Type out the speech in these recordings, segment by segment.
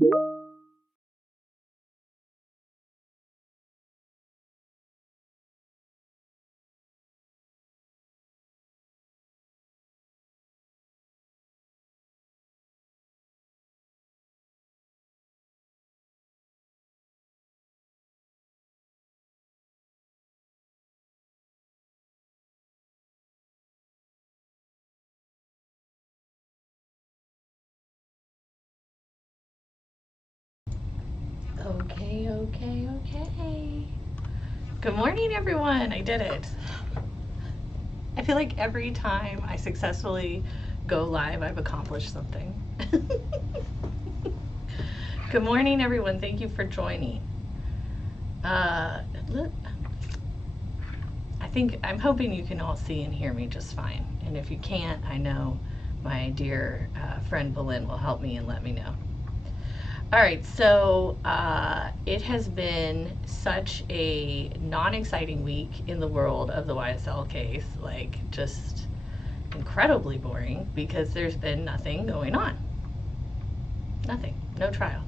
Okay. Good morning, everyone. I did it. I feel like every time I successfully go live, I've accomplished something. Good morning, everyone. Thank you for joining. Look, I'm hoping you can all see and hear me just fine. And if you can't, I know my dear friend Belinda will help me and let me know. All right, so it has been such a non-exciting week in the world of the YSL case, like just incredibly boring because there's been nothing going on. Nothing, no trial.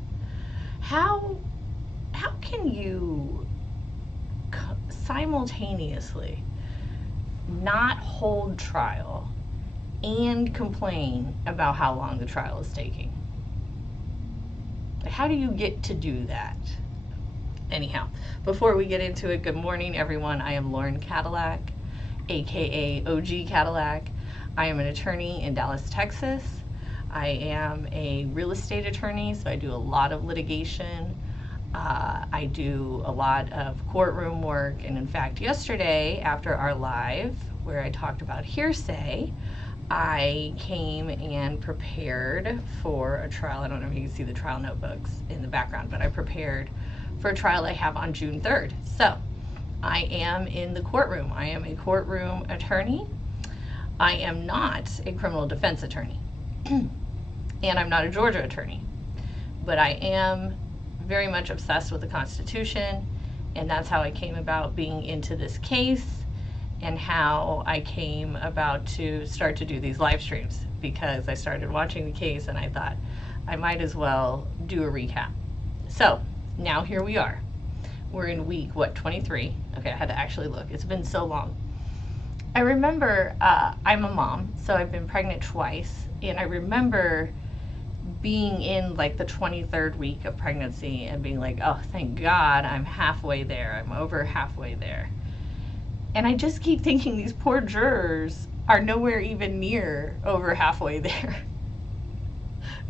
How can you simultaneously not hold trial and complain about how long the trial is taking? How do you get to do that? Anyhow, before we get into it, good morning, everyone. I am Lauren Cadillac, aka OG Cadillac. I am an attorney in Dallas, Texas. I am a real estate attorney, so I do a lot of litigation. I do a lot of courtroom work, and in fact, yesterday after our live, where I talked about hearsay, I came and prepared for a trial. I don't know if you can see the trial notebooks in the background, but I prepared for a trial I have on June 3rd. So I am in the courtroom. I am a courtroom attorney. I am not a criminal defense attorney, and I'm not a Georgia attorney, but I am very much obsessed with the Constitution, and that's how I came about being into this case and how I came about to start to do these live streams, because I started watching the case and I thought I might as well do a recap. So now here we are. We're in week, 23? Okay, I had to actually look. It's been so long. I remember, I'm a mom, so I've been pregnant twice, and I remember being in like the 23rd week of pregnancy and being like, oh, thank God I'm halfway there. I'm over halfway there. And I just keep thinking these poor jurors are nowhere even near over halfway there.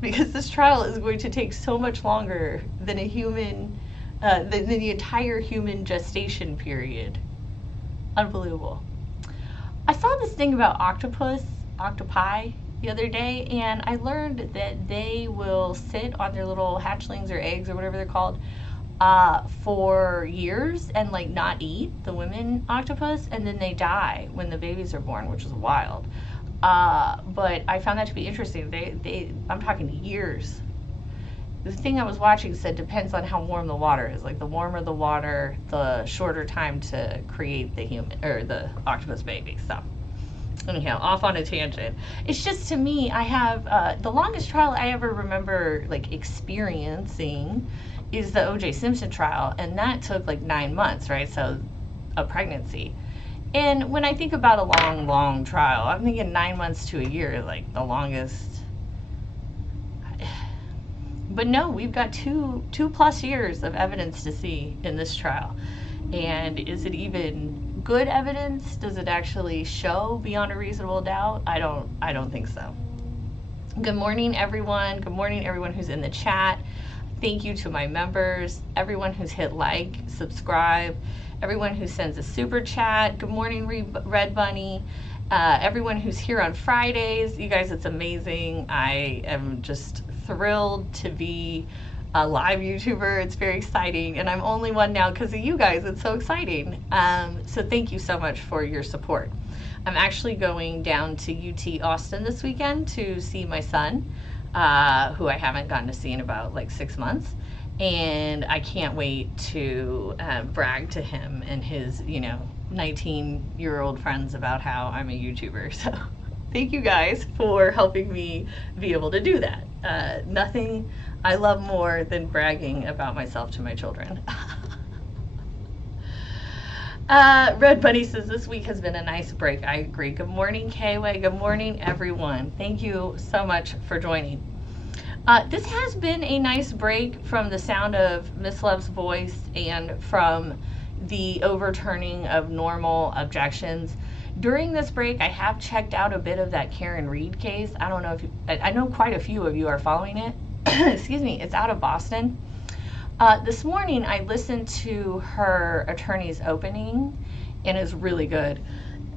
Because this trial is going to take so much longer than a human, than the entire human gestation period. Unbelievable. I saw this thing about octopi, the other day, and I learned that they will sit on their little hatchlings or eggs or whatever they're called for years and like not eat, the women octopus, and then they die when the babies are born, which is wild. But I found that to be interesting. I'm talking years. The thing I was watching said depends on how warm the water is. Like the warmer the water, the shorter time to create the human or the octopus baby. So anyhow, off on a tangent. It's just, to me, I have the longest trial I ever remember like experiencing is the O.J. Simpson trial, and that took like 9 months, right? So a pregnancy. And when I think about a long trial, I'm thinking 9 months to a year, like the longest. But no, we've got two plus years of evidence to see in this trial. And is it even good evidence? Does it actually show beyond a reasonable doubt? I don't think so. Good morning, everyone. Good morning, everyone who's in the chat. Thank you to my members, everyone who's hit like, subscribe, everyone who sends a super chat. Good morning, Red Bunny. Everyone who's here on Fridays. You guys, it's amazing. I am just thrilled to be a live YouTuber. It's very exciting, and I'm only one now because of you guys. It's so exciting. So thank you so much for your support. I'm actually going down to UT Austin this weekend to see my son, who I haven't gotten to see in about like 6 months. And I can't wait to brag to him and his, 19-year-old friends about how I'm a YouTuber. So Thank you guys for helping me be able to do that. Nothing I love more than bragging about myself to my children. Red Bunny says this week has been a nice break. I agree. Good morning, K-Way. Good morning, everyone. Thank you so much for joining. This has been a nice break from the sound of Miss Love's voice and from the overturning of normal objections. During this break, I have checked out a bit of that Karen Reed case. I don't know if I know quite a few of you are following it. Excuse me. It's out of Boston. This morning, I listened to her attorney's opening, and it's really good.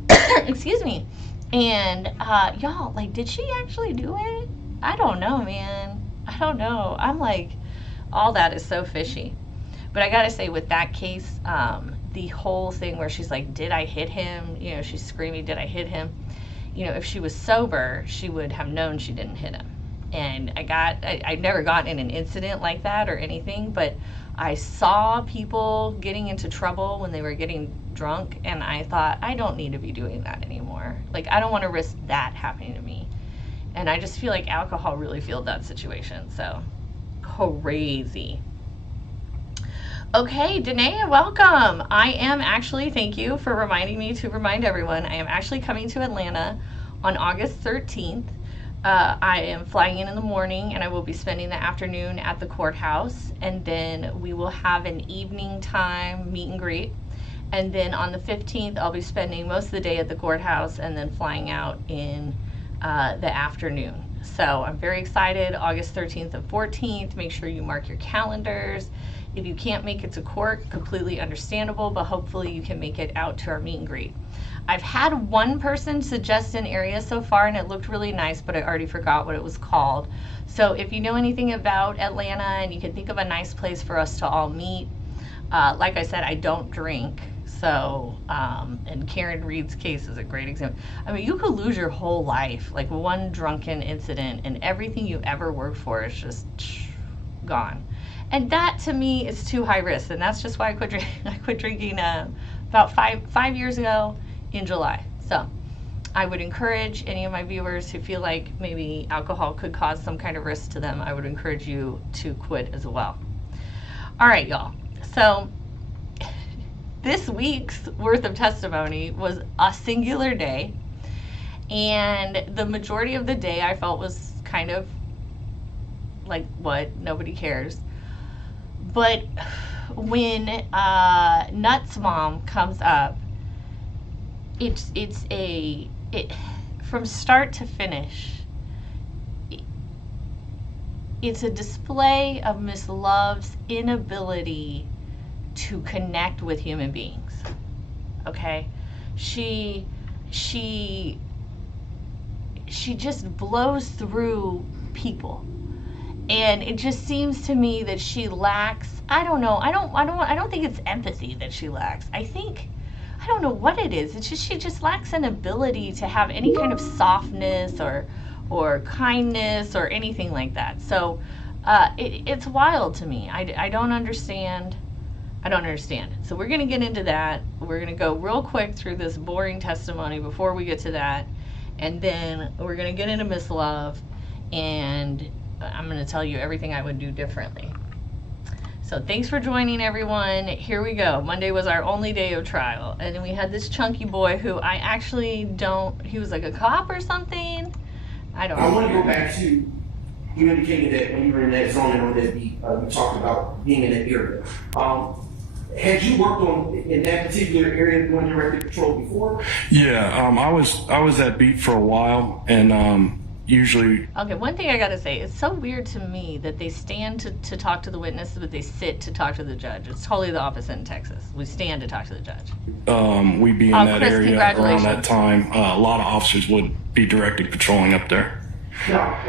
Excuse me. And y'all, like, did she actually do it? I don't know, man. I don't know. I'm like, all that is so fishy. But I gotta say, with that case, the whole thing where she's like, did I hit him? You know, she's screaming, did I hit him? You know, if she was sober, she would have known she didn't hit him. And I've never gotten in an incident like that or anything, but I saw people getting into trouble when they were getting drunk, and I thought, I don't need to be doing that anymore. Like, I don't want to risk that happening to me. And I just feel like alcohol really fueled that situation. So, crazy. Okay, Danae, welcome. I am actually, thank you for reminding me to remind everyone, I am actually coming to Atlanta on August 13th. I am flying in the morning, and I will be spending the afternoon at the courthouse, and then we will have an evening time meet and greet. And then on the 15th, I'll be spending most of the day at the courthouse and then flying out in the afternoon. So I'm very excited. August 13th and 14th, make sure you mark your calendars. If you can't make it to court, completely understandable, but hopefully you can make it out to our meet and greet. I've had one person suggest an area so far, and it looked really nice, but I already forgot what it was called. So if you know anything about Atlanta and you can think of a nice place for us to all meet, like I said, I don't drink. So, and Karen Reed's case is a great example. I mean, you could lose your whole life, like one drunken incident, and everything you ever worked for is just gone. And that to me is too high risk, and that's just why I quit drinking about five years ago in July. So I would encourage any of my viewers who feel like maybe alcohol could cause some kind of risk to them, I would encourage you to quit as well. All right, y'all. So this week's worth of testimony was a singular day, and the majority of the day I felt was kind of like, what? Nobody cares. But when Nuts Mom comes up, it's from start to finish, it's a display of Miss Love's inability to connect with human beings. Okay, she just blows through people, and it just seems to me that she lacks, I don't know, I don't think it's empathy that she lacks. I don't know what it is. It's just she just lacks an ability to have any kind of softness or kindness or anything like that. So it's wild to me. I don't understand. I don't understand. So we're going to get into that. We're going to go real quick through this boring testimony before we get to that. And then we're going to get into Miss Love, and I'm going to tell you everything I would do differently. So thanks for joining, everyone. Here we go. Monday was our only day of trial. And then we had this chunky boy who I actually don't, he was like a cop or something. I don't know. I want to go back to, you indicated that when you were in that zone and on that beat, you talked about being in that area. Had you worked in that particular area doing directed patrol before? Yeah, I was at beat for a while, and usually. Okay, one thing I gotta say, it's so weird to me that they stand to talk to the witness, but they sit to talk to the judge. It's totally the opposite in Texas. We stand to talk to the judge. We'd be in that Chris, area around that time. A lot of officers would be directed patrolling up there. Now,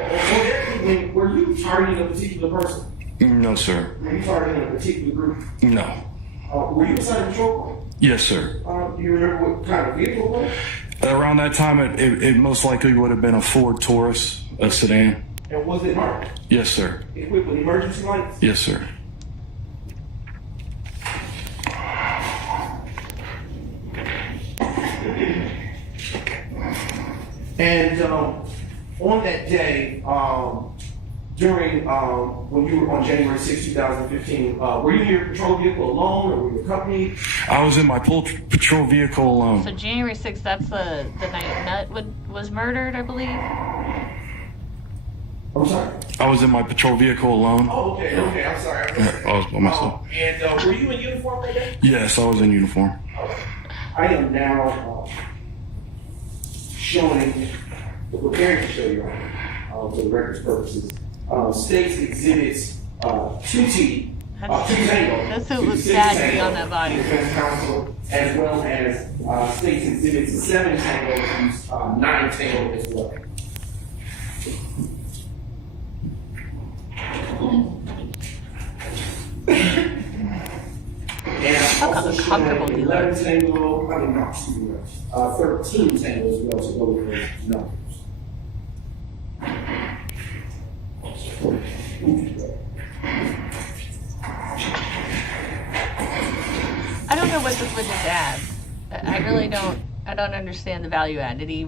were you targeting a particular person? No, sir. Were you targeting a particular group? No. Were you assigned patrol? Yes, sir. Do you remember what kind of vehicle it was? Around that time, it most likely would have been a Ford Taurus, a sedan. And was it marked? Yes, sir. Equipped with emergency lights? Yes, sir. And on that day, during when you were on January 6, 2015, were you in your patrol vehicle alone, or were you accompanied? I was in my patrol vehicle alone. So January 6th, that's the night Nut was murdered, I believe. I'm sorry. I was in my patrol vehicle alone. Oh, okay, I'm sorry. I was by myself. And were you in uniform that day? Yes, I was in uniform. I am now preparing to show you, for the record's purposes, State's Exhibits 2T, 2 Tango. That's who looks bad to be on that body. Defense Counsel, as well as State's Exhibits 7 Tango, 9 Tango as well. And also comfortable showing you 11 Tango, 13 Tango as well to go with those numbers. I don't know what's with this ad. I really don't. I don't understand the value add. Did he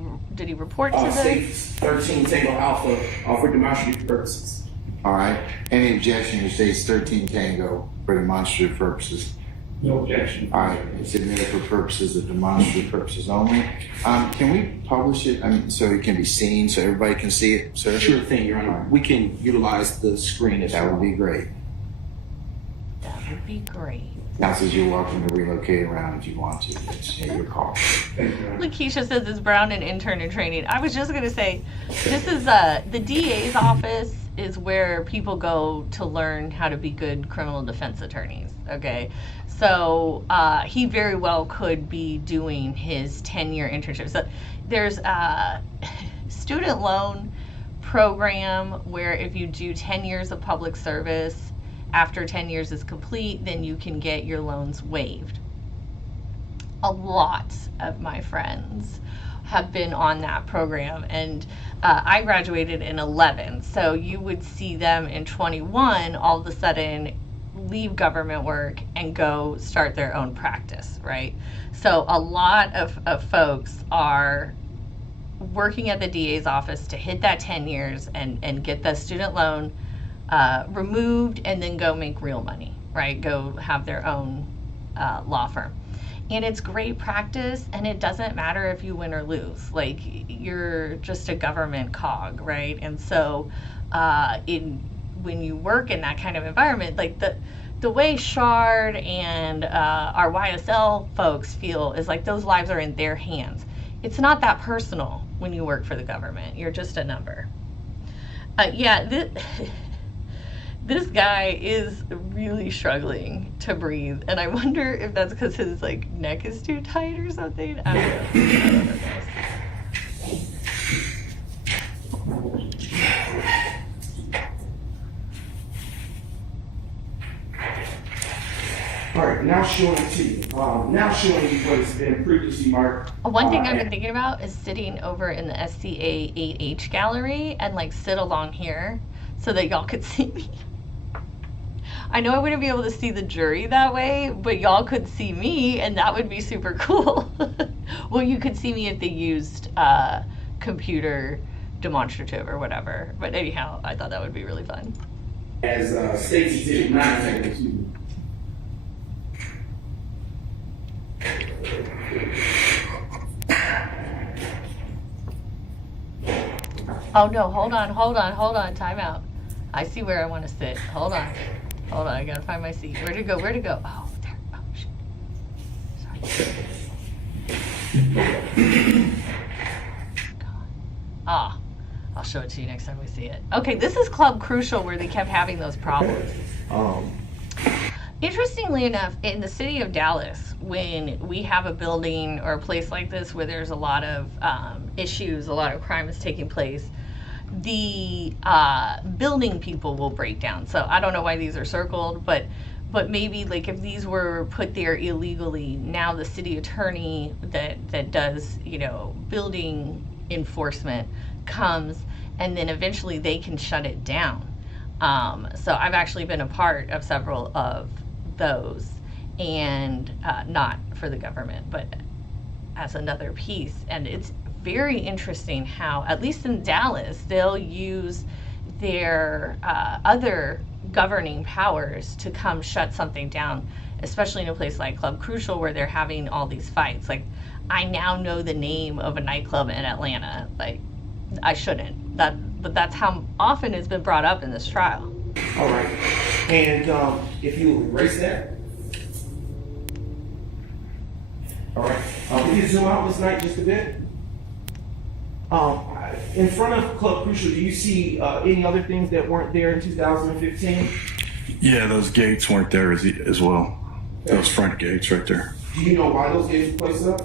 report to the States 13 Tango Alpha for demonstrative purposes. All right. Any objection to states 13 Tango for demonstrative purposes? No objection. All right. It's admitted for purposes of demonstrative purposes only. Can we publish it? So it can be seen, so everybody can see it, sir? Sure thing, Your Honor. We can utilize the screen as That would be great. That would be great. Councilors, you're welcome to relocate around if you want to. It's your call. Lakeisha says it's Brown and intern in training. I was just gonna say, this is the DA's office is where people go to learn how to be good criminal defense attorneys. Okay, so he very well could be doing his 10-year internship. So there's a student loan program where if you do 10 years of public service, after 10 years is complete, then you can get your loans waived. A lot of my friends have been on that program, and I graduated in 11, so you would see them in 21 all of a sudden leave government work and go start their own practice, right? So a lot of folks are working at the DA's office to hit that 10 years and get the student loan removed and then go make real money, right? Go have their own law firm. And it's great practice, and it doesn't matter if you win or lose. Like, you're just a government cog, right? And so when you work in that kind of environment, like the way Shard and our YSL folks feel is like those lives are in their hands. It's not that personal when you work for the government. You're just a number. This guy is really struggling to breathe, and I wonder if that's because his neck is too tight or something. I don't know. All right, now showing to you. Now showing you what has been previously marked. One thing I've been thinking about is sitting over in the SCA 8H gallery and sit along here so that y'all could see me. I know I wouldn't be able to see the jury that way, but y'all could see me, and that would be super cool. Well, you could see me if they used computer demonstrative or whatever. But anyhow, I thought that would be really fun. As State's Exhibit 9, excuse me. Oh no, hold on, time out. I see where I want to sit. Hold on, I gotta find my seat. Where'd it go? Oh, there, oh shit. Sorry. Ah, I'll show it to you next time we see it. Okay, this is Club Crucial where they kept having those problems. Interestingly enough, in the city of Dallas, when we have a building or a place like this where there's a lot of issues, a lot of crime is taking place, the building people will break down. So I don't know why these are circled, but maybe if these were put there illegally, now the city attorney that does building enforcement comes, and then eventually they can shut it down. So I've actually been a part of several of those, and not for the government, but as another piece, and it's very interesting how, at least in Dallas, they'll use their other governing powers to come shut something down, especially in a place like Club Crucial where they're having all these fights. Like, I now know the name of a nightclub in Atlanta. Like, I shouldn't. But that's how often it's been brought up in this trial. All right. And if you will erase that. All right. Can you zoom out this night just a bit? In front of Club Crucial, do you see any other things that weren't there in 2015? Yeah, those gates weren't there as well. Those front gates right there. Do you know why those gates were placed up?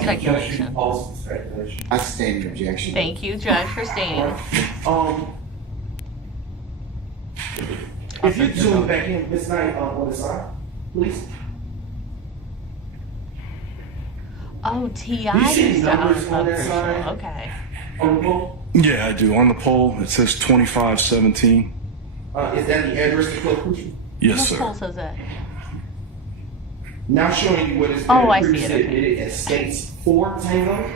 Speculation. Speculation. I stand in objection. Thank you, Judge, for stating. If you zoom back in this night on the side, please. Oh, TI You see used the to numbers own on Club that Crucial. side? Okay. On the pole? Yeah, I do. On the pole, it says 2517. Is that the address to Club Crucial? Yes, What poll sir. says that? Now showing you what it's Oh, I see previously it, okay. admitted as states 4 Tango.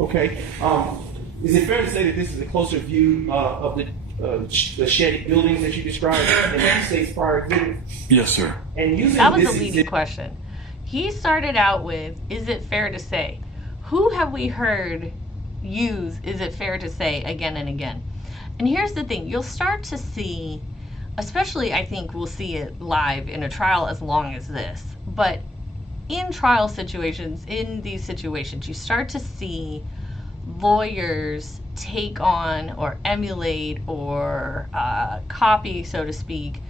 Okay. Is it fair to say that this is a closer view of the shed buildings that you described in the state's prior exhibit? Yes, sir. And using That was this a leading exhibit, question. He started out with, is it fair to say? Who have we heard use, is it fair to say, again and again? And here's the thing, you'll start to see, especially I think we'll see it live in a trial as long as this, but in trial situations, in these situations, you start to see lawyers take on or emulate or copy, so to speak,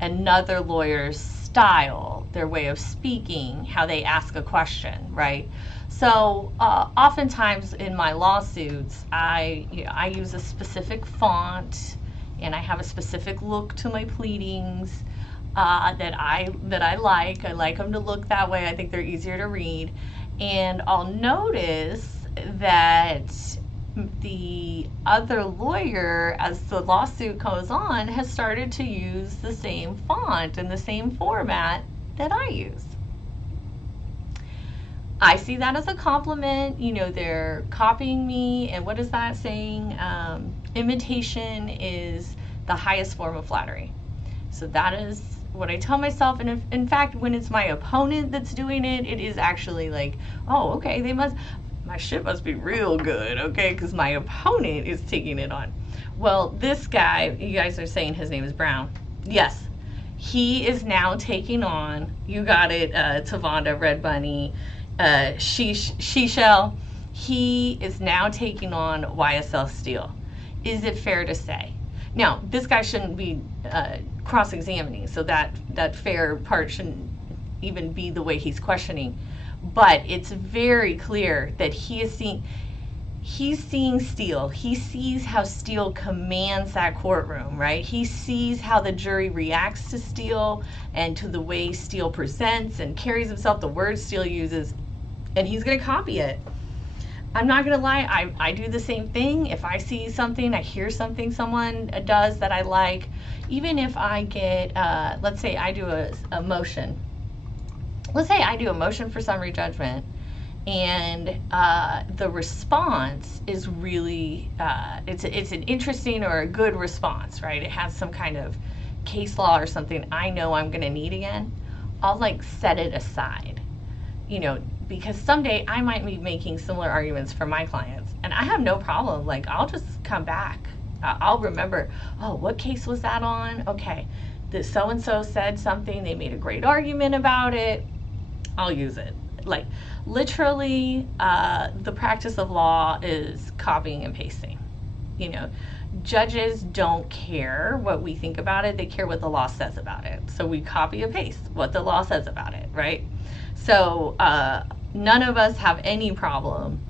another lawyer's style, their way of speaking, how they ask a question, right? So oftentimes in my lawsuits, I use a specific font and I have a specific look to my pleadings that I like. I like them to look that way. I think they're easier to read. And I'll notice that the other lawyer, as the lawsuit goes on, has started to use the same font and the same format that I use. I see that as a compliment. You know, they're copying me, and what is that saying? Imitation is the highest form of flattery. So that is what I tell myself, and if, in fact, when it's my opponent that's doing it, it is actually like, oh, okay, my shit must be real good, okay, because my opponent is taking it on. Well, this guy, you guys are saying his name is Brown. Yes, he is now taking on, you got it, Tavonda, Red Bunny, Shell. He is now taking on YSL Steel. Is it fair to say? Now, this guy shouldn't be cross-examining, so that fair part shouldn't even be the way he's questioning. But it's very clear that he's seeing Steel. He sees how Steel commands that courtroom, right? He sees how the jury reacts to Steel and to the way Steel presents and carries himself, the words Steel uses, and he's going to copy it. I'm not going to lie, I do the same thing. If I see something, I hear something someone does that I like, even if I get, let's say I do a motion. Let's say I do a motion for summary judgment, and the response is really, it's an interesting or a good response, right? It has some kind of case law or something I know I'm going to need again. I'll like set it aside, you know, because someday I might be making similar arguments for my clients, and I have no problem. Like, I'll just come back. I'll remember, oh, what case was that on? Okay, this so-and-so said something. They made a great argument about it. I'll use it. Like, literally, the practice of law is copying and pasting. You know, judges don't care what we think about it. They care what the law says about it. So we copy and paste what the law says about it, right? So none of us have any problem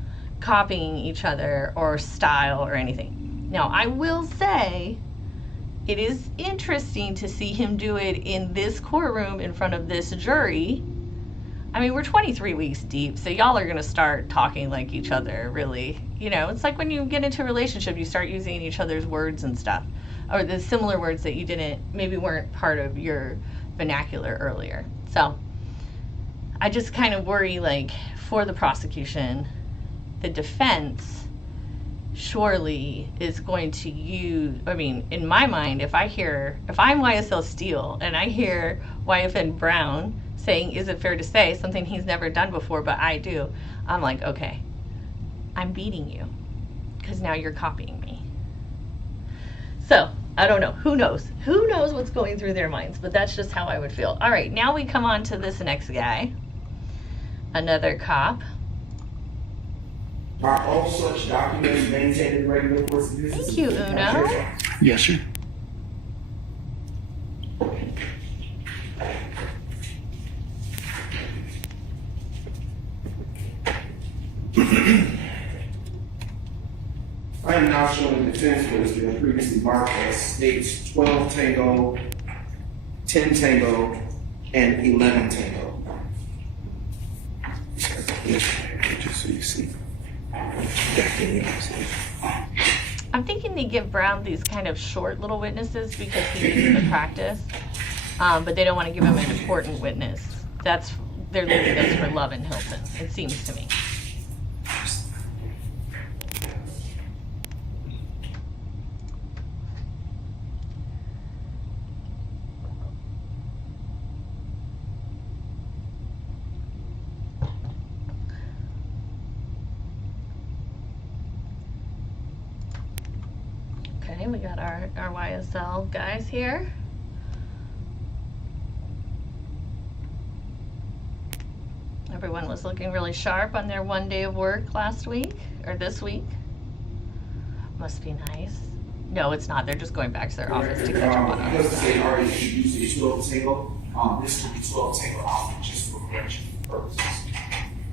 copying each other or style or anything. Now, I will say it is interesting to see him do it in this courtroom in front of this jury. I mean, we're 23 weeks deep, so y'all are going to start talking like each other, really. You know, it's like when you get into a relationship, you start using each other's words and stuff. or the similar words that you didn't, maybe weren't part of your vernacular earlier. So I just kind of worry, like, for the prosecution, the defense surely is going to use, I mean, in my mind, if I'm YSL Steel and I hear YFN Brown saying, is it fair to say, something he's never done before, but I do, I'm like, okay, I'm beating you because now you're copying me. So I don't know. Who knows? Who knows what's going through their minds? But that's just how I would feel. All right, now we come on to this next guy, another cop. Are all such documents maintained in regular course of business? Thank you, Uno. Yes, sir. I am now showing the defense list that previously marked as states 12 Tango, 10 Tango, and 11 Tango. Just so you see. I'm thinking they give Brown these kind of short little witnesses because he needs the practice, but they don't want to give him an important witness. They're leaving those for Love and Hilton, it seems to me. Okay, we got our YSL guys here. Everyone was looking really sharp on their one day of work last week, or this week. Must be nice. No, it's not. They're just going back to their office to catch up on Because other the stuff. state already introduced a 12 Tango, this will be 12 Tango Alpha just for correction purposes.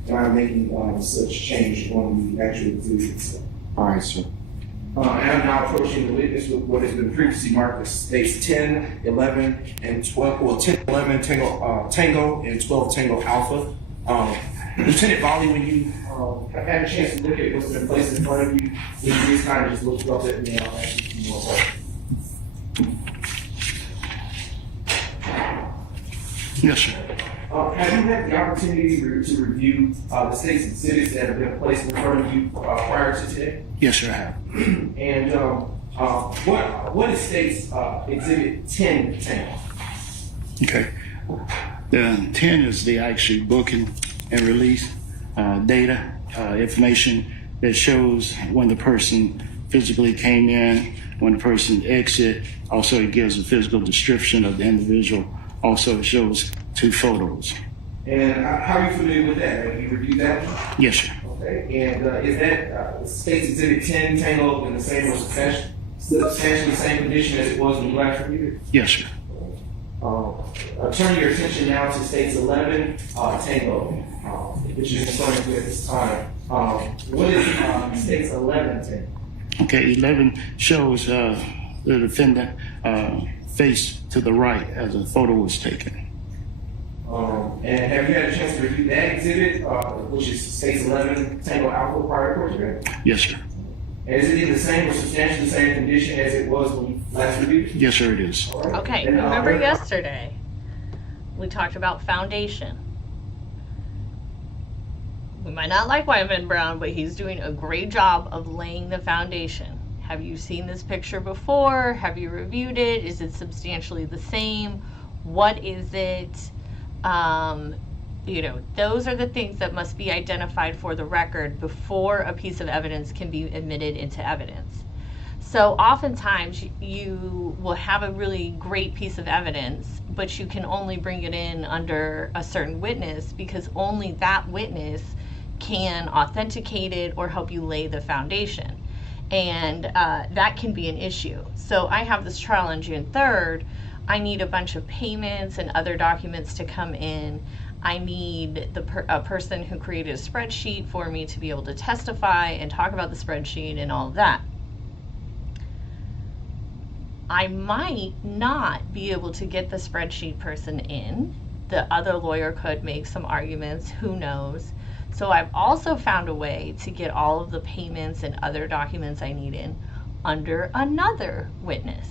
And I'm making such change on the actual exhibit. All right, sir. And I'm now approaching the witness with what has been previously marked as states 10, 11, and 12, well, 10, 11 Tango, and 12 Tango Alpha. Lieutenant Volley, when you have had a chance to look at what's been placed in front of you, you just kind of just look up at me and I'll ask you a few more questions. Yes, sir. Have you had the opportunity to review the state's exhibits that have been placed in front of you prior to today? Yes, sir, I have. And what is state's exhibit 10 Tango? Okay. The 10 is the actual booking and release data, information that shows when the person physically came in, when the person exit. Also, it gives a physical description of the individual. Also, it shows 2 photos. And how are you familiar with that? Have you reviewed that one? Yes, sir. Okay. And is that state's exhibit 10 Tango in the same or substantially the same condition as it was when you last reviewed it? Yes, sir. Turn your attention now to states 11 Tango, which is concerning to at this time. What is states 11 Tango? Okay, 11 shows the defendant face to the right as a photo was taken. And have you had a chance to review that exhibit, which is states 11 Tango Alpha prior to court today? Yes, sir. And is it in the same or substantially the same condition as it was when you last reviewed it? Yes, sir, it is. All right. Okay, And, remember yesterday, we talked about foundation. We might not like Wyman Brown, but he's doing a great job of laying the foundation. Have you seen this picture before? Have you reviewed it? Is it substantially the same? What is it? You know, those are the things that must be identified for the record before a piece of evidence can be admitted into evidence. So oftentimes you will have a really great piece of evidence, but you can only bring it in under a certain witness because only that witness can authenticate it or help you lay the foundation. And that can be an issue. So I have this trial on June 3rd. I need a bunch of payments and other documents to come in. I need a person who created a spreadsheet for me to be able to testify and talk about the spreadsheet and all of that. I might not be able to get the spreadsheet person in. The other lawyer could make some arguments, who knows. So I've also found a way to get all of the payments and other documents I need in under another witness.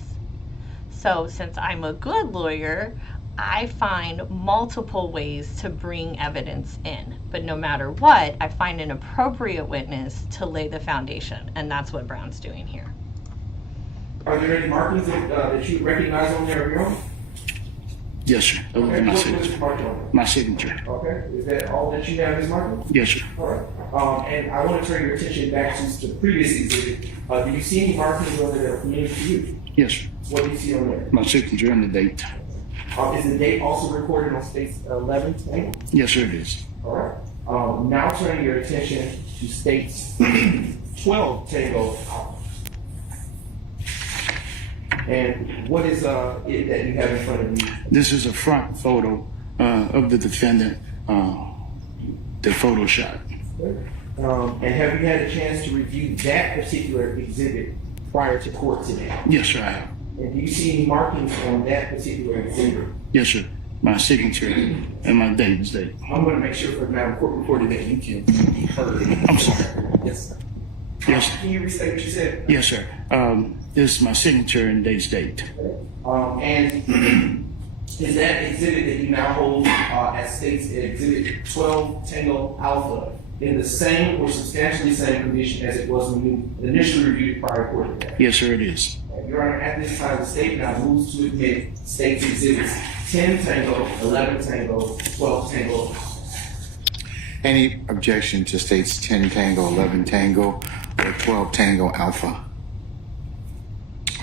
So since I'm a good lawyer, I find multiple ways to bring evidence in. But no matter what, I find an appropriate witness to lay the foundation. And that's what Brown's doing here. Are there any markings that you recognize on there of your own? Yes, sir. Those are my What is signature. marked on there? My signature. Okay, is that all that you have is markings? Yes, sir. All right. And I want to turn your attention back to the previous exhibit. Do you see any markings on there that are familiar to you? Yes, sir. What do you see on there? My signature and the date. Is the date also recorded on states 11 today? Yes, sir, it is. All right. Now turning your attention to states 12 Tango. And what is it that you have in front of you? This is a front photo of the defendant, the photo shot. And have you had a chance to review that particular exhibit prior to court today? Yes, sir, I have. And do you see any markings on that particular exhibit? Yes, sir. My signature and my date is date. I'm going to make sure for now court reported that you can be heard. I'm sorry. Yes, sir. Yes, sir. Can you restate what you said? Yes, sir. This is my signature and date's date. And is that exhibit that you now hold as states exhibit 12 Tango Alpha in the same or substantially same condition as it was when you initially reviewed prior court today? Yes, sir, it is. Your Honor, at this time, the state now moves to admit states exhibits 10 Tango, 11 Tango, 12 Tango. Any objection to states 10 Tango, 11 Tango, or 12 Tango Alpha?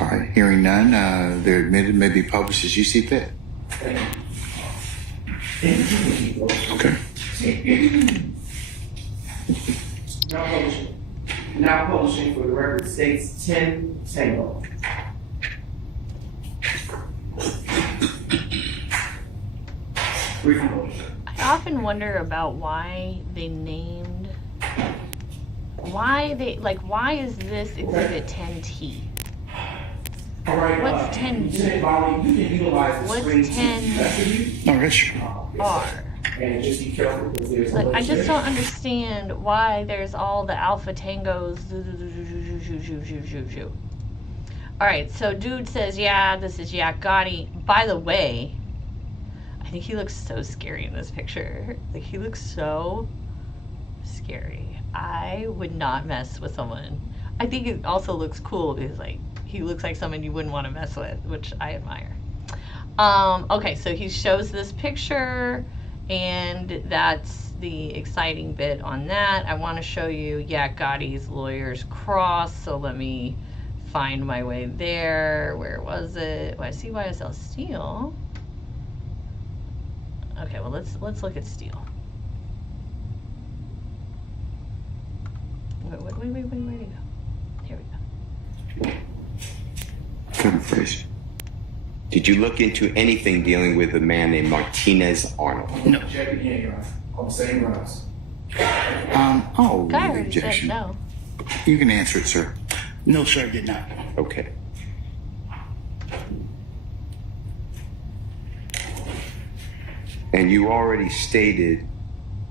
All right, hearing none, they're admitted, may be published as you see fit. Thank you. Okay. Now publishing for the record states 10 Tango. I often wonder about why they named, why is this exhibit 10T? All right. What's 10 Lieutenant Volley, you can utilize the What's screen to 10 investigate. No, that's true. R? And just be careful because there's Like, I just don't understand why there's all the alpha tangos. All right, so dude says, yeah, this is Yak Gotti. By the way, I think he looks so scary in this picture. Like, he looks so scary. I would not mess with someone. I think it also looks cool because, like, he looks like someone you wouldn't want to mess with, which I admire. Okay, so he shows this picture, and that's the exciting bit on that. I want to show you Yak Gotti's lawyer's cross, so let me find my way there. Where was it? Oh, I see YSL Steel. Okay, well, let's look at Steel. Wait, where'd he go? Here we go. Couldn't phrase. Did you look into anything dealing with a man named Martinez Arnold? No. Check again, Your Honor, on the same grounds. Oh, Guy already said objection. no. You can answer it, sir. No, sir, I did not. Okay. And you already stated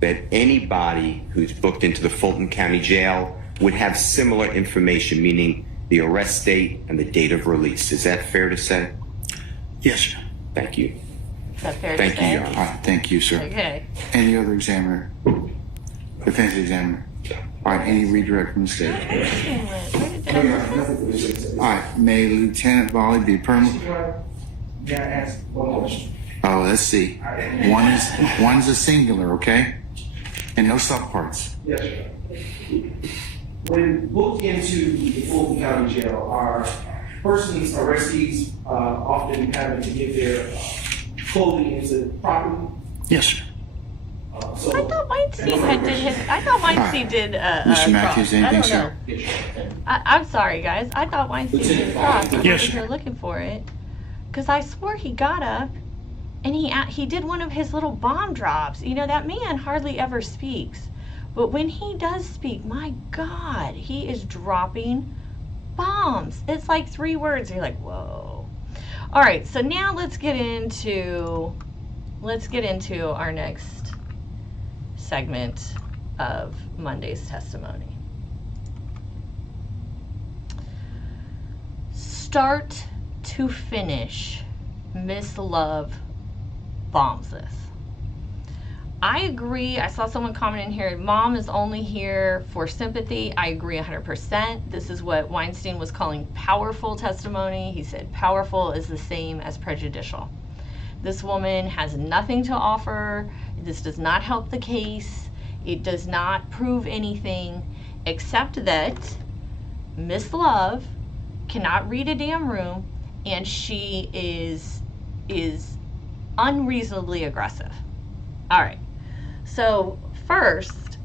that anybody who's booked into the Fulton County Jail would have similar information, meaning the arrest date and the date of release. Is that fair to say? Yes, sir. Thank you. Is that fair Thank to you, say? Your All Honor. right, thank you, sir. Okay. Any other examiner? Defense examiner? All right, any redirect from the state? Where did No, Your I Honor, nothing for this witness. All right, may Lieutenant Volley be permanent? Your Honor, may I ask one question? Oh, let's see. One's a singular, okay? And no subparts. Yes, Your Honor. When booked into the Fulton County Jail, are persons, arrestees, often having to give their clothing into property? Yes, sir. So I thought Weinstein had did his. I thought Weinstein did Mr. Matthews, cross. I anything, don't know. sir? I'm sorry, guys. I thought Weinstein did his cross. I Yes, was sir. here looking for it because I swore he got up and he did one of his little bomb drops. You know, that man hardly ever speaks, but when he does speak, my God, he is dropping bombs. It's like 3 words. And you're like, whoa. All right, so now let's get into our next segment of Monday's testimony. Start to finish, Miss Love bombs this. I agree. I saw someone comment in here, mom is only here for sympathy. I agree 100%. This is what Weinstein was calling powerful testimony. He said powerful is the same as prejudicial. This woman has nothing to offer. This does not help the case. It does not prove anything except that Miss Love cannot read a damn room, and she is unreasonably aggressive. All right. So first,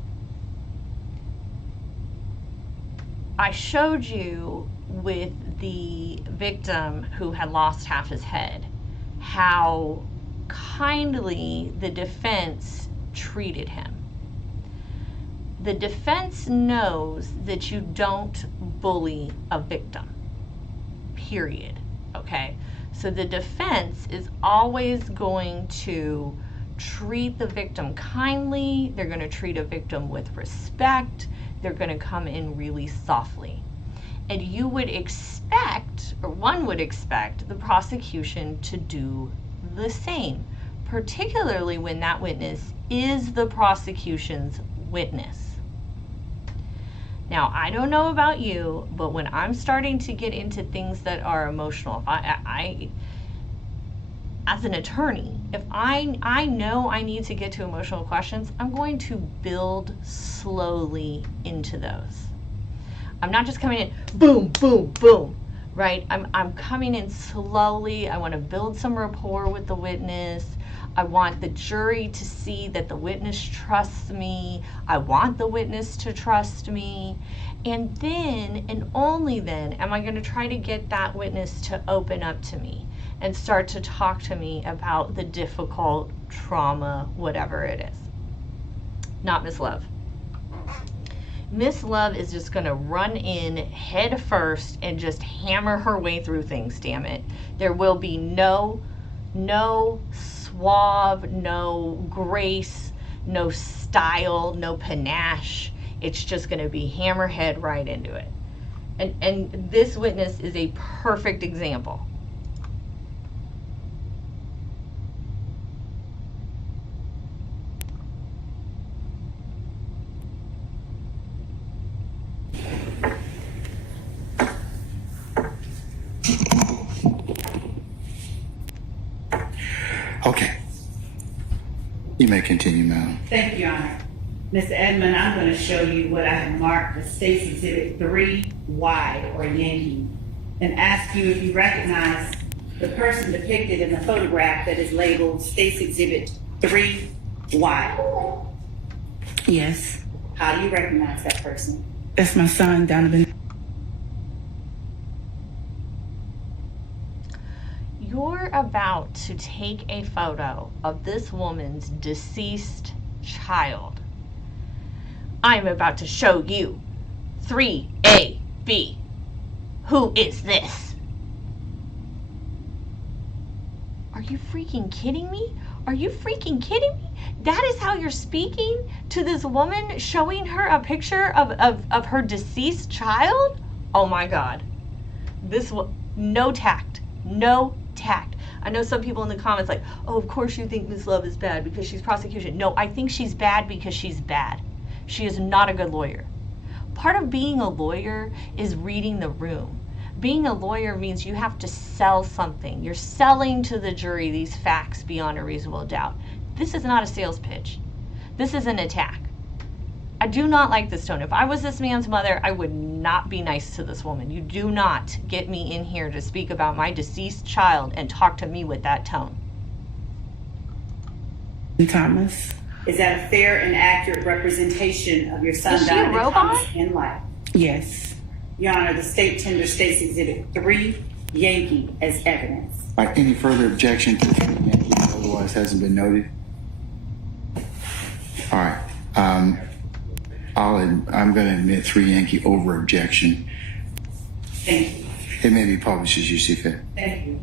I showed you with the victim who had lost half his head how kindly the defense treated him. The defense knows that you don't bully a victim, period, okay? So the defense is always going to treat the victim kindly. They're going to treat a victim with respect. They're going to come in really softly. And you would expect, or one would expect, the prosecution to do the same, particularly when that witness is the prosecution's witness. Now, I don't know about you, but when I'm starting to get into things that are emotional, if I as an attorney, if I know I need to get to emotional questions, I'm going to build slowly into those. I'm not just coming in, boom, boom, boom, right? I'm coming in slowly. I want to build some rapport with the witness. I want the jury to see that the witness trusts me. I want the witness to trust me. And then, and only then, am I going to try to get that witness to open up to me and start to talk to me about the difficult trauma, whatever it is. Not Miss Love. Miss Love is just going to run in head first and just hammer her way through things, damn it. There will be no suave, no grace, no style, no panache. It's just going to be hammerhead right into it. And this witness is a perfect example. Okay. You may continue, ma'am. Thank you, Your Honor. Mr. Edmond, I'm going to show you what I have marked as State's Exhibit 3Y, or Yankee, and ask you if you recognize the person depicted in the photograph that is labeled State's Exhibit 3Y. Yes, How do you recognize that person? that's my son, Donovan. You're about to take a photo of this woman's deceased child. I'm about to show you 3AB. Who is this? Are you freaking kidding me? Are you freaking kidding me? That is how you're speaking to this woman, showing her a picture of her deceased child? Oh my God. No tact. No tact. I know some people in the comments like, oh, of course you think Ms. Love is bad because she's prosecution. No, I think she's bad because she's bad. She is not a good lawyer. Part of being a lawyer is reading the room. Being a lawyer means you have to sell something. You're selling to the jury these facts beyond a reasonable doubt. This is not a sales pitch. This is an attack. I do not like this tone. If I was this man's mother, I would not be nice to this woman. You do not get me in here to speak about my deceased child and talk to me with that tone. Thomas. Is that a fair and accurate representation of your son, Is she a Donovan robot? Thomas, in life? Yes. Your Honor, the state tenders State's Exhibit 3, Yankee, as evidence. All right, any further objection to 3 Yankee otherwise hasn't been noted? All right. I'm going to admit 3 Yankee over objection. Thank you. It may be published as you see fit. Thank you.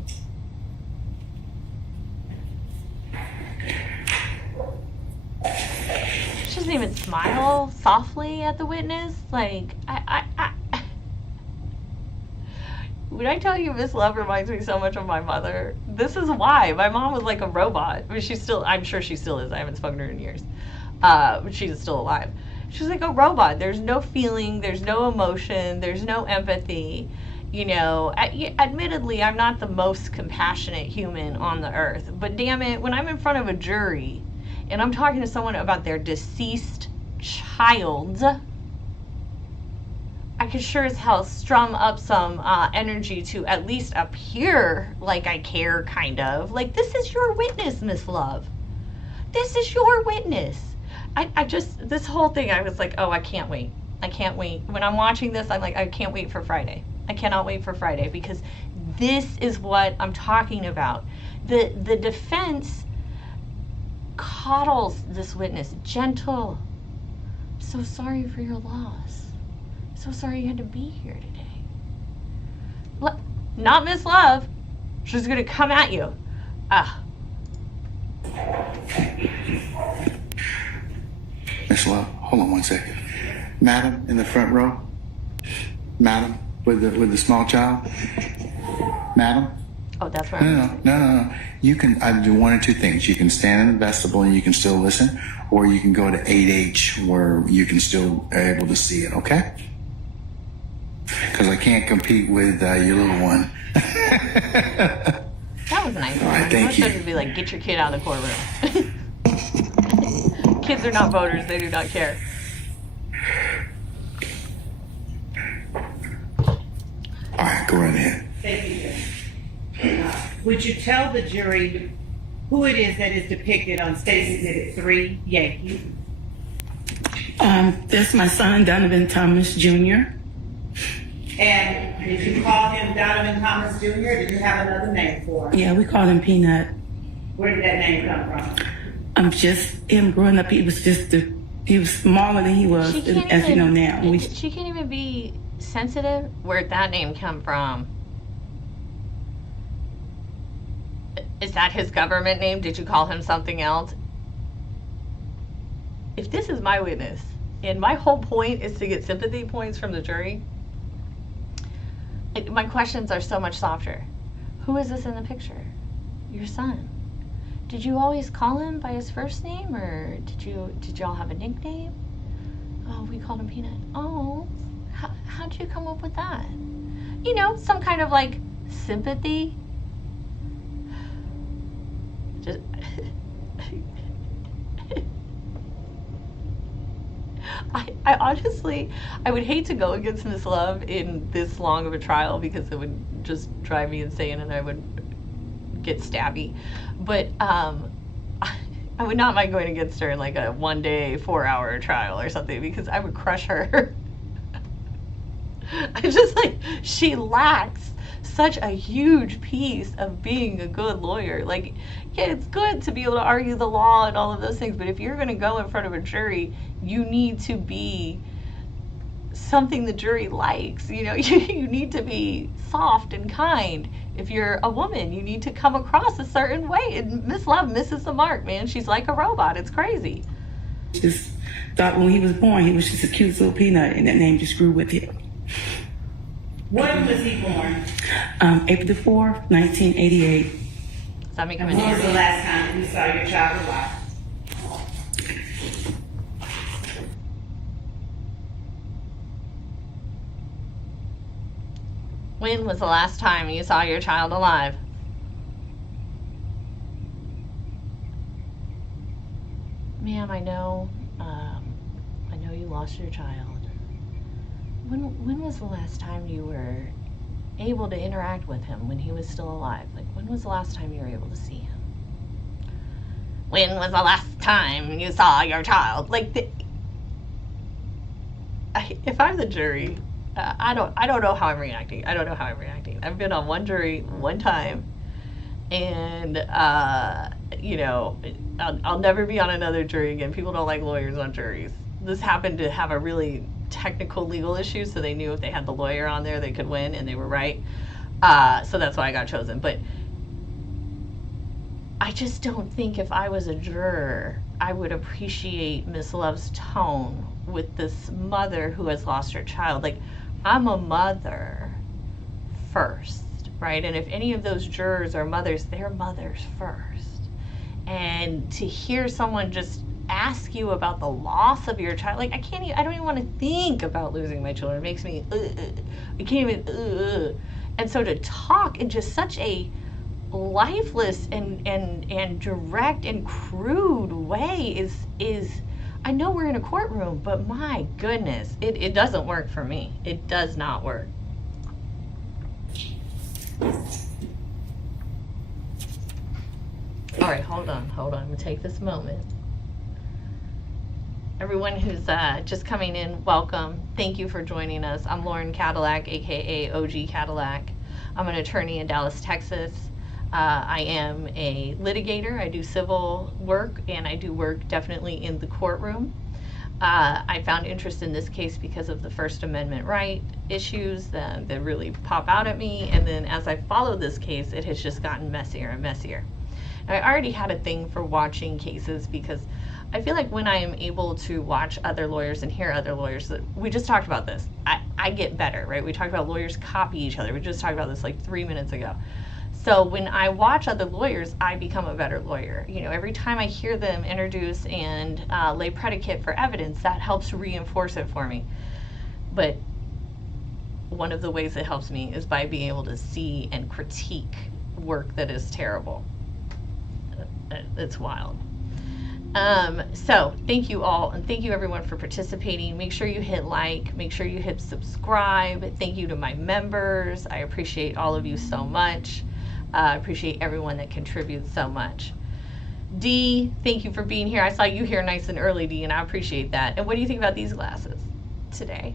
She doesn't even smile softly at the witness. Like, When I tell you Miss Love reminds me so much of my mother, this is why. My mom was like a robot. I mean, I'm sure she still is. I haven't spoken to her in years. But she's still alive. She's like a robot. There's no feeling, there's no emotion, there's no empathy. You know, admittedly, I'm not the most compassionate human on the earth, but damn it, when I'm in front of a jury and I'm talking to someone about their deceased child, I could sure as hell strum up some energy to at least appear like I care, kind of. Like, this is your witness, Miss Love. This is your witness. I just, this whole thing, I was like, oh, I can't wait. I can't wait. When I'm watching this, I'm like, I can't wait for Friday. I cannot wait for Friday, because this is what I'm talking about. The defense coddles this witness. Gentle. So sorry for your loss. So sorry you had to be here today. Not Miss Love. She's gonna come at you. Miss Love, hold on 1 second. Madam in the front row. Madam with the small child. Madam. Oh, that's right. No. You can either do one or two things. You can stand in the vestibule and you can still listen, or you can go to 8H where you can still able to see it. Okay? Because I can't compete with your little one. That was nice. All right, thank you. I should be like, get your kid out of the courtroom. Kids are not voters. They do not care. All right, go right ahead. Thank you, Judge. Would you tell the jury who it is that is depicted on State's Exhibit 3, Yankee? That's my son, Donovan Thomas Jr. And did you call him Donovan Thomas Jr., or did you have another name for him? Yeah, we called him Peanut. Where did that name come from? Just him growing up, he was smaller than he was, as you know now. She can't even be sensitive. Where'd that name come from? Is that his government name? Did you call him something else? If this is my witness, and my whole point is to get sympathy points from the jury, my questions are so much softer. Who is this in the picture? Your son. Did you always call him by his first name, or did y'all have a nickname? Oh, we called him Peanut. Oh, how'd you come up with that? You know, some kind of like sympathy. Just I honestly, I would hate to go against Miss Love in this long of a trial, because it would just drive me insane and I would get stabby. But I would not mind going against her in like a 1 day, 4-hour trial or something, because I would crush her. I just like, she lacks such a huge piece of being a good lawyer. Like, yeah, it's good to be able to argue the law and all of those things, but if you're going to go in front of a jury, you need to be something the jury likes. You know, you need to be soft and kind. If you're a woman, you need to come across a certain way, and Miss Love misses the mark, man. She's like a robot. It's crazy. Just thought when he was born, he was just a cute little peanut, and that name just grew with him. When was he born? April the 4th, 1988. Does that make him When was the an last time you saw your child alive? When was the last time you saw your child alive? Ma'am, I know you lost your child. When was the last time you were able to interact with him when he was still alive? Like, when was the last time you were able to see him? When was the last time you saw your child? Like, if I'm the jury, I don't know how I'm reacting. I don't know how I'm reacting. I've been on one jury one time, and you know, I'll never be on another jury again. People don't like lawyers on juries. This happened to have a really technical legal issue, so they knew if they had the lawyer on there, they could win, and they were right. So that's why I got chosen. But I just don't think if I was a juror, I would appreciate Miss Love's tone with this mother who has lost her child. Like, I'm a mother first, right? And if any of those jurors are mothers, they're mothers first. And to hear someone just ask you about the loss of your child, like I don't even want to think about losing my children. It makes me, I can't even, And so to talk in just such a lifeless and direct and crude way is, I know we're in a courtroom, but my goodness, it doesn't work for me. It does not work. All right, hold on. I'm gonna take this moment. Everyone who's just coming in, welcome. Thank you for joining us. I'm Lauren Cadillac, aka OG Cadillac. I'm an attorney in Dallas, Texas. I am a litigator. I do civil work, and I do work definitely in the courtroom. I found interest in this case because of the First Amendment right issues that really pop out at me. And then as I followed this case, it has just gotten messier and messier. Now, I already had a thing for watching cases because I feel like when I am able to watch other lawyers and hear other lawyers, we just talked about this, I get better, right? We talked about lawyers copy each other. We just talked about this like 3 minutes ago. So when I watch other lawyers, I become a better lawyer. You know, every time I hear them introduce and lay predicate for evidence, that helps reinforce it for me. But one of the ways it helps me is by being able to see and critique work that is terrible. It's wild. So thank you all, and thank you everyone for participating. Make sure you hit like, make sure you hit subscribe. Thank you to my members. I appreciate all of you so much. I appreciate everyone that contributes so much. Dee, thank you for being here. I saw you here nice and early, Dee, and I appreciate that. And what do you think about these glasses today?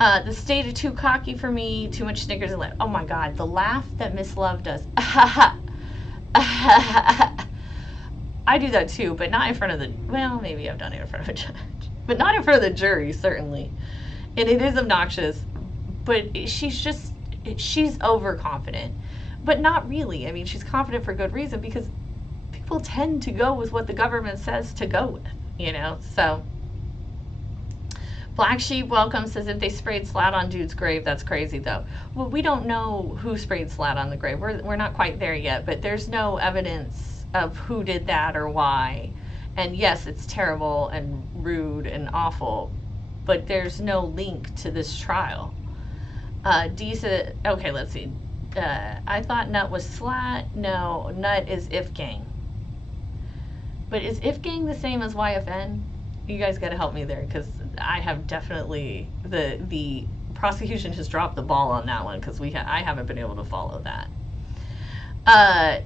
The state is too cocky for me, too much Snickers and laugh. Oh my God, the laugh that Miss Love does. I do that too, but not in front of the, well, maybe I've done it in front of a judge, but not in front of the jury, certainly. And it is obnoxious, but she's overconfident, but not really. I mean, she's confident for good reason because people tend to go with what the government says to go with, you know, so. Black Sheep Welcome says if they sprayed slat on dude's grave, that's crazy though. Well, we don't know who sprayed slat on the grave. We're not quite there yet, but there's no evidence of who did that or why. And yes, it's terrible and rude and awful, but there's no link to this trial. Dee said, okay, let's see. I thought Nut was slat. No, Nut is If Gang. But is If Gang the same as YFN? You guys got to help me there because I have definitely, the prosecution has dropped the ball on that one because I haven't been able to follow that.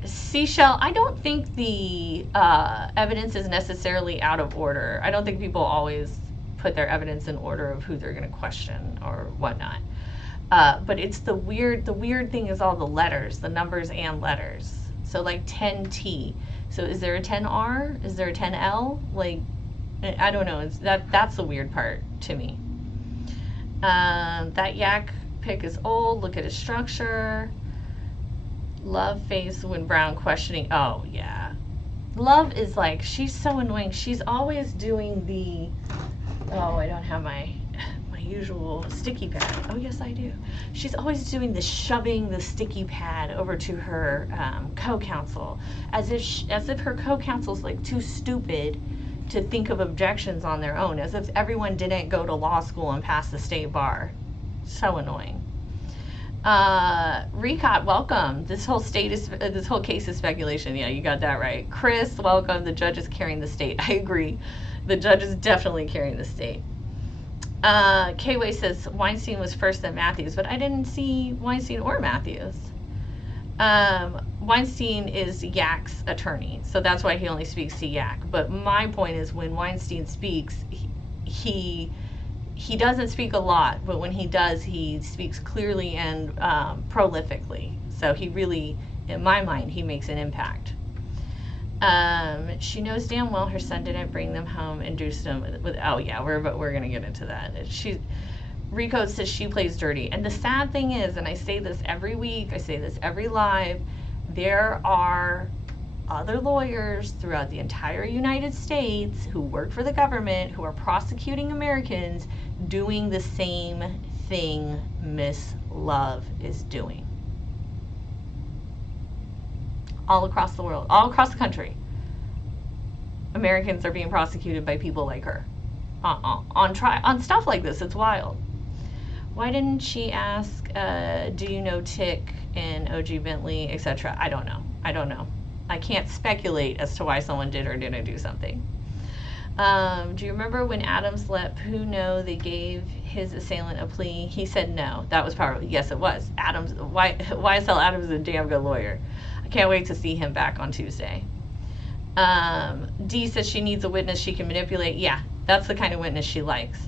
Seashell, I don't think the evidence is necessarily out of order. I don't think people always put their evidence in order of who they're going to question or whatnot. But it's the weird thing is all the letters, the numbers and letters. So like 10T. So is there a 10R? Is there a 10L? Like, I don't know. That's the weird part to me. That yak pic is old. Look at his structure. Love face when Brown questioning. Oh yeah, Love is like, she's so annoying. She's always doing the, oh, I don't have my usual sticky pad. Oh yes, I do. She's always doing the shoving the sticky pad over to her co-counsel, as if her co-counsel's like too stupid to think of objections on their own, as if everyone didn't go to law school and pass the state bar. So annoying. Recot, welcome. This whole case is speculation. Yeah, you got that right. Chris, welcome. The judge is carrying the state. I agree. The judge is definitely carrying the state. K-Way says Weinstein was first than Matthews, but I didn't see Weinstein or Matthews. Weinstein is Yak's attorney, so that's why he only speaks to Yak. But my point is, when Weinstein speaks, he doesn't speak a lot, but when he does, he speaks clearly and prolifically. So he really, in my mind, he makes an impact. She knows damn well her son didn't bring them home, induced them with oh yeah, we're gonna get into that. Rico says she plays dirty. And the sad thing is, and I say this every week, I say this every live, there are other lawyers throughout the entire United States who work for the government, who are prosecuting Americans, doing the same thing Miss Love is doing. all across the world, all across the country. Americans are being prosecuted by people like her on stuff like this. It's wild. Why didn't she ask, do you know Tick and OG Bentley, etc.? I don't know. I can't speculate as to why someone did or didn't do something. Do you remember when Adams let Pooh know they gave his assailant a plea? He said no. That was powerful. Yes, it was. YSL Adams is a damn good lawyer. I can't wait to see him back on Tuesday. Dee says she needs a witness she can manipulate. Yeah, that's the kind of witness she likes.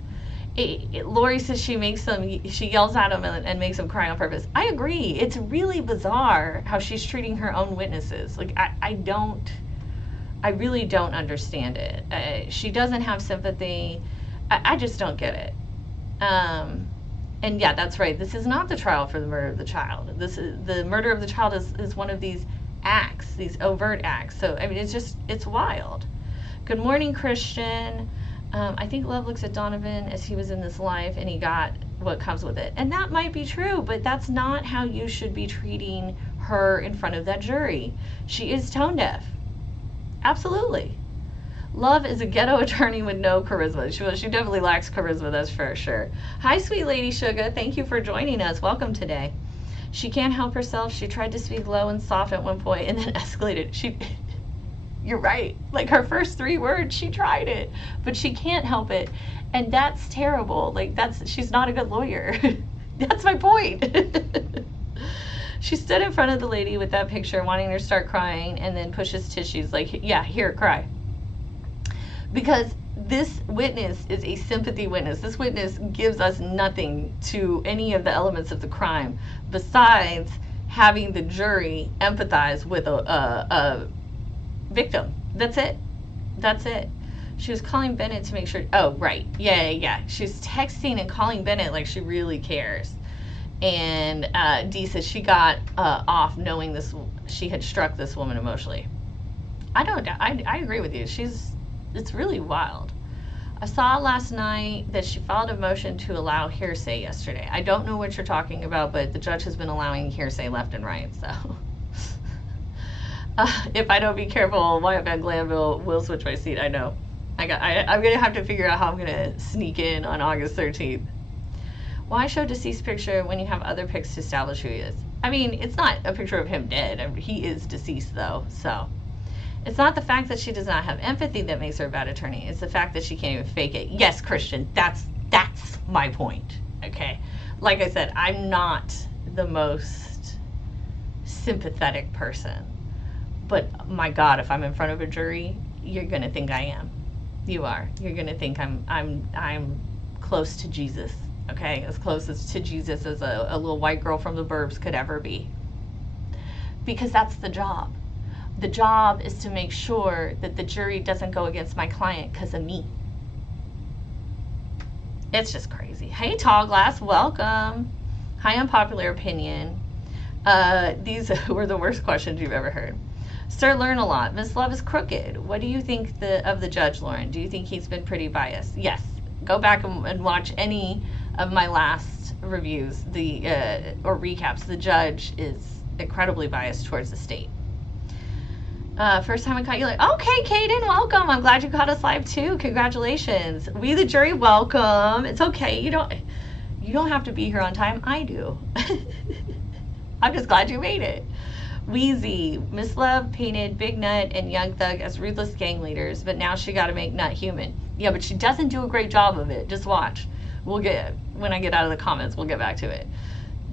Lori says she yells at him and makes him cry on purpose. I agree. It's really bizarre how she's treating her own witnesses. Like, I really don't understand it. She doesn't have sympathy. I just don't get it. And yeah, that's right. This is not the trial for the murder of the child. The murder of the child is one of these acts, these overt acts. So, I mean, it's wild. Good morning, Christian. I think Love looks at Donovan as he was in this life and he got what comes with it. And that might be true, but that's not how you should be treating her in front of that jury. She is tone deaf. Absolutely. Love is a ghetto attorney with no charisma. She definitely lacks charisma, that's for sure. Hi, sweet lady Sugar. Thank you for joining us. Welcome today. She can't help herself. She tried to speak low and soft at one point and then escalated. You're right. Like, her first 3 words, she tried it, but she can't help it. And that's terrible. Like, she's not a good lawyer. That's my point. She stood in front of the lady with that picture, wanting her to start crying, and then pushes tissues like, yeah, here, cry. Because this witness is a sympathy witness. This witness gives us nothing to any of the elements of the crime besides having the jury empathize with a victim. That's it. She was calling Bennett to make sure. Oh, right. Yeah. She was texting and calling Bennett like she really cares. And Dee says she got off knowing she had struck this woman emotionally. I agree with you. It's really wild. I saw last night that she filed a motion to allow hearsay yesterday. I don't know what you're talking about, but the judge has been allowing hearsay left and right, so. If I don't be careful, YFN Glanville will switch my seat. I know. I'm going to have to figure out how I'm going to sneak in on August 13th. Why show deceased picture when you have other pics to establish who he is? I mean, it's not a picture of him dead. I mean, he is deceased, though, so. It's not the fact that she does not have empathy that makes her a bad attorney. It's the fact that she can't even fake it. Yes, Christian, that's my point, okay? Like I said, I'm not the most sympathetic person. But my God, if I'm in front of a jury, you're gonna think I am. You are. You're gonna think I'm close to Jesus. Okay, as close as to Jesus as a little white girl from the burbs could ever be. Because that's the job. The job is to make sure that the jury doesn't go against my client because of me. It's just crazy. Hey, Tall Glass, welcome. Hi, Unpopular Opinion. These were the worst questions you've ever heard. Sir, learn a lot. Miss Love is crooked. What do you think of the judge, Lauren? Do you think he's been pretty biased? Yes. Go back and watch any of my last reviews, or recaps. The judge is incredibly biased towards the state. First time I caught you live. Okay, Kaden, welcome. I'm glad you caught us live too. Congratulations. We the jury welcome. It's okay. You don't have to be here on time. I do. I'm just glad you made it. Wheezy, Miss Love painted Big Nut and Young Thug as ruthless gang leaders, but now she got to make Nut human. Yeah, but she doesn't do a great job of it. Just watch. When I get out of the comments, we'll get back to it.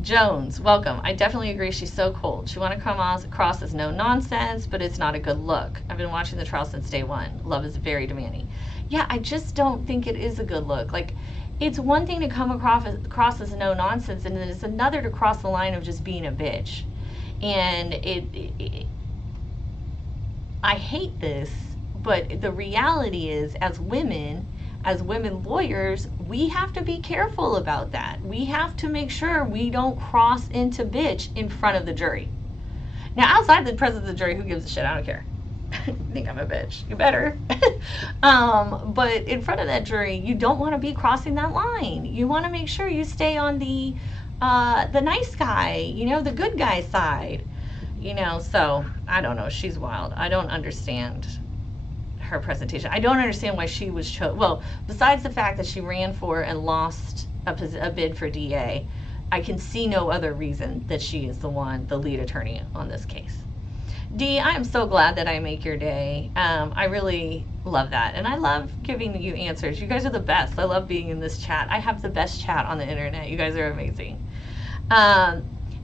Jones, welcome. I definitely agree she's so cold. She want to come across as no nonsense, but it's not a good look. I've been watching the trial since day one. Love is very demanding. Yeah, I just don't think it is a good look. Like, it's one thing to come across as no nonsense, and then it's another to cross the line of just being a bitch. And I hate this, but the reality is, as women lawyers, we have to be careful about that. We have to make sure we don't cross into bitch in front of the jury. Now, outside the presence of the jury, who gives a shit? I don't care. You think I'm a bitch? You better. But in front of that jury, you don't want to be crossing that line. You want to make sure you stay on the nice guy, the good guy side. So I don't know. She's wild. I don't understand her presentation. I don't understand why she was chosen. Well, besides the fact that she ran for and lost a bid for DA, I can see no other reason that she is the lead attorney on this case. Dee, I am so glad that I make your day. I really love that. And I love giving you answers. You guys are the best. I love being in this chat. I have the best chat on the internet. You guys are amazing.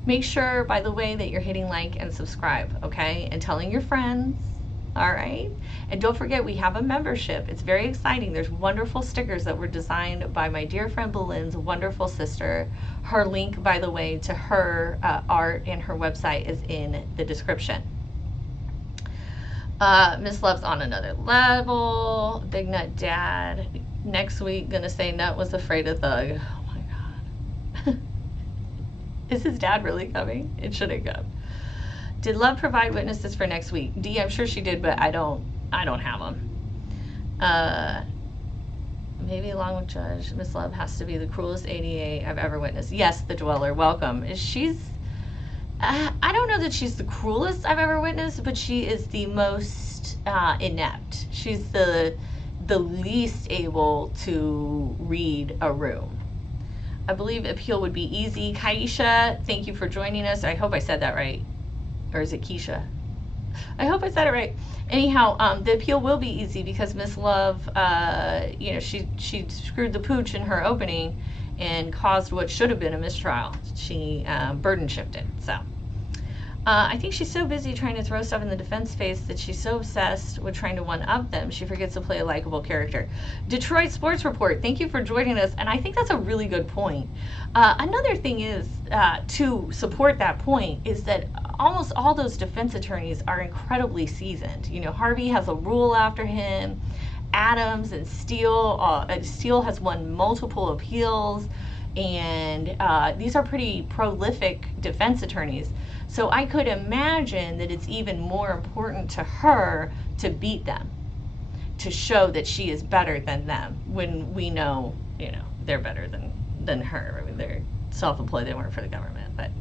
Make sure, by the way, that you're hitting like and subscribe, okay? And telling your friends, all right? And don't forget, we have a membership. It's very exciting. There's wonderful stickers that were designed by my dear friend Belin's wonderful sister. Her link, by the way, to her art and her website is in the description. Miss Love's on another level. Big Nut Dad. Next week, gonna say Nut was afraid of Thug. Oh my God. Is his dad really coming? It shouldn't come. Did Love provide witnesses for next week? Dee, I'm sure she did, but I don't have them. Maybe along with Judge, Miss Love has to be the cruelest ADA I've ever witnessed. Yes, the Dweller, welcome. I don't know that she's the cruelest I've ever witnessed, but she is the most inept. She's the least able to read a room. I believe appeal would be easy. Kaisha, thank you for joining us. I hope I said that right. Or is it Keisha? I hope I said it right. Anyhow, the appeal will be easy because Miss Love, she screwed the pooch in her opening and caused what should have been a mistrial. She burden shifted. So I think she's so busy trying to throw stuff in the defense face that she's so obsessed with trying to one-up them, she forgets to play a likable character. Detroit Sports Report, thank you for joining us, and I think that's a really good point. Another thing is, to support that point, is that almost all those defense attorneys are incredibly seasoned. Harvey has a rule after him. Adams and Steel, Steel has won multiple appeals, and these are pretty prolific defense attorneys. So I could imagine that it's even more important to her to beat them, to show that she is better than them, when we know, they're better than her. I mean, they're self-employed, they work for the government. But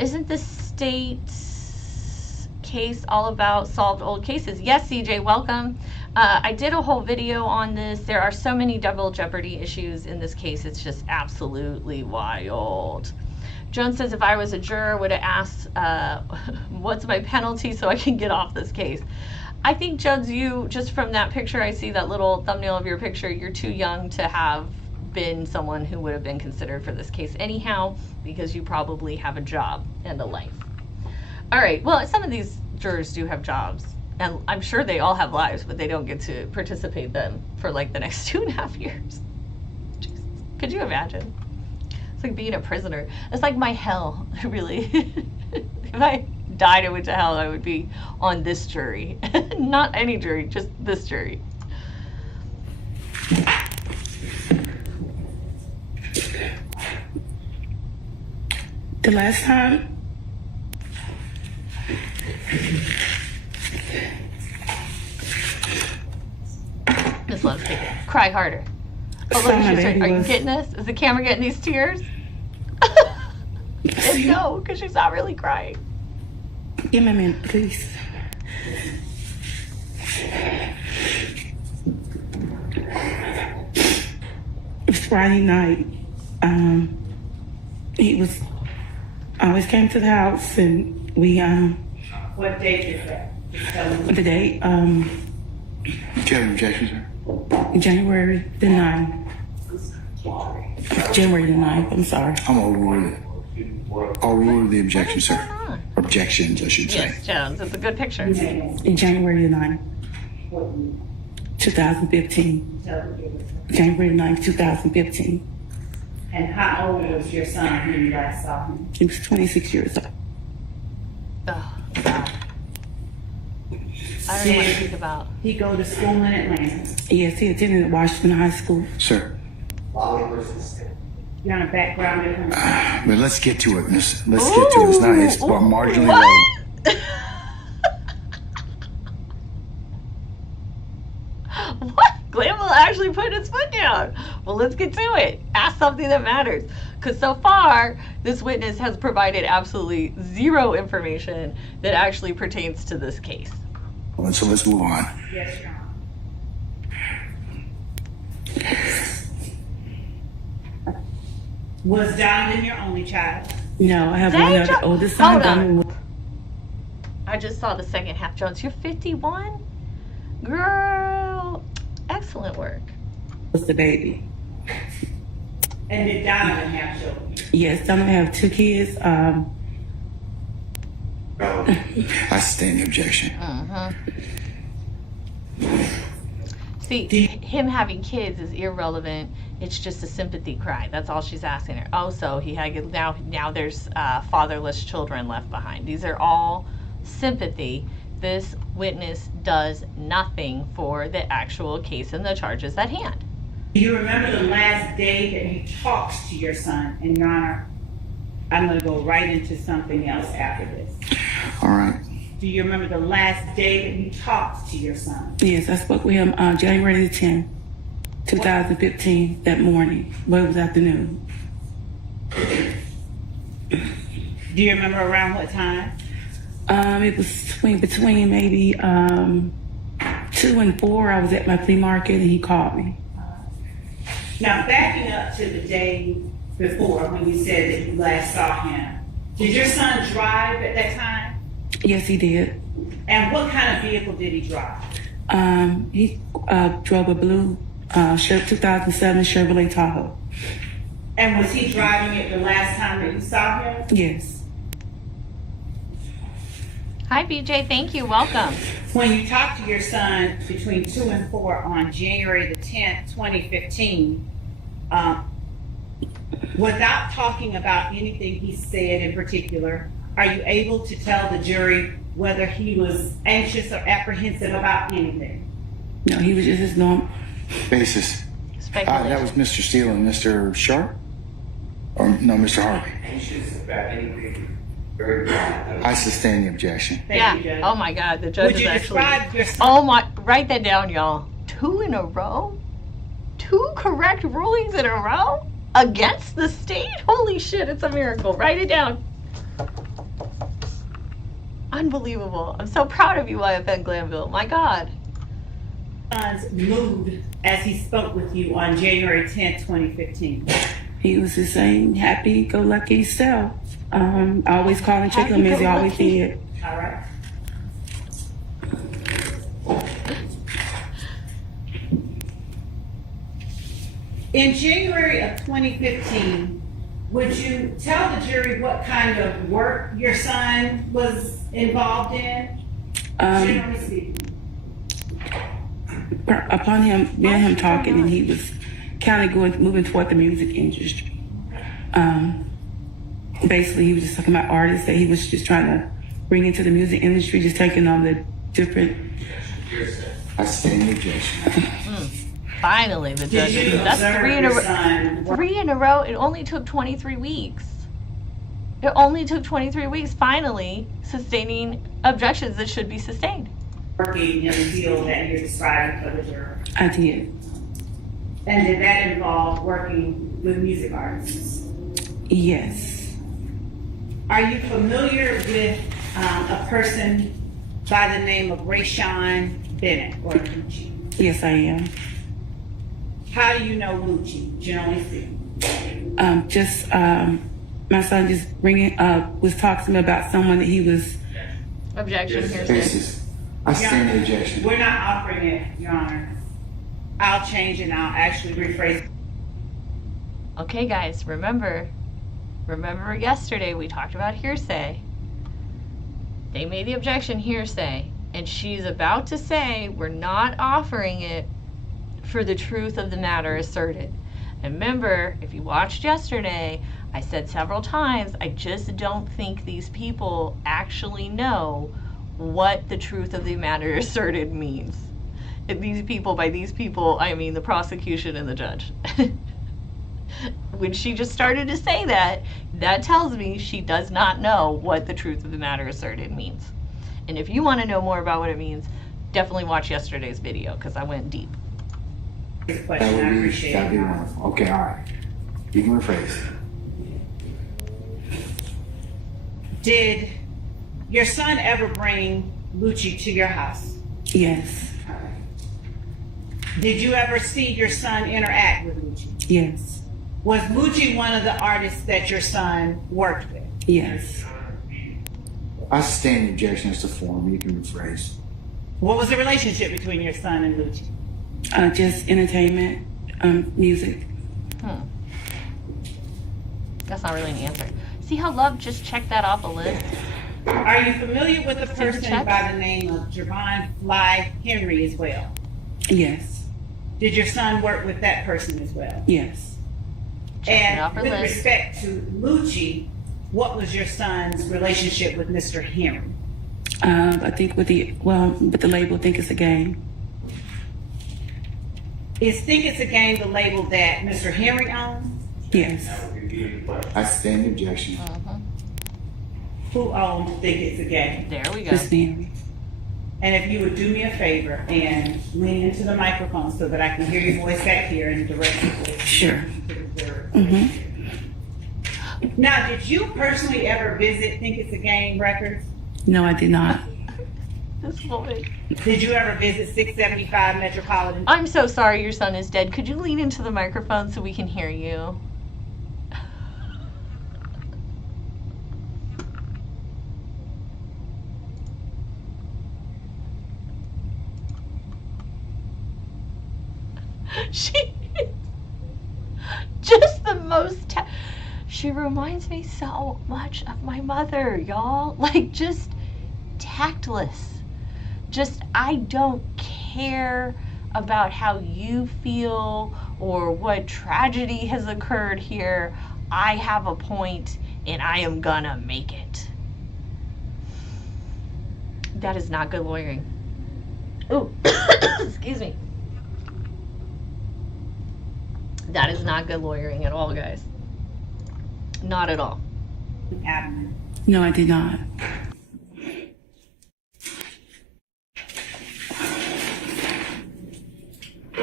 isn't the state's case all about solved old cases? Yes, CJ, welcome. I did a whole video on this. There are so many double jeopardy issues in this case. It's just absolutely wild. Joan says, if I was a juror, I would have asked, what's my penalty so I can get off this case? I think, Judge, you, just from that picture, I see that little thumbnail of your picture, you're too young to have been someone who would have been considered for this case anyhow, because you probably have a job and a life. All right, well, some of these jurors do have jobs, and I'm sure they all have lives, but they don't get to participate them for like the next 2.5 years. Jesus. Could you imagine? It's like being a prisoner. It's like my hell, really. If I died and went to hell, I would be on this jury. Not any jury, just this jury. The last time Miss Love's taking it. Cry harder. Oh, look, are you getting this? Is the camera getting these tears? No, because she's not really crying. Give me a minute, please. It was Friday night. He always came to the house, and we What date is that? Just tell me. the date Do you have an objection, sir? January the 9th. January the 9th, I'm sorry. I'm overruled. Overruled the objection, What's sir. going on? Objections, I should say. Yes, Jones, it's a good picture. January the 9th, 2015. January the 9th, 2015. And how old was your son when you last saw him? He was 26 years old. Oh, God. I don't know what to think about. He go to school in Atlanta. Yes, he attended Washington High School. Sir, You're on a background of him. but let's get to it, miss. Let's get to it. It's not, it's marginally low. What? Glam will actually putting his foot down. Well, let's get to it. Ask something that matters. Because so far, this witness has provided absolutely zero information that actually pertains to this case. Well, so let's move on. Yes, Your Honor. Was Donovan your only child? No, I have one Dang, other oldest son. hold on. Donovan I just saw the second half. Jones, you're 51? Girl, excellent work. was the baby. And did Donovan have children? Yes, Donovan have 2 kids. I sustain the objection. See, him having kids is irrelevant. It's just a sympathy cry. That's all she's asking her. Oh, so he had now there's fatherless children left behind. These are all sympathy. This witness does nothing for the actual case and the charges at hand. Do you remember the last day that he talks to your son? And Your Honor, I'm going to go right into something else after this. All right. Do you remember the last day that he talked to your son? Yes, I spoke with him January the 10th, 2015, that morning, but it was afternoon. Do you remember around what time? It was between maybe 2 and 4. I was at my flea market and he called me. Now, backing up to the day before when you said that you last saw him, did your son drive at that time? Yes, he did. And what kind of vehicle did he drive? He drove a blue 2007 Chevrolet Tahoe. And was he driving it the last time that you saw him? Yes. Hi, BJ. Thank you. Welcome. When you talked to your son between 2 and 4 on January the 10th, 2015, without talking about anything he said in particular, are you able to tell the jury whether he was anxious or apprehensive about anything? No, he was just his normal. Basis. Speculation. That was Mr. Steele and Mr. Sharp? Or no, Mr. Harvey? Anxious about anything. I sustain the objection. Thank you, Judge. Oh my God, the judge Would is you actually. describe your son? Oh my! Write that down, y'all. 2 in a row. 2 correct rulings in a row against the state. Holy shit! It's a miracle. Write it down. Unbelievable. I'm so proud of you, YFN Glanville. My God. Son's mood as he spoke with you on January 10th, 2015. He was the same happy-go-lucky self. I always call and check on him as he always did. All right. In January of 2015, would you tell the jury what kind of work your son was involved in? Generally speaking. Upon him talking, and he was kind of moving toward the music industry. Basically, he was just talking about artists that he was just trying to bring into the music industry, just taking on the different. I sustain the objection. Finally, the judge. Did you That's observe 3 in a your row. son work? 3 in a row. It only took 23 weeks. It only took 23 weeks. Finally, sustaining objections that should be sustained. Working in the field that you're describing for the jury? I did. And did that involve working with music artists? Yes. Are you familiar with a person by the name of Rayshawn Bennett or Lucci? Yes, I am. How do you know Lucci, generally speaking? My son just was talking to me about someone that he was. Objection here. Basis. I sustain the objection. We're not offering it, Your Honor. I'll change and I'll actually rephrase it. Okay, guys, remember yesterday we talked about hearsay. They made the objection hearsay, and she's about to say we're not offering it for the truth of the matter asserted. And remember, if you watched yesterday, I said several times, I just don't think these people actually know what the truth of the matter asserted means. If these people, by these people, I mean the prosecution and the judge. When she just started to say that, that tells me she does not know what the truth of the matter asserted means. And if you want to know more about what it means, definitely watch yesterday's video because I went deep. the question. I appreciate that'd be it. wonderful. Okay, all right. You can rephrase. Did your son ever bring Lucci to your house? Yes. Did you ever see your son interact with Lucci? Yes. Was Lucci one of the artists that your son worked with? Yes. I sustain the objection as to form. You can rephrase. What was the relationship between your son and Lucci? Just entertainment, music. That's not really an answer. See how Love just checked that off a list? Are you familiar with a the person check? by the name of Javon Fly Henry as well? Yes. Did your son work with that person as well? Yes. Check it off And our with list. respect to Lucci, what was your son's relationship with Mr. Henry? I think with the label, think it's a game. Is Think It's a Game the label that Mr. Henry owns? Yes. I sustain the objection. Who owns Think It's a Game? There we go. Miss Mary. And if you would do me a favor and lean into the microphone so that I can hear your voice back here and direct your voice. Sure. Now, did you personally ever visit Think It's a Game Records? No, I did not. This woman. Did you ever visit 675 Metropolitan? I'm so sorry your son is dead. Could you lean into the microphone so we can hear you? She just the most she reminds me so much of my mother, y'all. Like, just tactless. Just, I don't care about how you feel or what tragedy has occurred here. I have a point and I am gonna make it. That is not good lawyering. Oh, excuse me. That is not good lawyering at all, guys. Not at all. Avenue. No, I did not.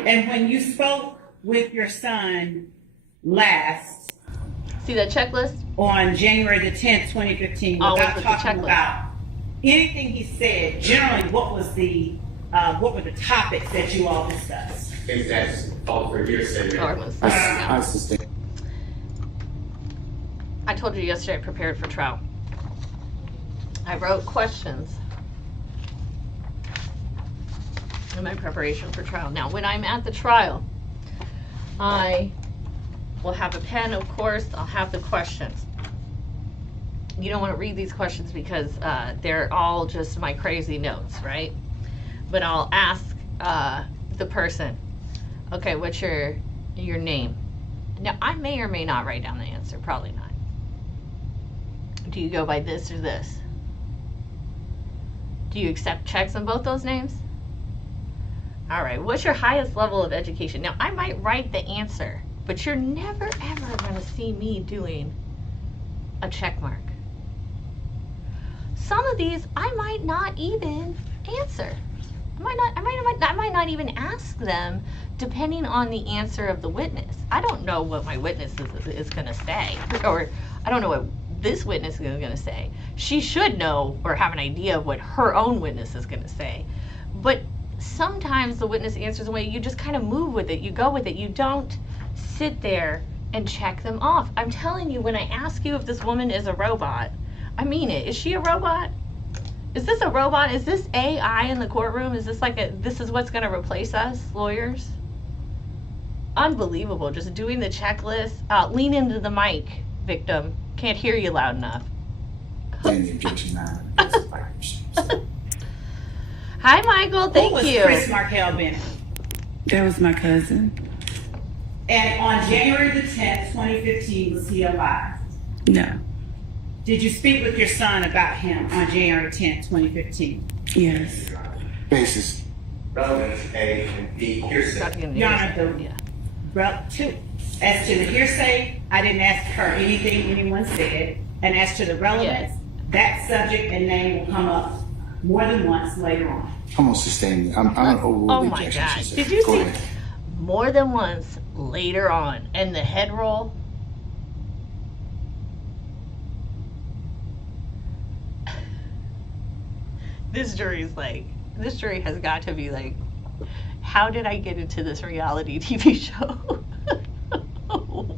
And when you spoke with your son last See that checklist? on January the 10th, 2015, Always without with the talking checklist. about anything he said, generally, what were the topics that you all discussed? I think that's all for hearsay. Regardless. I sustain. I told you yesterday I prepared for trial. I wrote questions in my preparation for trial. Now, when I'm at the trial, I will have a pen, of course. I'll have the questions. You don't want to read these questions because they're all just my crazy notes, right? But I'll ask the person, okay, what's your name? Now, I may or may not write down the answer, probably not. Do you go by this or this? Do you accept checks on both those names? All right, what's your highest level of education? Now, I might write the answer, but you're never ever going to see me doing a check mark. Some of these I might not even answer. I might not even ask them, depending on the answer of the witness. I don't know what my witness is going to say, or I don't know what this witness is going to say. She should know or have an idea of what her own witness is going to say. But sometimes the witness answers away, you just kind of move with it, you go with it, you don't sit there and check them off. I'm telling you, when I ask you if this woman is a robot, I mean it. Is she a robot? Is this a robot? Is this AI in the courtroom? Is this this is what's going to replace us, lawyers? Unbelievable. Just doing the checklist. Lean into the mic, victim. Can't hear you loud enough. Sustain the objection now. Hi, Michael. Who Thank was you. Chris Markel Bennett? That was my cousin. And on January the 10th, 2015, was he alive? No. Did you speak with your son about him on January 10th, 2015? Yes. Basis. Relevance, A, and B, hearsay. Your Honor, as to the hearsay, I didn't ask her anything anyone said. And as to the relevance, that subject and name will come up more than once later on. I'm gonna sustain it. I'm gonna overrule Oh the my objection. God. she said. Did you Go see? ahead. more than once later on. And the head roll, this jury has got to be like, how did I get into this reality TV show?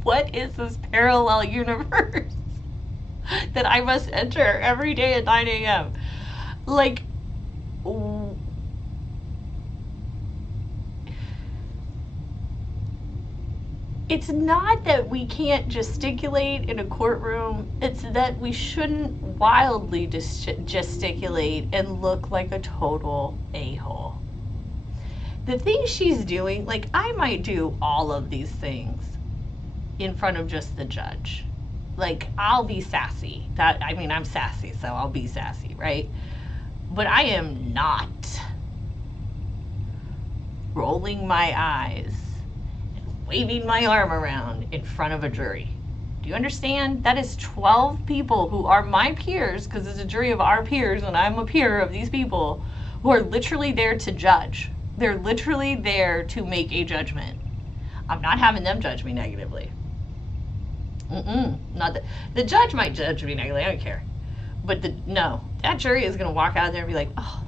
What is this parallel universe that I must enter every day at 9 a.m.? Like, it's not that we can't gesticulate in a courtroom, it's that we shouldn't wildly gesticulate and look like a total a-hole. The things she's doing, like, I might do all of these things in front of just the judge. Like, I'll be sassy. I'm sassy, so I'll be sassy, right? But I am not rolling my eyes and waving my arm around in front of a jury. Do you understand? That is 12 people who are my peers, because it's a jury of our peers, and I'm a peer of these people, who are literally there to judge. They're literally there to make a judgment. I'm not having them judge me negatively. Not that the judge might judge me negatively. I don't care. But no, that jury is going to walk out there and be like, "Oh,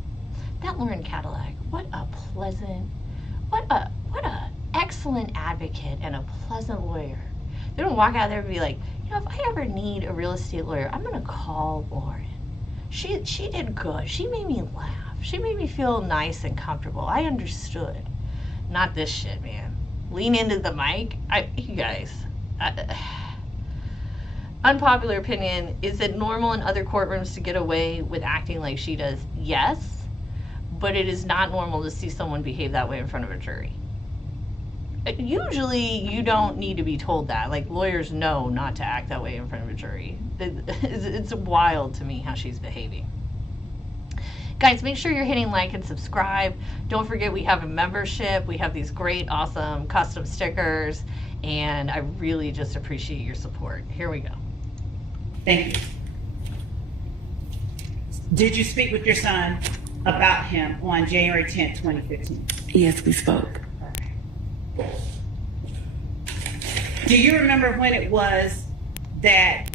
that Lauren Cadillac, what a excellent advocate and a pleasant lawyer." They don't walk out there and be like, "You know, if I ever need a real estate lawyer, I'm going to call Lauren. She did good. She made me laugh. She made me feel nice and comfortable. I understood." Not this shit, man. Lean into the mic. You guys. Unpopular opinion, is it normal in other courtrooms to get away with acting like she does? Yes, but it is not normal to see someone behave that way in front of a jury. Usually you don't need to be told that. Like, lawyers know not to act that way in front of a jury. It's wild to me how she's behaving. Guys, make sure you're hitting like and subscribe. Don't forget we have a membership. We have these great, awesome custom stickers, and I really just appreciate your support. Here we go. Thank you. Did you speak with your son about him on January 10th, 2015? Yes, we spoke. Do you remember when it was that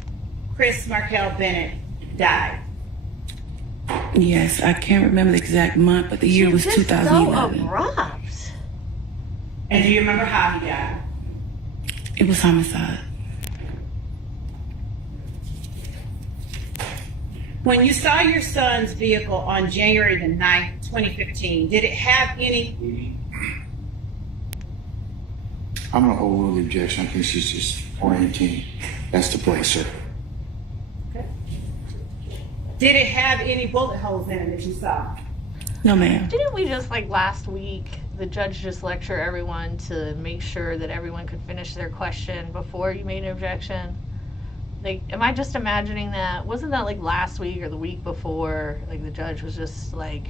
Chris Markel Bennett died? Yes, I can't remember the exact month, but the year was 2011. So abrupt. And do you remember how he died? It was homicide. When you saw your son's vehicle on January the 9th, 2015, did it have any... I'm going to overrule the objection. I think she's just orienting. That's the place, sir. Okay. Did it have any bullet holes in it that you saw? No, ma'am. Didn't we just, like, last week, the judge just lecture everyone to make sure that everyone could finish their question before you made an objection? Like, am I just imagining that? Wasn't that like last week or the week before? Like, the judge was just like,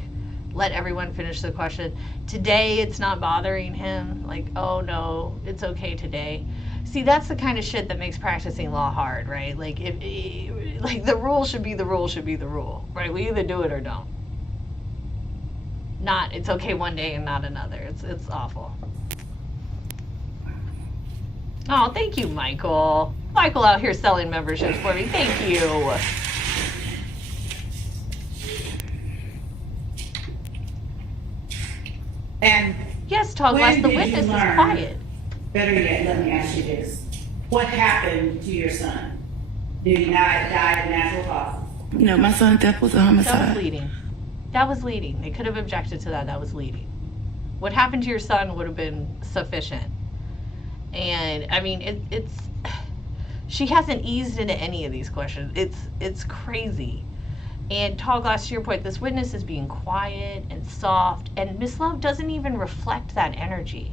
let everyone finish the question. Today, it's not bothering him. Like, oh no, it's okay today. See, that's the kind of shit that makes practicing law hard, right? Like, like the rule should be the rule should be the rule, right? We either do it or don't. Not, it's okay one day and not another. It's awful. Oh, thank you, Michael. Michael out here selling memberships for me. Thank you. And yes, Tall Glass, the witness is quiet. Better yet, let me ask you this. What happened to your son? Did he die of natural causes? No, my son's death was a That homicide. was leading. That was leading. They could have objected to that. That was leading. What happened to your son would have been sufficient. And I mean, it's she hasn't eased into any of these questions. It's crazy. And Tall Glass, to your point, this witness is being quiet and soft, and Miss Love doesn't even reflect that energy.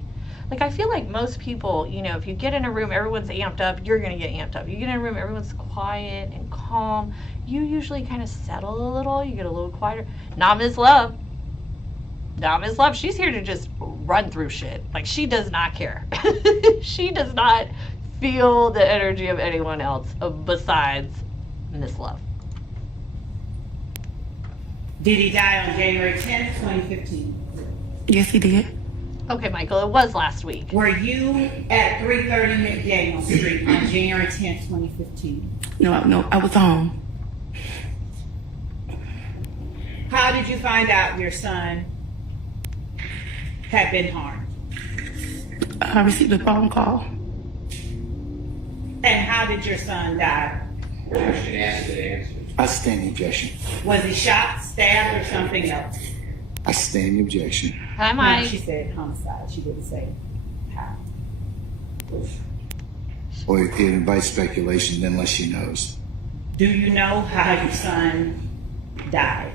Like, I feel like most people, you know, if you get in a room, everyone's amped up, you're gonna get amped up. You get in a room, everyone's quiet and calm. You usually kind of settle a little, you get a little quieter. Not Miss Love. Not Miss Love. She's here to just run through shit. Like, she does not care. She does not feel the energy of anyone else besides Miss Love. Did he die on January 10th, 2015? Yes, he did. Okay, Michael, it was last week. Were you at 330 McDaniel Street on January 10th, 2015? No, I was home. How did you find out your son had been harmed? I received a phone call. And how did your son die? Question asked and answered. I stand the objection. Was he shot, stabbed, or something else? I stand the objection. Hi, No, Mike. she said homicide. She didn't say how. Or it invites speculation unless she knows. Do you know how your son died?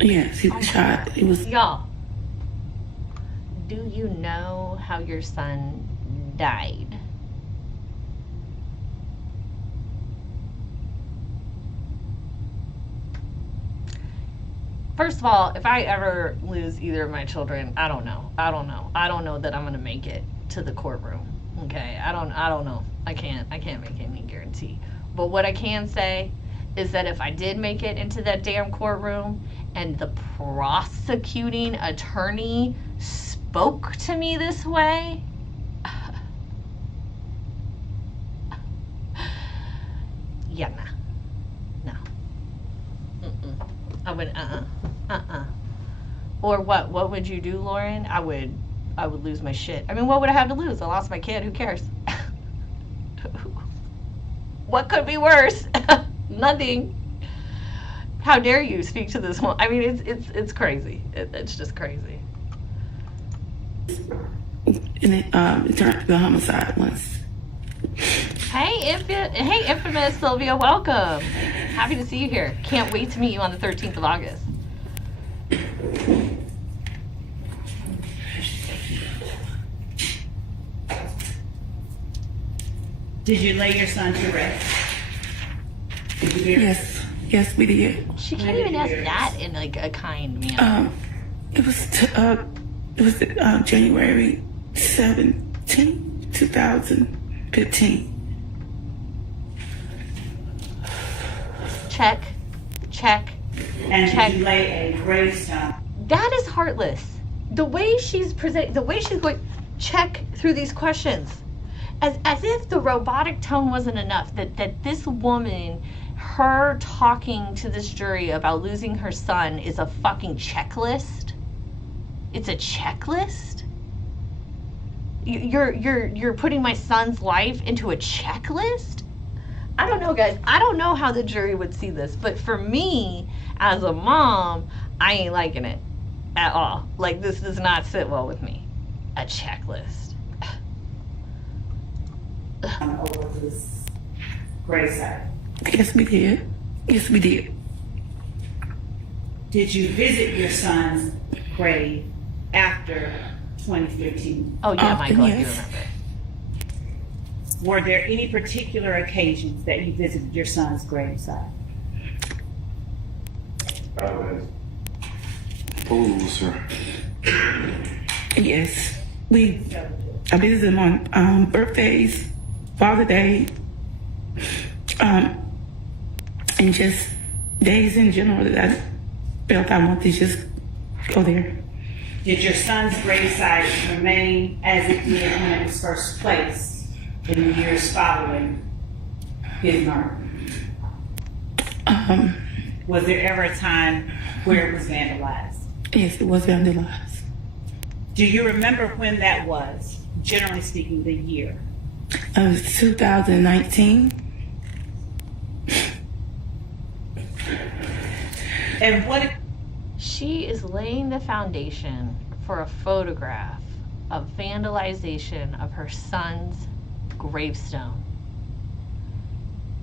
Yes, he was shot. It was Y'all, do you know how your son died? First of all, if I ever lose either of my children, I don't know. I don't know that I'm gonna make it to the courtroom. Okay, I don't know. I can't make any guarantee. But what I can say is that if I did make it into that damn courtroom and the prosecuting attorney spoke to me this way, yeah, no. I would, Or what? What would you do, Lauren? I would lose my shit. I mean, what would I have to lose? I lost my kid. Who cares? What could be worse? Nothing. How dare you speak to this one? I mean, it's crazy. It's just crazy. and it turned out to be a homicide once. Hey, infamous Sylvia, welcome. Happy to see you here. Can't wait to meet you on the 13th of August. Did you lay your son to rest? Did you hear? Yes, we did. She can't even ask that in like a kind manner. It was January 17, 2015. Check. And Check. did you lay a gravestone? That is heartless. The way she's presenting, the way she's going, check through these questions. As if the robotic tone wasn't enough, that this woman, her talking to this jury about losing her son is a fucking checklist. It's a checklist? You're putting my son's life into a checklist? I don't know, guys. I don't know how the jury would see this, but for me, as a mom, I ain't liking it at all. Like, this does not sit well with me. A checklist. Over his gravesite. Yes, we did. Yes, we did. Did you visit your son's grave after 2015? Oh, yeah, Often, Michael, I do yes. remember. Were there any particular occasions that you visited your son's gravesite? Oh, sir. Yes, I visited him on birthdays, Father Day, and just days in general that I felt I wanted to just go there. Did your son's gravesite remain as it did when it was first placed in the years following his murder? Was there ever a time where it was vandalized? Yes, it was vandalized. Do you remember when that was? Generally speaking, the year. It was 2019. And what? She is laying the foundation for a photograph of vandalization of her son's gravestone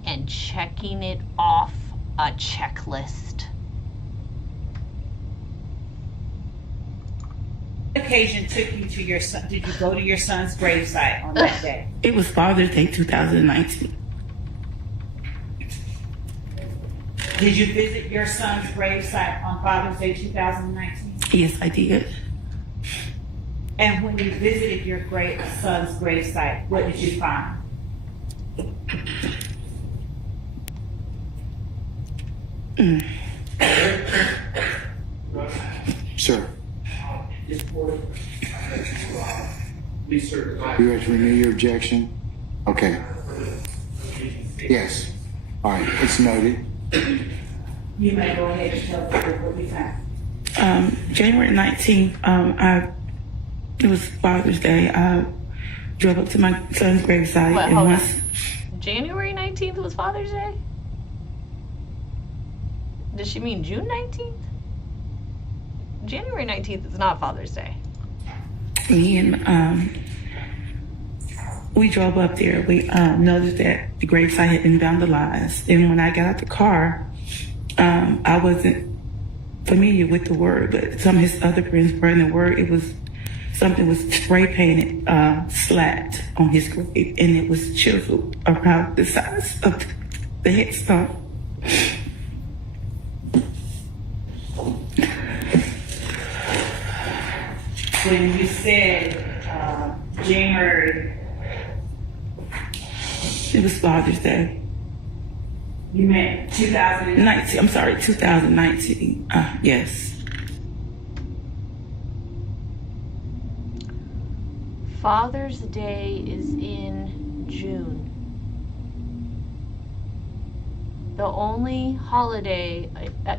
and checking it off a checklist. Occasion took you to your son? Did you go to your son's gravesite on that day? It was Father's Day 2019. Did you visit your son's gravesite on Father's Day 2019? Yes, I did. And when you visited your son's gravesite, what did you find? Sir. Be certified. You have to renew your objection? Okay. Yes. All right, it's noted. You may go ahead and tell the board what you found. January 19th, it was Father's Day. I drove up to my son's gravesite What, and hold on. once January 19th was Father's Day? Does she mean June 19th? January 19th is not Father's Day. me and we drove up there. We noticed that the gravesite had been vandalized, and when I got out the car, I wasn't familiar with the word, but some of his other friends were in the word. It was something was spray painted, slapped on his grave, and it was chiseled around the size of the headstone. When you said January, It was Father's Day. you meant 2000. 19, I'm sorry, 2019. Yes. Father's Day is in June. The only holiday,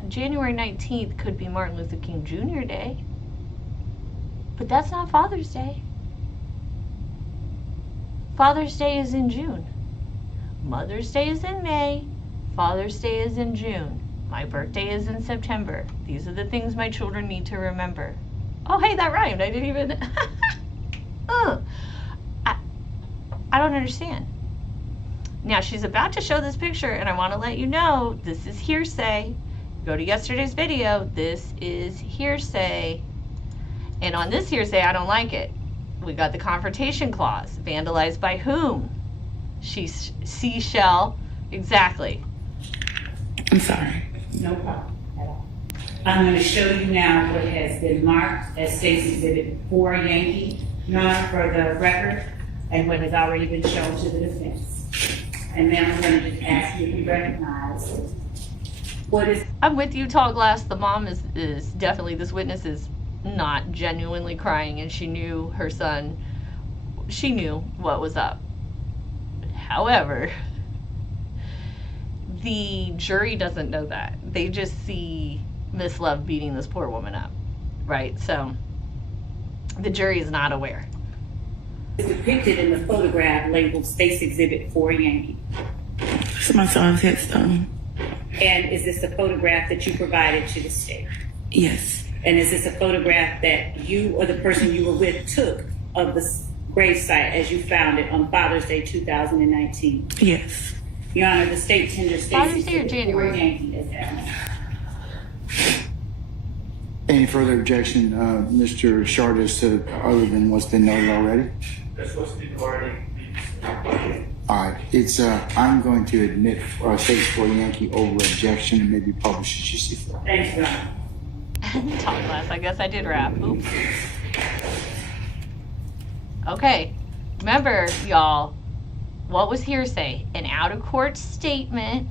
January 19th could be Martin Luther King Jr. Day, but that's not Father's Day. Father's Day is in June. Mother's Day is in May. Father's Day is in June. My birthday is in September. These are the things my children need to remember. Oh, hey, that rhymed. I didn't even... I don't understand. Now, she's about to show this picture, and I want to let you know, this is hearsay. Go to yesterday's video. This is hearsay. And on this hearsay, I don't like it. We got the confrontation clause. Vandalized by whom? Seashell. Exactly. I'm sorry. No problem at all. I'm going to show you now what has been marked as State's Exhibit 4 Yankee, Your for the record, and what has already been shown to the defense. And then I'm going to just ask you if you recognize what is. I'm with you, Tall Glass. The mom is definitely, this witness is not genuinely crying, and she knew her son, she knew what was up. However, the jury doesn't know that. They just see Miss Love beating this poor woman up, right? So the jury is not aware. Is depicted in the photograph labeled State's Exhibit 4 Yankee. This is my son's headstone. And is this a photograph that you provided to the state? Yes. And is this a photograph that you or the person you were with took of the gravesite as you found it on Father's Day 2019? Yes. Your Honor, the state tenders Father's State's Day or Exhibit 4 January? Yankee as evidence. Any further objection, Mr. Shardas, other than what's been noted already? That's what's been already. All right, it's, I'm going to admit State's 4 Yankee over objection and maybe publish as you see fit. Thanks, Your Honor. Tall Glass, I guess I did rap. Oops. Okay, remember, y'all, what was hearsay? An out-of-court statement.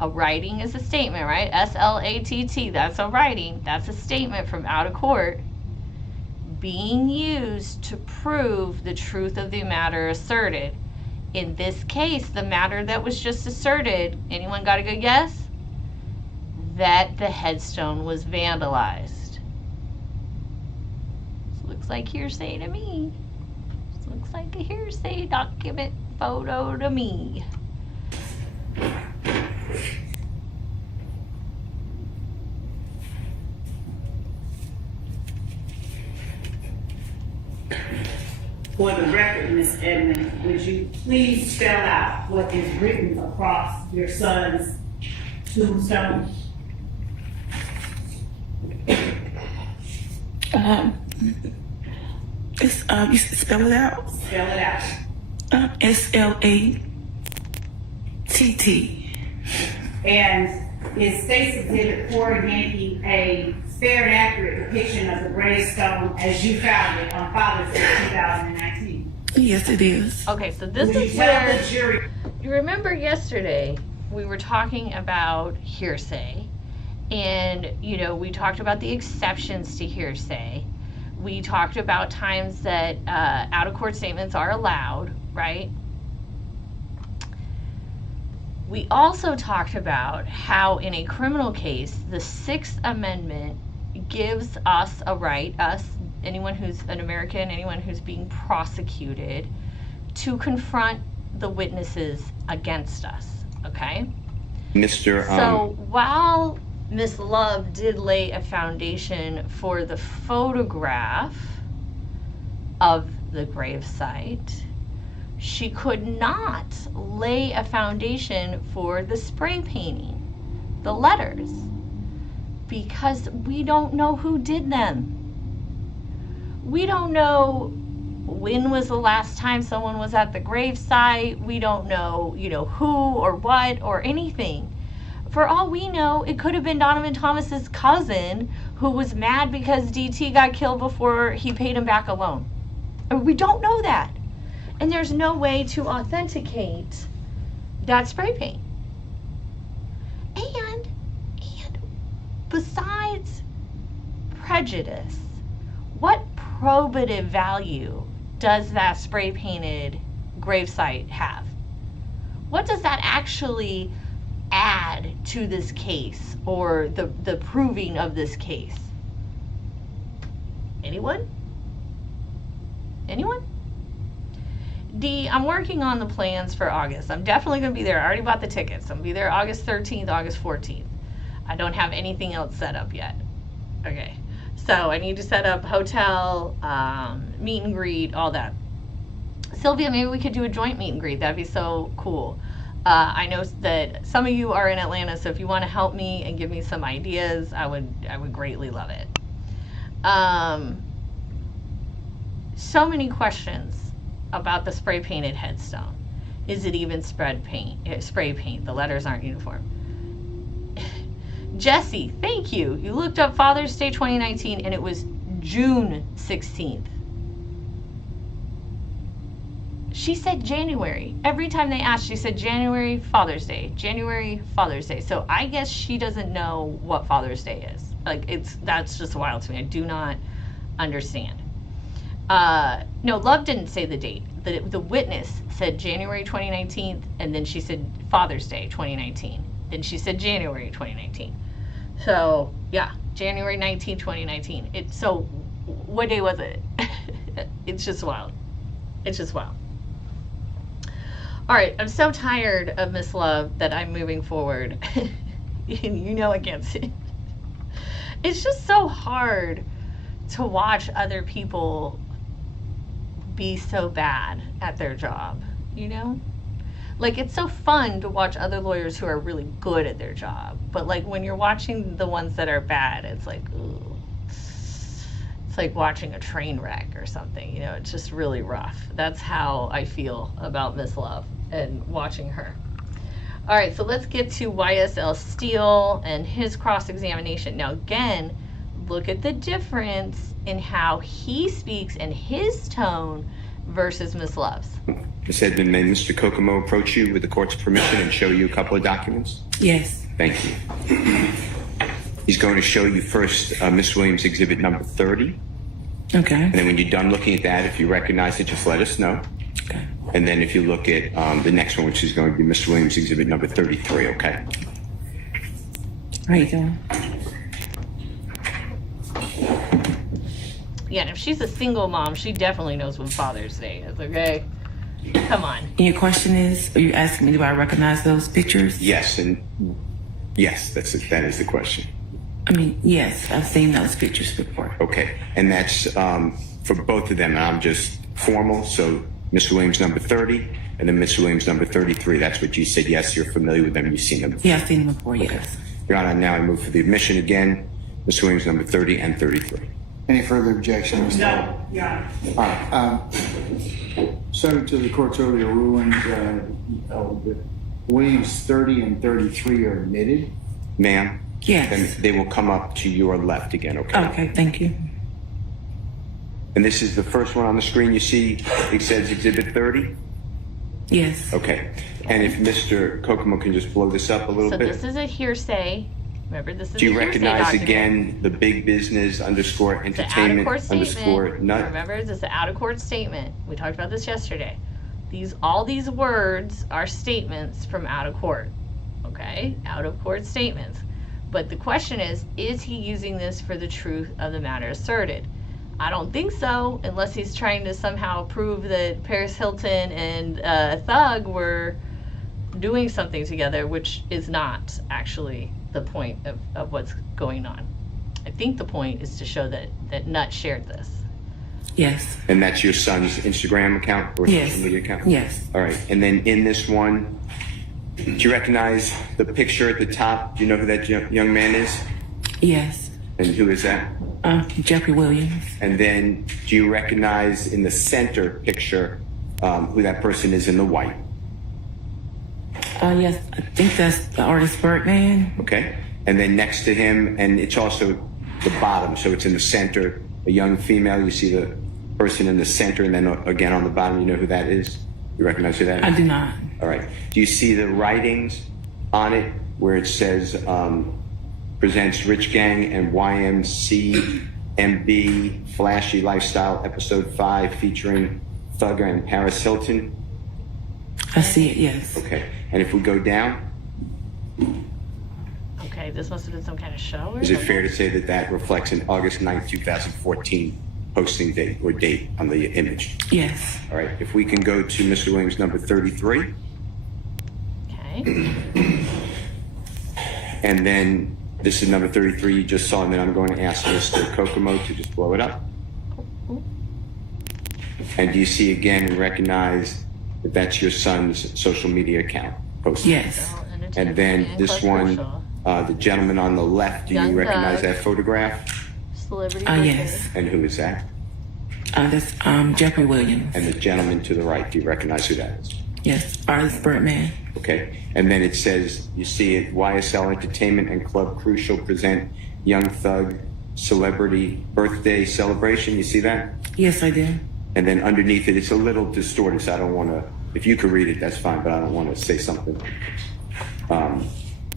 A writing is a statement, right? SLATT, that's a writing. That's a statement from out of court being used to prove the truth of the matter asserted. In this case, the matter that was just asserted, anyone got a good guess? That the headstone was vandalized. This looks like hearsay to me. This looks like a hearsay document photo to me. For the record, Ms. Edmond, would you please spell out what is written across your son's tombstone? It's you spell it out. Spell it out. SLATT. And is State's Exhibit 4 Yankee a fair and accurate depiction of the gravestone as you found it on Father's Day 2019? Yes, it is. Okay, so this Would you is tell where the jury? you remember yesterday we were talking about hearsay, and we talked about the exceptions to hearsay. We talked about times that out-of-court statements are allowed, right? We also talked about how in a criminal case, the Sixth Amendment gives us a right, anyone who's an American, anyone who's being prosecuted, to confront the witnesses against us, okay? So while Miss Love did lay a foundation for the photograph of the gravesite, she could not lay a foundation for the spray painting, the letters, because we don't know who did them. We don't know when was the last time someone was at the gravesite. We don't know, who or what or anything. For all we know, it could have been Donovan Thomas's cousin who was mad because DT got killed before he paid him back a loan. We don't know that. And there's no way to authenticate that spray paint. And besides prejudice, what probative value does that spray painted gravesite have? What does that actually add to this case or the proving of this case? Anyone? I'm working on the plans for August. I'm definitely going to be there. I already bought the tickets. I'm going to be there August 13th, August 14th. I don't have anything else set up yet. Okay. So I need to set up hotel, meet and greet, all that. Sylvia, maybe we could do a joint meet and greet. That'd be so cool. I know that some of you are in Atlanta, so if you want to help me and give me some ideas, I would greatly love it. So many questions about the spray painted headstone. Is it even spray paint? The letters aren't uniform. Jesse, thank you. You looked up Father's Day 2019 and it was June 16th. She said January. Every time they asked, she said January, Father's Day. January, Father's Day. So I guess she doesn't know what Father's Day is. That's just wild to me. I do not understand. No, Love didn't say the date. The witness said January 2019, and then she said Father's Day 2019. Then she said January 2019. So, yeah, January 19, 2019. So, what day was it? It's just wild. It's just wild. All right, I'm so tired of Miss Love that I'm moving forward. I can't see. It's just so hard to watch other people be so bad at their job, it's so fun to watch other lawyers who are really good at their job, but when you're watching the ones that are bad, it's like, ooh, it's like watching a train wreck or something. It's just really rough. That's how I feel about Miss Love and watching her. All right, so let's get to YSL Steel and his cross-examination. Now again, look at the difference in how he speaks and his tone versus Ms. Love's. Ms. Edmond, may Mr. Kokomo approach you with the court's permission and show you a couple of documents? Yes. Thank you. He's going to show you first Ms. Williams' exhibit number 30. Okay. And then when you're done looking at that, if you recognize it, just let us know. Okay. And then if you look at the next one, which is going to be Ms. Williams' exhibit number 33, okay? Right there. Yeah, and if she's a single mom, she definitely knows what Father's Day is, okay? Come on. And your question is, are you asking me, do I recognize those pictures? Yes, and yes, that is the question. I mean, yes, I've seen those pictures before. Okay, and that's for both of them. I'm just formal, so Ms. Williams number 30 and then Ms. Williams number 33. That's what you said. Yes, you're familiar with them. You've seen them before. Yeah, I've seen them before, yes. Okay. Your Honor, now I move for the admission again. Ms. Williams number 30 and 33. Any further objections? No, Your Honor. All right. Subject to the court's earlier rulings, Williams 30 and 33 are admitted. Ma'am? Yes. And they will come up to your left again, okay? Okay, thank you. And this is the first one on the screen you see. It says Exhibit 30? Yes. Okay. And if Mr. Kokomo can just blow this up a little So bit. this is a hearsay Remember, this is Do you a hearsay recognize document. again the big business underscore It's an entertainment out-of-court underscore statement. nut? Remember, this is an out-of-court statement. We talked about this yesterday. All these words are statements from out of court. Okay? Out-of-court statements. But the question is he using this for the truth of the matter asserted? I don't think so, unless he's trying to somehow prove that Paris Hilton and Thug were doing something together, which is not actually the point of what's going on. I think the point is to show that Nut shared this. Yes. And that's your son's Instagram account or Yes. social media account? Yes. All right. And then in this one, do you recognize the picture at the top? Do you know who that young man is? Yes. And who is that? Jeffrey Williams. And then do you recognize in the center picture who that person is in the white? Yes, I think that's the artist Birdman. Okay. And then next to him, and it's also the bottom, so it's in the center, a young female. You see the person in the center, and then again on the bottom, you know who that is? You recognize who that is? I do not. All right. Do you see the writings on it where it says presents Rich Gang and YMCMB Flashy Lifestyle Episode 5 featuring Thugger and Paris Hilton? I see it, yes. Okay. And if we go down, Okay, this must have been some kind of show or is it something? fair to say that that reflects an August 9th, 2014 posting date or date on the image? Yes. All right. If we can go to Mr. Williams, number 33. Okay. And then this is number 33 you just saw, and then I'm going to ask Mr. Kokomo to just blow it up. And do you see again and recognize that that's your son's social media account posted? Yes. And then this one, the gentleman on the left, do you Young recognize Thug. that photograph? Celebrity. Yes. And who is that? That's Jeffrey Williams. And the gentleman to the right, do you recognize who that is? Yes, artist Birdman. Okay. And then it says, you see it, YSL Entertainment and Club Crucial present Young Thug Celebrity Birthday Celebration. You see that? Yes, I do. And then underneath it, it's a little distorted, so I don't want to, if you could read it, that's fine, but I don't want to say something.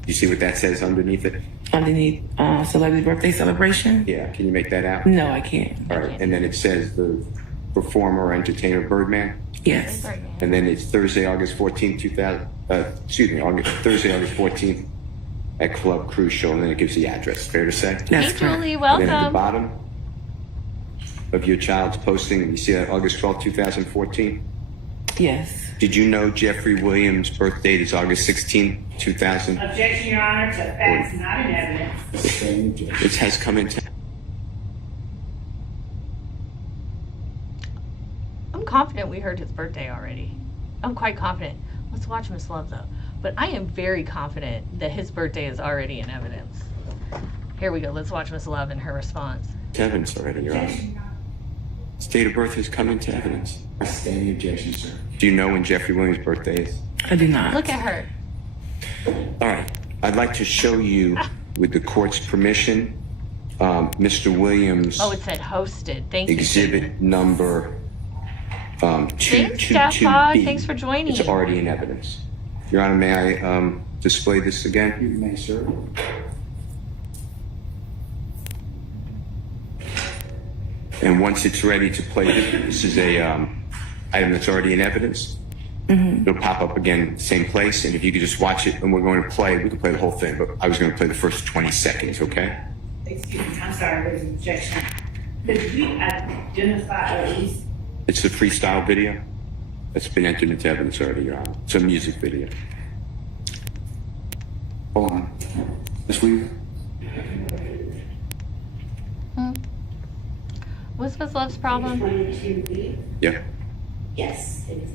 You see what that says underneath it? Underneath celebrity birthday celebration? Yeah, can you make that out? No, I can't. All right, and then it says the performer or entertainer Birdman, Yes. and then it's Thursday, August 14th, Thursday, August 14th at Club Crucial, and then it gives the address. Fair to say? That's Hey, correct. Julie, And then at the welcome. bottom of your child's posting, you see that August 12th, 2014? Yes. Did you know Jeffrey Williams' birth date is August 16th, 2000? Objection, Your Honor, to facts not in evidence. It has come into. I'm confident we heard his birthday already. I'm quite confident. Let's watch Miss Love though. But I am very confident that his birthday is already in evidence. Here we go. Let's watch Miss Love and her response. Evidence already, Your Honor. His date of birth has come into evidence. I stand the objection, sir. Do you know when Jeffrey Williams' birthday is? I do not. Look at her. All right. I'd like to show you, with the court's permission, Mr. Williams' Oh, it said hosted. Thank you. exhibit number Thanks, 222B. Jeff Hogg. Thanks for joining. It's already in evidence. Your Honor, may I display this again? You may, sir. And once it's ready to play, this is a item that's already in evidence. It'll pop up again, same place. And if you could just watch it, and we're going to play, we can play the whole thing, but I was going to play the first 20 seconds, okay? Excuse me, I'm sorry, there's an objection. Could we identify or at least It's the freestyle video that's been entered into evidence already, Your Honor. It's a music video. Hold on. Ms. Weaver? What's Miss Love's problem? 22B? Yeah. Yes, it is.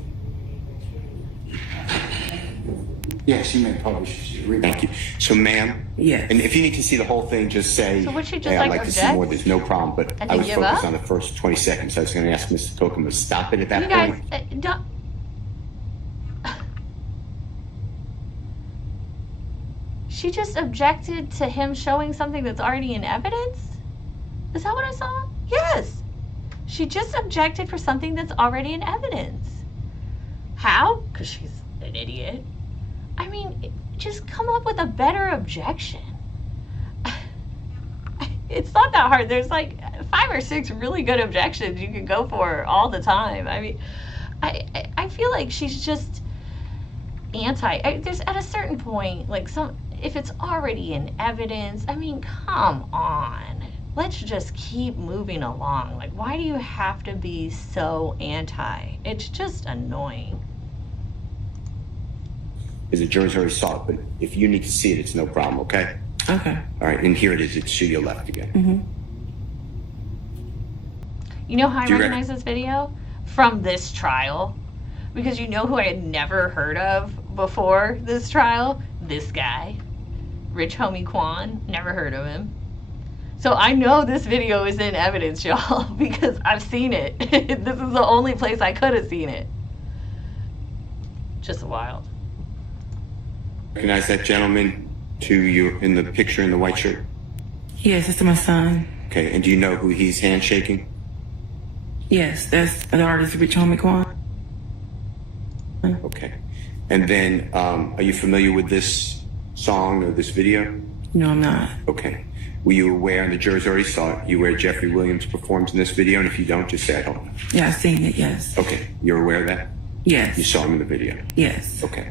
Yes, you may publish. Thank you. So, ma'am, Yes. and if you need to see the whole thing, just say, So would she just, hey, I'd like, like to see object? more. There's no problem. But And I then was give focused up? on the first 20 seconds. I was going to ask Mr. Kokomo to stop it at that You guys, point. don't. She just objected to him showing something that's already in evidence? Is that what I saw? Yes. She just objected for something that's already in evidence. How? Because she's an idiot. I mean, just come up with a better objection. it's not that hard. There's like 5 or 6 really good objections you can go for all the time. I mean, I feel like she's just there's at a certain point, like if it's already in evidence, I mean, come on. Let's just keep moving along. Like, why do you have to be so anti? It's just annoying. Because the jury's already saw it, but if you need to see it, it's no problem, okay? Okay. All right, and here it is. It's to your left again. You know how I Do you recognize this video? From this trial. Because you know who I had never heard of before this trial? This guy. Rich Homie Quan. Never heard of him. So I know this video is in evidence, y'all, because I've seen it. This is the only place I could have seen it. Just wild. Recognize that gentleman to you in the picture in the white shirt? Yes, it's my son. Okay, and do you know who he's handshaking? Yes, that's the artist Rich Homie Quan. Okay. And then, are you familiar with this song or this video? No, I'm not. Okay. Were you aware, and the jurors already saw it, you aware Jeffrey Williams performs in this video? And if you don't, just say I don't know. Yeah, I've seen it, yes. Okay. You're aware of that? You Yes. saw him in the video? Yes. Okay.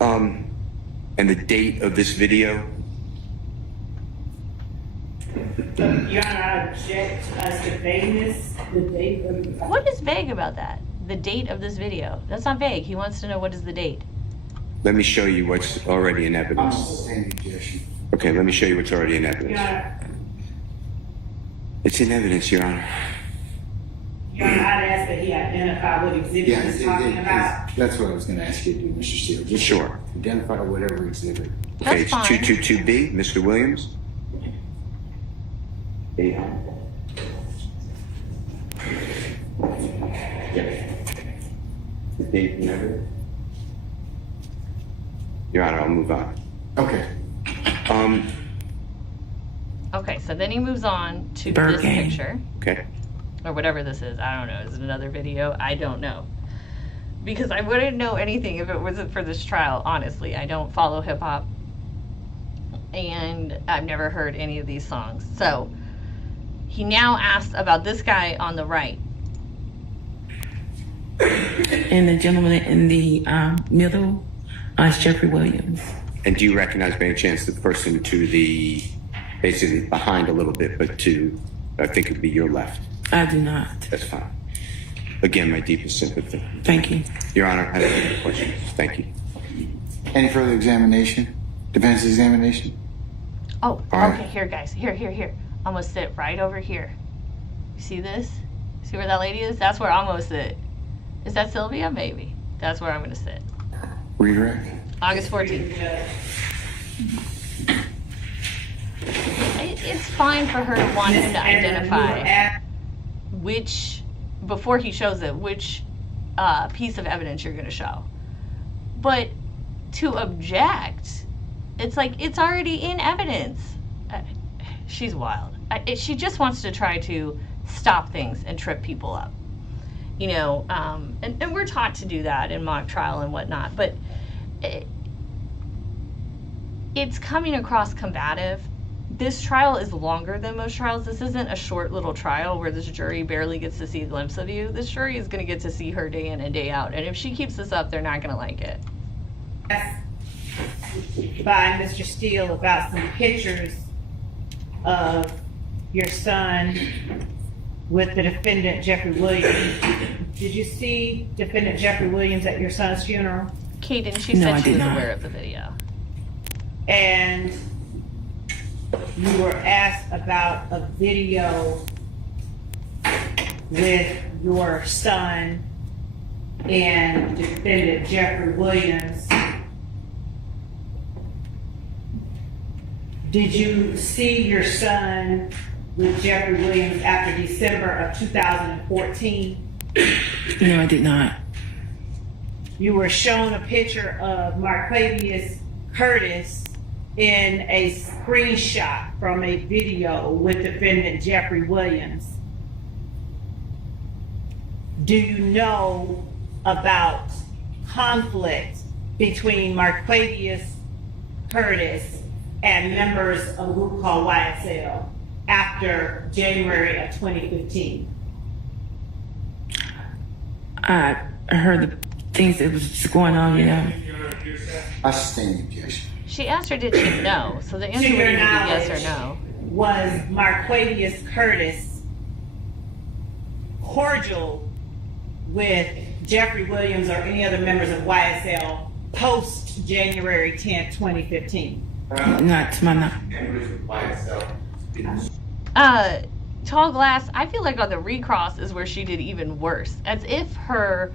And the date of this video? Your Honor, I object us to vagueness, the date of the. What is vague about that? The date of this video. That's not vague. He wants to know what is the date. Let me show you what's already in evidence. Okay, let me show you what's already in Your evidence. Honor, It's in evidence, Your Honor. Your Honor, I'd ask that he identify what exhibit he's talking about. That's what I was going to ask you to do, Mr. Steele. Just Sure. identify whatever exhibit. Okay, That's it's fine. 222B, Mr. Williams. Yeah. The date and everything. Your Honor, I'll move on. Okay. Okay, so then he moves on to Bird this game. picture. Okay. Or whatever this is. I don't know. Is it another video? I don't know. Because I wouldn't know anything if it wasn't for this trial, honestly. I don't follow hip hop. And I've never heard any of these songs. So he now asks about this guy on the right. And the gentleman in the middle is Jeffrey Williams. And do you recognize by any chance the person to the, basically behind a little bit, but to, I think it'd be your left? I do not. That's fine. Again, my deepest sympathy. Thank you. Your Honor, I have any questions. Thank you. Any further examination? Defense examination? Oh, All right. okay, here, guys. Here. I'm gonna sit right over here. You see this? See where that lady is? That's where I'm gonna sit. Is that Sylvia? Maybe. That's where I'm gonna sit. Redirect? August 14th. It's fine for her to want him to identify which, before he shows it, which piece of evidence you're going to show. But to object, it's like it's already in evidence. She's wild. She just wants to try to stop things and trip people up. You know, and we're taught to do that in mock trial and whatnot, but it's coming across combative. This trial is longer than most trials. This isn't a short little trial where this jury barely gets to see a glimpse of you. This jury is going to get to see her day in and day out. And if she keeps this up, they're not going to like it. By Mr. Steele about some pictures of your son with the defendant Jeffrey Williams. Did you see defendant Jeffrey Williams at your son's funeral? Kaden, she No, said I she did was not. aware of the video. And you were asked about a video with your son and defendant Jeffrey Williams. Did you see your son with Jeffrey Williams after December of 2014? No, I did not. You were shown a picture of Marquavius Curtis in a screenshot from a video with defendant Jeffrey Williams. Do you know about conflict between Marquavius Curtis and members of a group called YSL? after January of 2015? I heard the things that was going on, you know. I sustain the objection. She asked her, did she know? So the answer To would your either be yes or knowledge, no. was Marquavius Curtis cordial with Jeffrey Williams or any other members of YSL post January 10th, 2015? Not to my knowledge. Tall Glass, I feel like on the recross is where she did even worse. As if her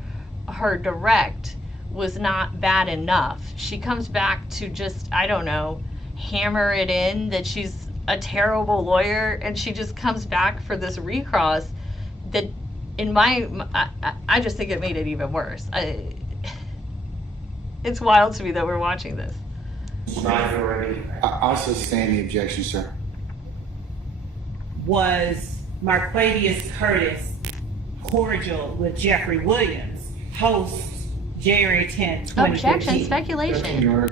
direct was not bad enough. She comes back to just, I don't know, hammer it in that she's a terrible lawyer, and she just comes back for this recross that I just think it made it even worse. It's wild to me that we're watching this. I'll sustain the objection, sir. Was Marquavius Curtis cordial with Jeffrey Williams post January 10th, 2015? Objection, speculation.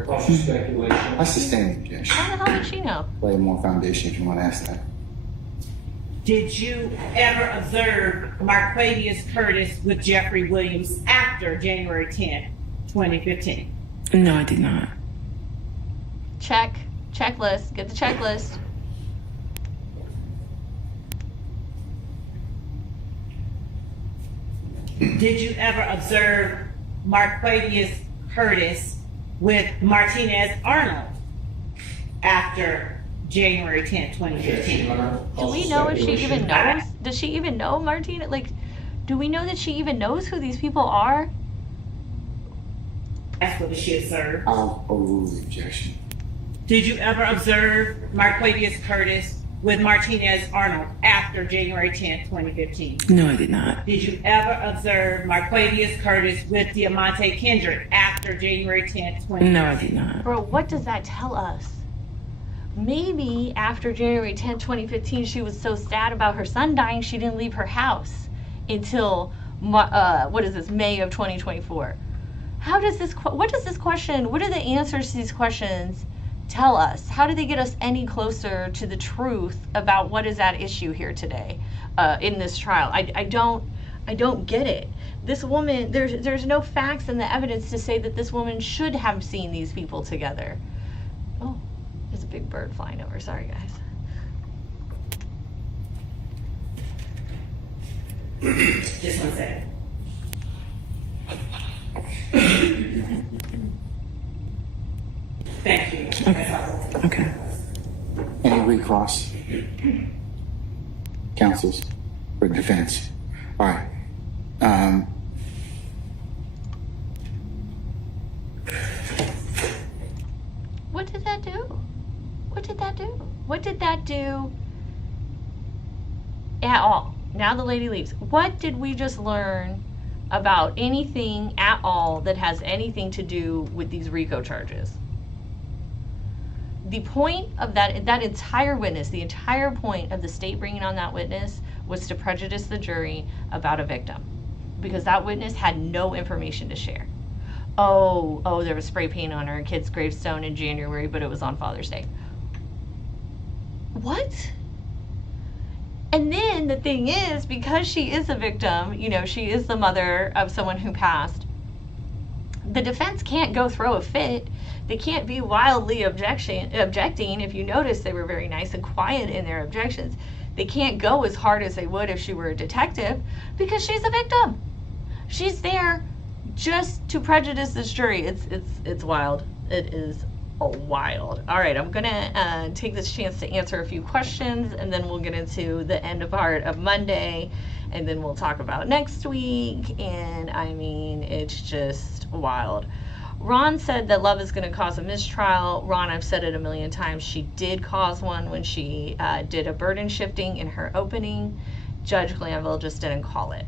I sustain the objection. How the hell did she know? Lay more foundation if you want to ask that. Did you ever observe Marquavius Curtis with Jeffrey Williams after January 10th, 2015? No, I did not. Checklist, get the checklist. Did you ever observe Marquavius Curtis with Martinez Arnold after January 10th, 2015? Do we know if she even knows? Does she even know Martina? Like, do we know that she even knows who these people are? That's what she observed. I'll overrule the objection. Did you ever observe Marquavius Curtis with Martinez Arnold after January 10th, 2015? No, I did not. Did you ever observe Marquavius Curtis with Diamante Kendrick after January 10th, 2015? No, I did not. Bro, what does that tell us? Maybe after January 10th, 2015, she was so sad about her son dying, she didn't leave her house until, May of 2024. What does this question, what are the answers to these questions tell us? How do they get us any closer to the truth about what is at issue here today in this trial? I don't get it. This woman, there's no facts in the evidence to say that this woman should have seen these people together. Oh, there's a big bird flying over. Sorry, guys. Just one second. Thank you. That's all. Okay. Any recross? Counsels for defense. All right. What did that do? What did that do? What did that do at all? Now the lady leaves. What did we just learn about anything at all that has anything to do with these RICO charges? The point of that entire witness, the entire point of the state bringing on that witness was to prejudice the jury about a victim, because that witness had no information to share. Oh, there was spray paint on her kid's gravestone in January, but it was on Father's Day. What? And then the thing is, because she is a victim, she is the mother of someone who passed, the defense can't go throw a fit. They can't be wildly objecting. If you notice, they were very nice and quiet in their objections. They can't go as hard as they would if she were a detective, because she's a victim. She's there just to prejudice this jury. It's wild. It is wild. All right, I'm gonna take this chance to answer a few questions, and then we'll get into the end part of Monday, and then we'll talk about next week. And I mean, it's just wild. Ron said that love is going to cause a mistrial. Ron, I've said it a million times, she did cause one when she did a burden shifting in her opening. Judge Glanville just didn't call it.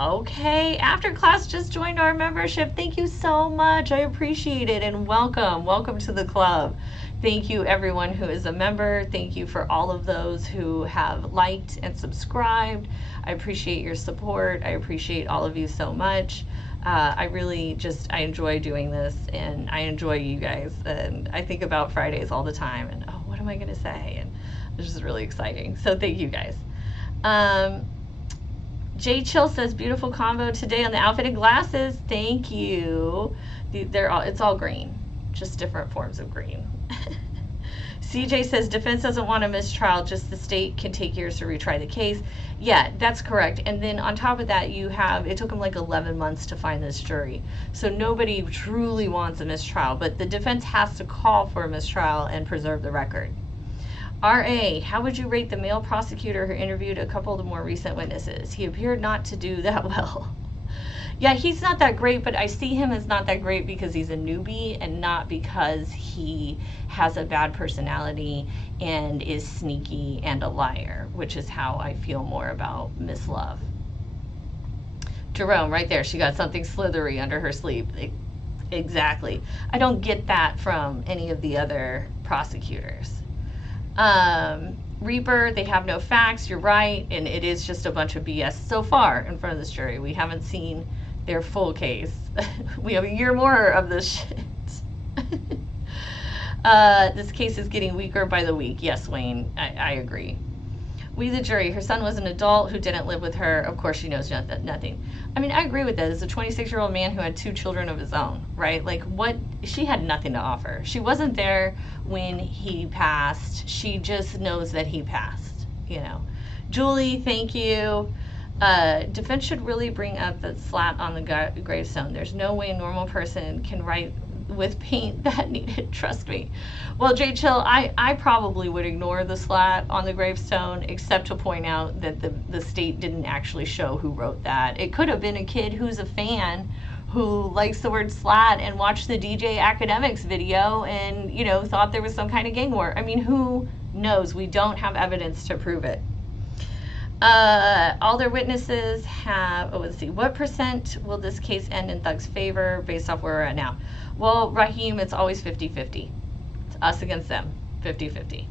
Okay, After Class just joined our membership. Thank you so much. I appreciate it, and welcome to the club. Thank you everyone who is a member. Thank you for all of those who have liked and subscribed. I appreciate your support. I appreciate all of you so much. I really I enjoy doing this, and I enjoy you guys, and I think about Fridays all the time, and what am I gonna say? And which is really exciting. So thank you guys. Jay Chill says, beautiful combo today on the outfit and glasses. Thank you. It's all green, just different forms of green. CJ says, defense doesn't want a mistrial, just the state can take years to retry the case. Yeah, that's correct. And then on top of that, it took them like 11 months to find this jury. So nobody truly wants a mistrial, but the defense has to call for a mistrial and preserve the record. RA, how would you rate the male prosecutor who interviewed a couple of the more recent witnesses? He appeared not to do that well. Yeah, he's not that great, but I see him as not that great because he's a newbie and not because he has a bad personality and is sneaky and a liar, which is how I feel more about Miss Love. Jerome, right there, she got something slithery under her sleeve. Exactly. I don't get that from any of the other prosecutors. Reaper, they have no facts, you're right, and it is just a bunch of BS so far in front of this jury. We haven't seen their full case. We have a year more of this shit. This case is getting weaker by the week. Yes, Wayne, I agree. We the jury, her son was an adult who didn't live with her. Of course she knows nothing. I mean, I agree with that. As a 26-year-old man who had 2 children of his own, right? Like, she had nothing to offer. She wasn't there when he passed. She just knows that he passed, you know. Julie, thank you. Defense should really bring up the slat on the gravestone. There's no way a normal person can write with paint that needed, trust me. Well, Jay Chill, I probably would ignore the slat on the gravestone, except to point out that the state didn't actually show who wrote that. It could have been a kid who's a fan who likes the word slat and watched the DJ Academics video and, you know, thought there was some kind of gang war. I mean, who knows? We don't have evidence to prove it. All their witnesses have, let's see, what percent will this case end in Thug's favor based off where we're at now? Well, Raheem, it's always 50-50. It's us against them, 50-50.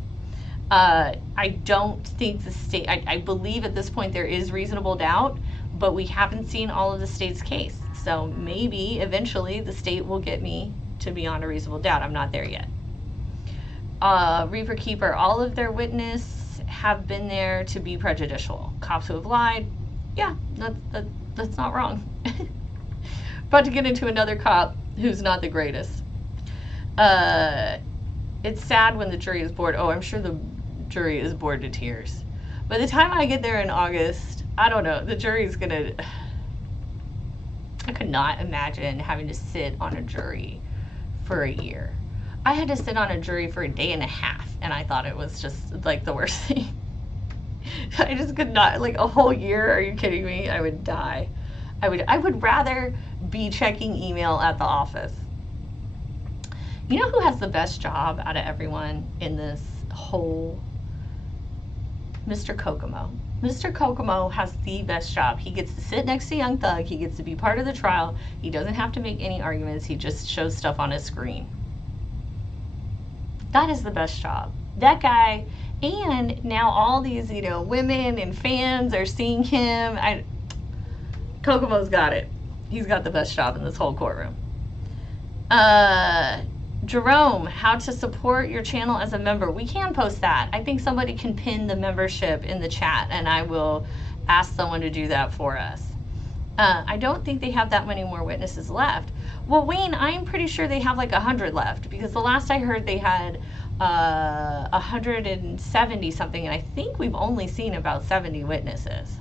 I don't think the state, I believe at this point there is reasonable doubt, but we haven't seen all of the state's case. So maybe eventually the state will get me to beyond a reasonable doubt. I'm not there yet. Reaper Keeper, all of their witnesses have been there to be prejudicial. Cops who have lied, yeah, that's not wrong. About to get into another cop who's not the greatest. It's sad when the jury is bored. Oh, I'm sure the jury is bored to tears. By the time I get there in August, I don't know, the jury's gonna, I could not imagine having to sit on a jury for a year. I had to sit on a jury for a day and a half, and I thought it was just like the worst thing. I just could not, like a whole year, are you kidding me? I would die. I would rather be checking email at the office. You know who has the best job out of everyone in this whole? Mr. Kokomo. Mr. Kokomo has the best job. He gets to sit next to Young Thug. He gets to be part of the trial. He doesn't have to make any arguments. He just shows stuff on his screen. That is the best job. That guy, and now all these, you know, women and fans are seeing him. Kokomo's got it. He's got the best job in this whole courtroom. Jerome, how to support your channel as a member. We can post that. I think somebody can pin the membership in the chat, and I will ask someone to do that for us. I don't think they have that many more witnesses left. Well, Wayne, I'm pretty sure they have like 100 left, because the last I heard they had 170 something, and I think we've only seen about 70 witnesses.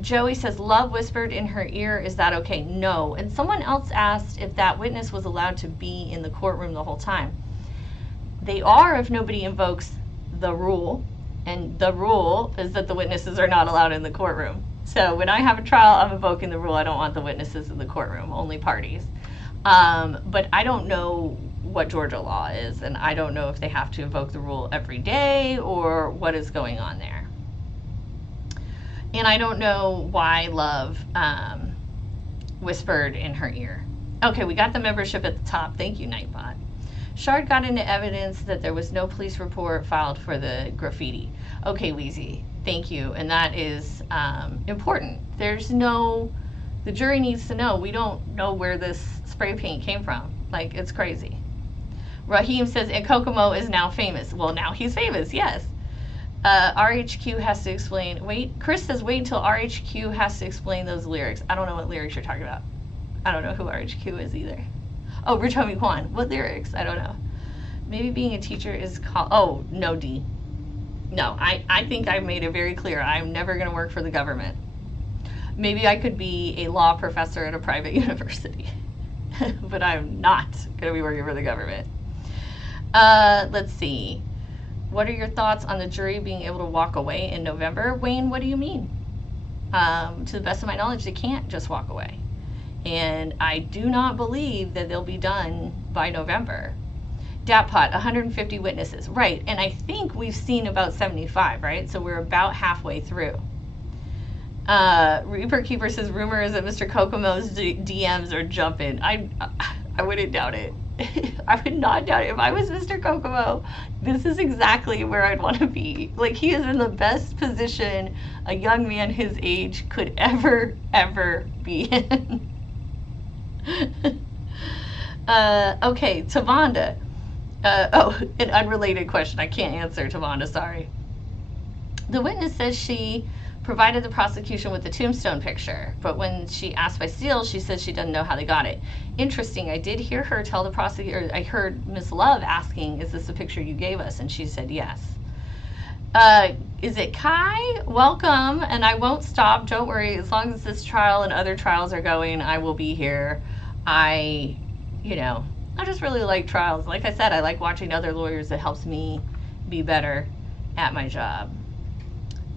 Joey says, Love whispered in her ear, is that okay? No. And someone else asked if that witness was allowed to be in the courtroom the whole time. They are if nobody invokes the rule, and the rule is that the witnesses are not allowed in the courtroom. So when I have a trial, I'm invoking the rule. I don't want the witnesses in the courtroom, only parties. But I don't know what Georgia law is, and I don't know if they have to invoke the rule every day or what is going on there. And I don't know why Love whispered in her ear. Okay, we got the membership at the top. Thank you, Nightbot. Shard got into evidence that there was no police report filed for the graffiti. Okay, Weezy, thank you. And that is important. There's no, the jury needs to know. We don't know where this spray paint came from. Like, it's crazy. Raheem says, and Kokomo is now famous. Well, now he's famous, yes. RHQ has to explain. Chris says, wait until RHQ has to explain those lyrics. I don't know what lyrics you're talking about. I don't know who RHQ is either. Oh, Rich Homie Kwan. What lyrics? I don't know. Maybe being a teacher is called. Oh, no, D. No, I think I made it very clear. I'm never going to work for the government. Maybe I could be a law professor at a private university, but I'm not going to be working for the government. Let's see. What are your thoughts on the jury being able to walk away in November? Wayne, what do you mean? To the best of my knowledge, they can't just walk away. And I do not believe that they'll be done by November. Datpot, 150 witnesses. Right, and I think we've seen about 75, right? So we're about halfway through. Reaper Keeper says, rumor is that Mr. Kokomo's DMs are jumping. I wouldn't doubt it. I would not doubt it. If I was Mr. Kokomo, this is exactly where I'd want to be. Like, he is in the best position a young man his age could ever be in. Okay, Tavonda. An unrelated question. I can't answer, Tavonda, sorry. The witness says she provided the prosecution with the tombstone picture, but when she asked by Steele, she said she doesn't know how they got it. Interesting. I did hear her tell the prosecutor, I heard Miss Love asking, is this the picture you gave us? And she said yes. Is it Kai? Welcome, and I won't stop. Don't worry. As long as this trial and other trials are going, I will be here. I just really like trials. Like I said, I like watching other lawyers. It helps me be better at my job.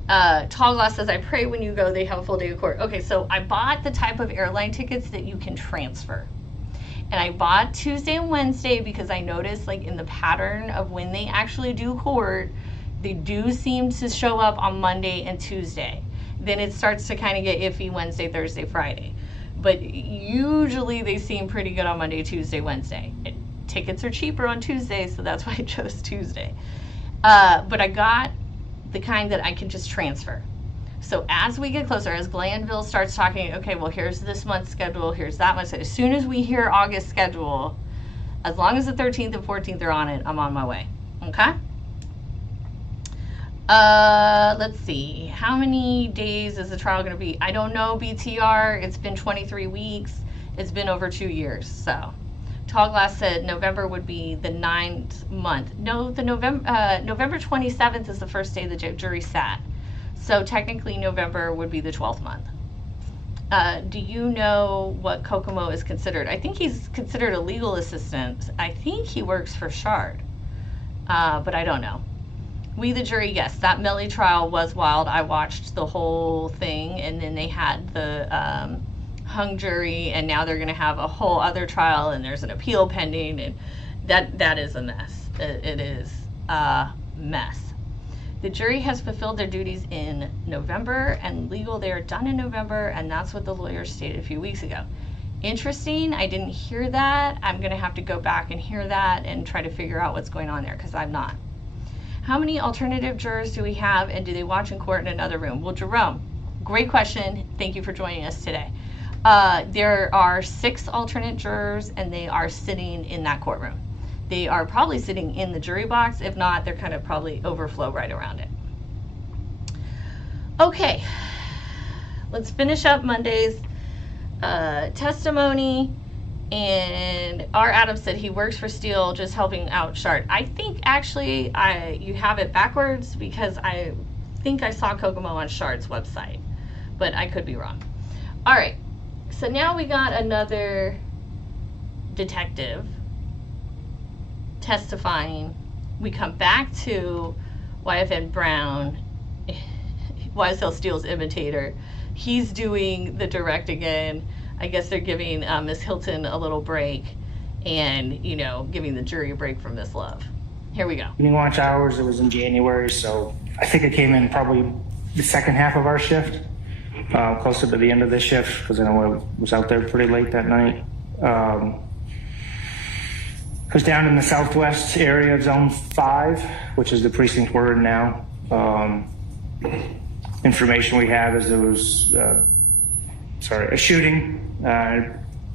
Tall Glass says, I pray when you go, they have a full day of court. Okay, so I bought the type of airline tickets that you can transfer. And I bought Tuesday and Wednesday because I noticed, like, in the pattern of when they actually do court, they do seem to show up on Monday and Tuesday. Then it starts to kind of get iffy Wednesday, Thursday, Friday. But usually they seem pretty good on Monday, Tuesday, Wednesday. Tickets are cheaper on Tuesday, so that's why I chose Tuesday. But I got the kind that I can just transfer. So as we get closer, as Glanville starts talking, okay, well, here's this month's schedule, here's that month's schedule. As soon as we hear August schedule, as long as the 13th and 14th are on it, I'm on my way, okay? Let's see, how many days is the trial gonna be? I don't know, BTR, it's been 23 weeks, it's been over 2 years, so. Tall Glass said November would be the 9th month. No, the November 27th is the first day the jury sat. So technically November would be the 12th month. Do you know what Kokomo is considered? I think he's considered a legal assistant. I think he works for Shard, but I don't know. We the jury, yes, that Melly trial was wild. I watched the whole thing, and then they had the hung jury, and now they're going to have a whole other trial, and there's an appeal pending, and that is a mess. It is a mess. The jury has fulfilled their duties in November, and legal, they are done in November, and that's what the lawyers stated a few weeks ago. Interesting, I didn't hear that. I'm going to have to go back and hear that and try to figure out what's going on there, because I'm not. How many alternative jurors do we have, and do they watch in court in another room? Well, Jerome, great question. Thank you for joining us today. There are 6 alternate jurors, and they are sitting in that courtroom. They are probably sitting in the jury box. If not, they're kind of probably overflow right around it. Okay, let's finish up Monday's testimony. And R. Adams said he works for Steele, just helping out Shard. I think actually you have it backwards, because I think I saw Kokomo on Shard's website, but I could be wrong. All right, so now we got another detective testifying. We come back to YFN Brown, YSL Steel's imitator. He's doing the direct again. I guess they're giving Miss Hilton a little break, and giving the jury a break from Miss Love. Here we go. Evening watch hours, it was in January, so I think it came in probably the second half of our shift, closer to the end of the shift, because I know I was out there pretty late that night. It was down in the southwest area of Zone 5, which is the precinct we're in now. Information we have is there was a shooting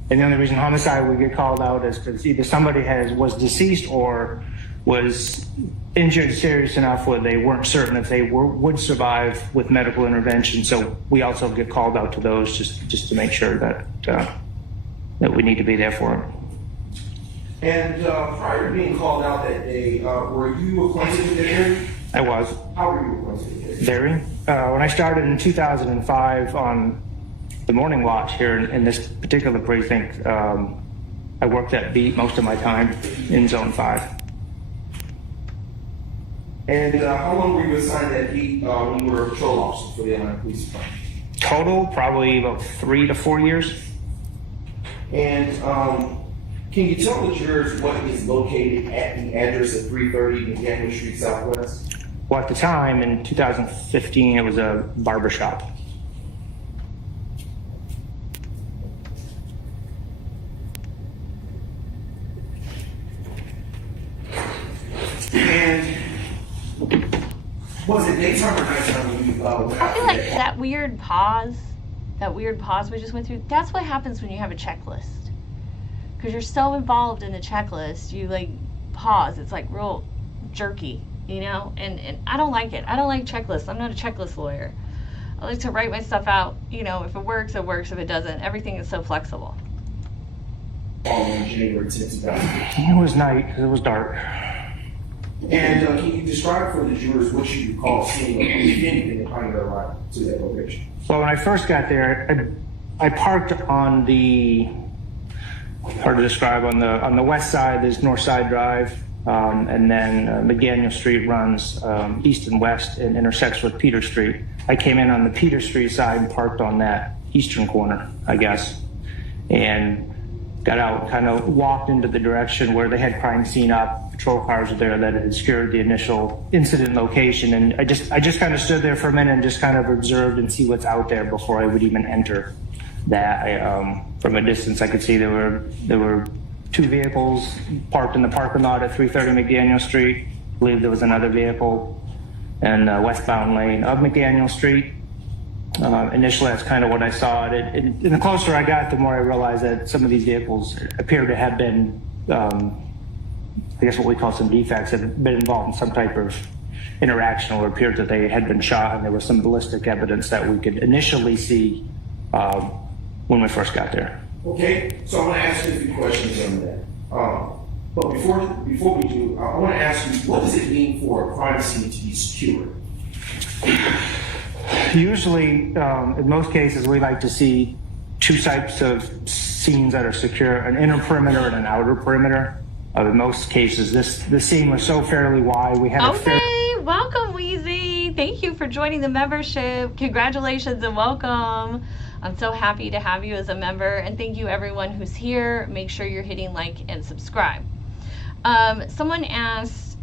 And the only reason homicide would get called out is because either somebody was deceased or was injured serious enough where they weren't certain if they would survive with medical intervention. So we also get called out to those just to make sure that we need to be there for them. And prior to being called out that day, were you acquainted with the area? I was. How were you acquainted with it? Very. When I started in 2005 on the morning watch here in this particular precinct, I worked that beat most of my time in Zone 5. And how long were you assigned that beat when you were a patrol officer for the Atlanta Police Department? Total, probably about 3 to 4 years. And can you tell the jurors what is located at the address of 330 McDaniel Street Southwest? Well, at the time, in 2015, it was a barber shop. And was it daytime or nighttime when you I feel like that weird pause we just went through, that's what happens when you have a checklist. Because you're so involved in the checklist, you like pause. It's like real jerky, you know? And I don't like it. I don't like checklists. I'm not a checklist lawyer. I like to write my stuff out. You know, if it works, it works. If it doesn't, everything is so flexible. On January 10th, 2015? It was night because it was dark. And can you describe for the jurors what you recall seeing, or if anything, upon your arrival to that location? Well, when I first got there, I parked on the, hard to describe, on the west side. There's North Side Drive, and then McDaniel Street runs east and west and intersects with Peter Street. I came in on the Peter Street side and parked on that eastern corner, I guess, and got out, kind of walked into the direction where they had crime scene up. Patrol cars were there that had secured the initial incident location, and I just kind of stood there for a minute and just kind of observed and see what's out there before I would even enter that. From a distance, I could see there were 2 vehicles parked in the parking lot at 330 McDaniel Street. I believe there was another vehicle in the westbound lane of McDaniel Street. Initially, that's kind of what I saw. And the closer I got, the more I realized that some of these vehicles appear to have been, I guess what we call some defects, have been involved in some type of interaction, or appeared that they had been shot, and there was some ballistic evidence that we could initially see when we first got there. Okay, so I want to ask you a few questions on that. But before we do, I want to ask you, what does it mean for a crime scene to be secured? Usually, in most cases, we like to see 2 types of scenes that are secure: an inner perimeter and an outer perimeter. In most cases, this scene was so fairly wide. We had Welcome, Wheezy. Thank you for joining the membership. Congratulations and welcome. I'm so happy to have you as a member, and thank you everyone who's here. Make sure you're hitting like and subscribe. Someone asked,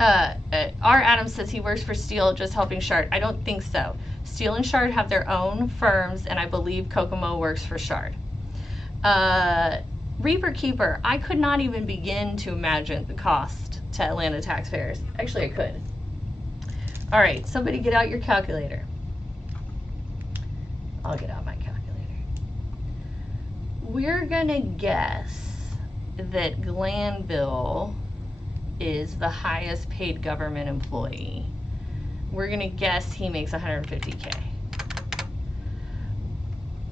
R. Adams says he works for Steel, just helping Shard. I don't think so. Steel and Shard have their own firms, and I believe Kokomo works for Shard. Reaper Keeper, I could not even begin to imagine the cost to Atlanta taxpayers. Actually, I could. All right, somebody get out your calculator. I'll get out my calculator. We're gonna guess that Glanville is the highest paid government employee. We're gonna guess he makes 150K.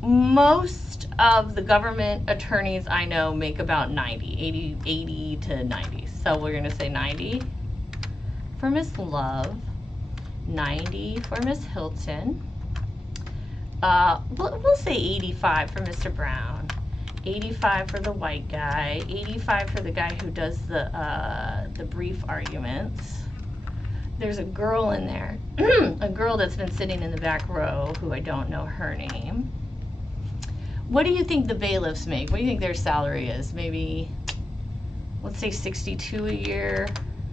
Most of the government attorneys I know make about 80 to 90. So we're gonna say 90 for Miss Love, 90 for Miss Hilton. We'll say 85 for Mr. Brown, 85 for the white guy, 85 for the guy who does the brief arguments. There's a girl in there, a girl that's been sitting in the back row who I don't know her name. What do you think the bailiffs make? What do you think their salary is? Maybe, let's say 62 a year.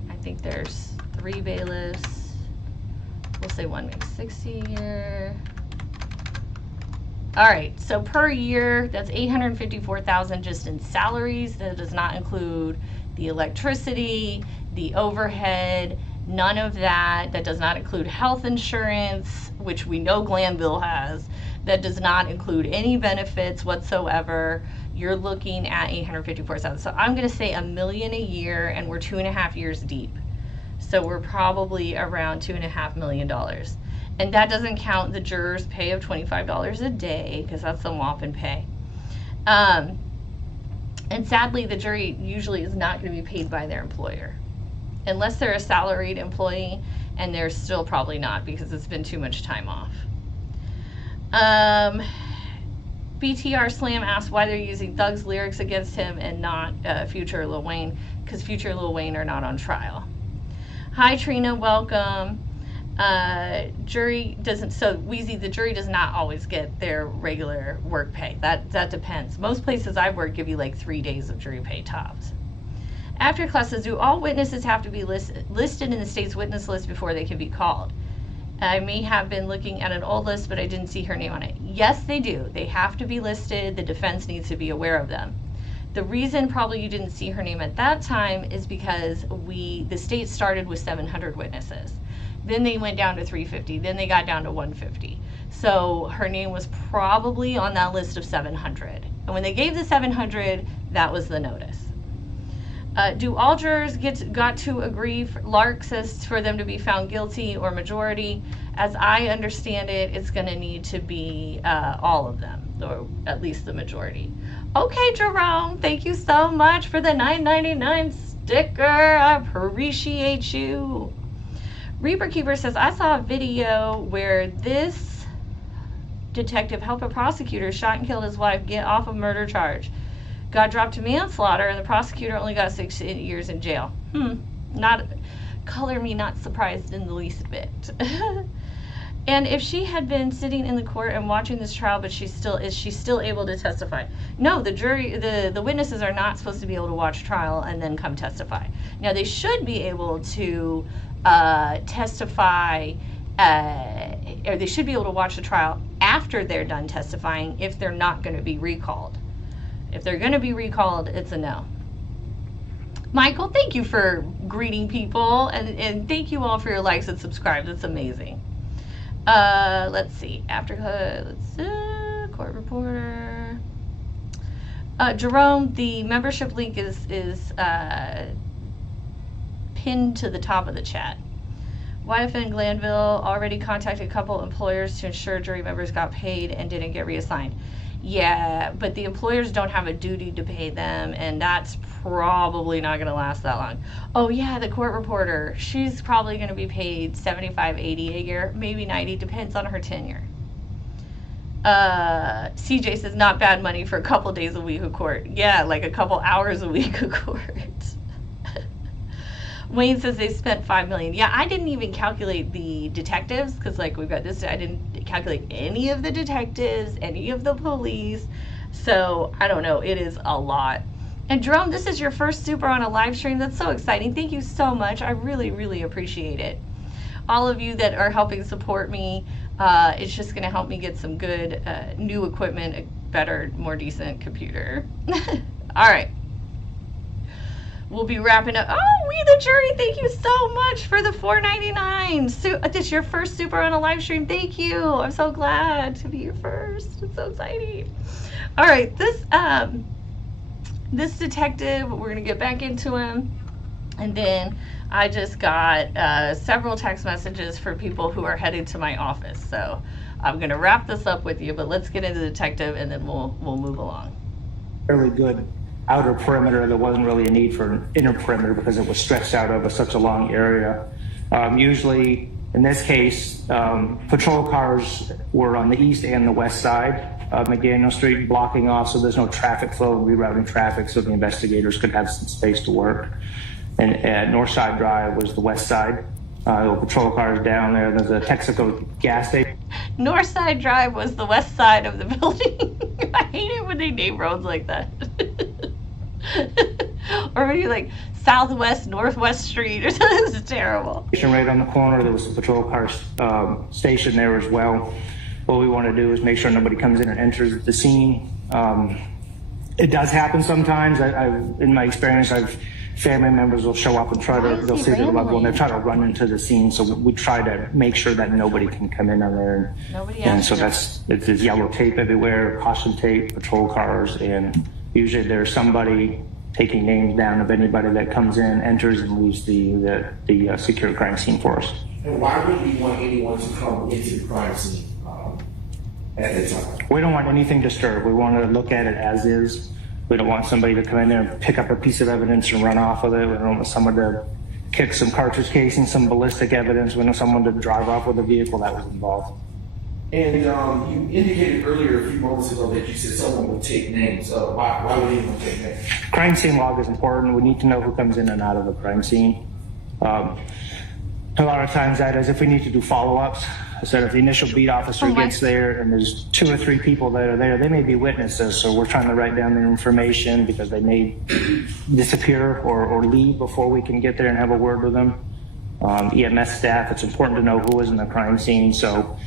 I think there's 3 bailiffs. We'll say one makes 60 a year. All right, so per year, that's $854,000 just in salaries. That does not include the electricity, the overhead, none of that. That does not include health insurance, which we know Glanville has. That does not include any benefits whatsoever. You're looking at $854,000. So I'm going to say $1 million a year, and we're 2.5 years deep. So we're probably around $2.5 million. And that doesn't count the jurors' pay of $25 a day, because that's the whopping pay. And sadly, the jury usually is not going to be paid by their employer, unless they're a salaried employee, and they're still probably not, because it's been too much time off. BTR Slam asked why they're using Thug's lyrics against him and not Future Lil Wayne, because Future Lil Wayne are not on trial. Hi Trina, welcome. Jury doesn't, so Wheezy, the jury does not always get their regular work pay. That depends. Most places I've worked give you like 3 days of jury pay tops. After classes, do all witnesses have to be listed in the state's witness list before they can be called? I may have been looking at an old list, but I didn't see her name on it. Yes, they do. They have to be listed. The defense needs to be aware of them. The reason probably you didn't see her name at that time is because the state started with 700 witnesses. Then they went down to 350. Then they got down to 150. So her name was probably on that list of 700. And when they gave the 700, that was the notice. Do all jurors got to agree, Lark says, for them to be found guilty or majority? As I understand it, it's going to need to be all of them, or at least the majority. Okay, Jerome, thank you so much for the $9.99 sticker. I appreciate you. Reaper Keeper says, I saw a video where this detective helped a prosecutor shot and killed his wife get off a murder charge. Got dropped to manslaughter, and the prosecutor only got 6 years in jail. Not, color me not surprised in the least bit. And if she had been sitting in the court and watching this trial, but is she still able to testify? No, the jury, the witnesses are not supposed to be able to watch trial and then come testify. Now they should be able to testify, or they should be able to watch the trial after they're done testifying if they're not going to be recalled. If they're going to be recalled, it's a no. Michael, thank you for greeting people, and thank you all for your likes and subscribes. It's amazing. Let's see. Court reporter. Jerome, the membership link is pinned to the top of the chat. YFN Glanville already contacted a couple employers to ensure jury members got paid and didn't get reassigned. Yeah, but the employers don't have a duty to pay them, and that's probably not going to last that long. Oh yeah, the court reporter, she's probably going to be paid $75, $80 a year, maybe $90, depends on her tenure. CJ says, not bad money for a couple days a week of court. Yeah, like a couple hours a week of court. Wayne says they spent $5 million. Yeah, I didn't even calculate the detectives, because like we've got this, I didn't calculate any of the detectives, any of the police. So I don't know, it is a lot. And Jerome, this is your first super on a live stream. That's so exciting. Thank you so much. I really, really appreciate it. All of you that are helping support me, it's just going to help me get some good new equipment, a better, more decent computer. All right. We'll be wrapping up. Oh, We the Jury, thank you so much for the $4.99. This is your first super on a live stream. Thank you. I'm so glad to be your first. It's so exciting. All right, this detective, we're going to get back into him. And then I just got several text messages for people who are headed to my office. So I'm going to wrap this up with you, but let's get into the detective and then we'll move along. Fairly good outer perimeter. There wasn't really a need for an inner perimeter because it was stretched out over such a long area. Usually, in this case, patrol cars were on the east and the west side of McDaniel Street, blocking off so there's no traffic flow, rerouting traffic so the investigators could have some space to work. And Northside Drive was the west side. Patrol cars down there. There's a Texaco gas station. Northside Drive was the west side of the building. I hate it when they name roads like that. Or maybe like Southwest, Northwest Street or something. This is terrible. Right on the corner, there was a patrol car station there as well. What we want to do is make sure nobody comes in and enters the scene. It does happen sometimes. In my experience, I've family members will show up and they'll see their loved one, they try to run into the scene. So we try to make sure that nobody can come in on there. And so there's yellow tape everywhere, caution tape, patrol cars, and usually there's somebody taking names down of anybody that comes in, enters, and leaves the secure crime scene for us. And why would we want anyone to come into the crime scene at that time? We don't want anything disturbed. We want to look at it as is. We don't want somebody to come in there and pick up a piece of evidence and run off with it. We don't want someone to kick some cartridge casing, some ballistic evidence. We want someone to drive off with a vehicle that was involved. And you indicated earlier a few moments ago that you said someone would take names. Why would anyone take names? Crime scene log is important. We need to know who comes in and out of the crime scene. A lot of times that is if we need to do follow-ups. So if the initial beat officer gets there and there's 2 or 3 people that are there, they may be witnesses. So we're trying to write down their information because they may disappear or leave before we can get there and have a word with them. EMS staff, it's important to know who is in the crime scene. So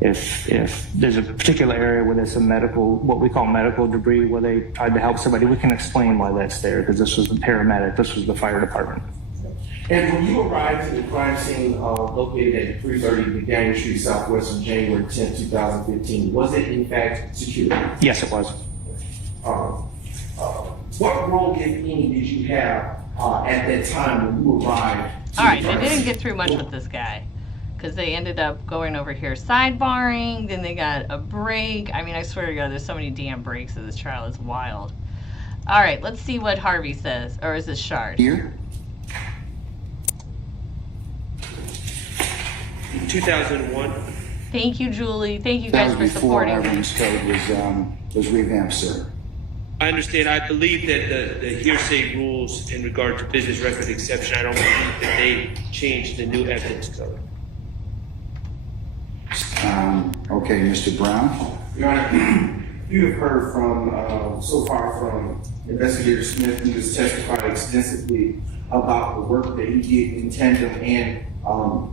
if there's a particular area where there's some what we call medical debris, where they tried to help somebody, we can explain why that's there, because this was the paramedic, this was the fire department. And when you arrived to the crime scene located at 330 McDaniel Street Southwest on January 10, 2015, was it in fact secure? Yes, it was. What role, if any, did you have at that time when you arrived? All right, they didn't get through much with this guy because they ended up going over here sidebarring, then they got a break. I mean, I swear to God, there's so many damn breaks in this trial. It's wild. All right, let's see what Harvey says. Or is this Shard? Here? 2001. Thank you, Julie. Thank you guys That for was before supporting me. evidence code was revamped, sir. I understand. I believe that the hearsay rules in regard to business record exception, I don't believe that they changed the new evidence code. Okay, Mr. Brown. Your Honor, you have heard from, so far from Investigator Smith, who has testified extensively about the work that he did in tandem and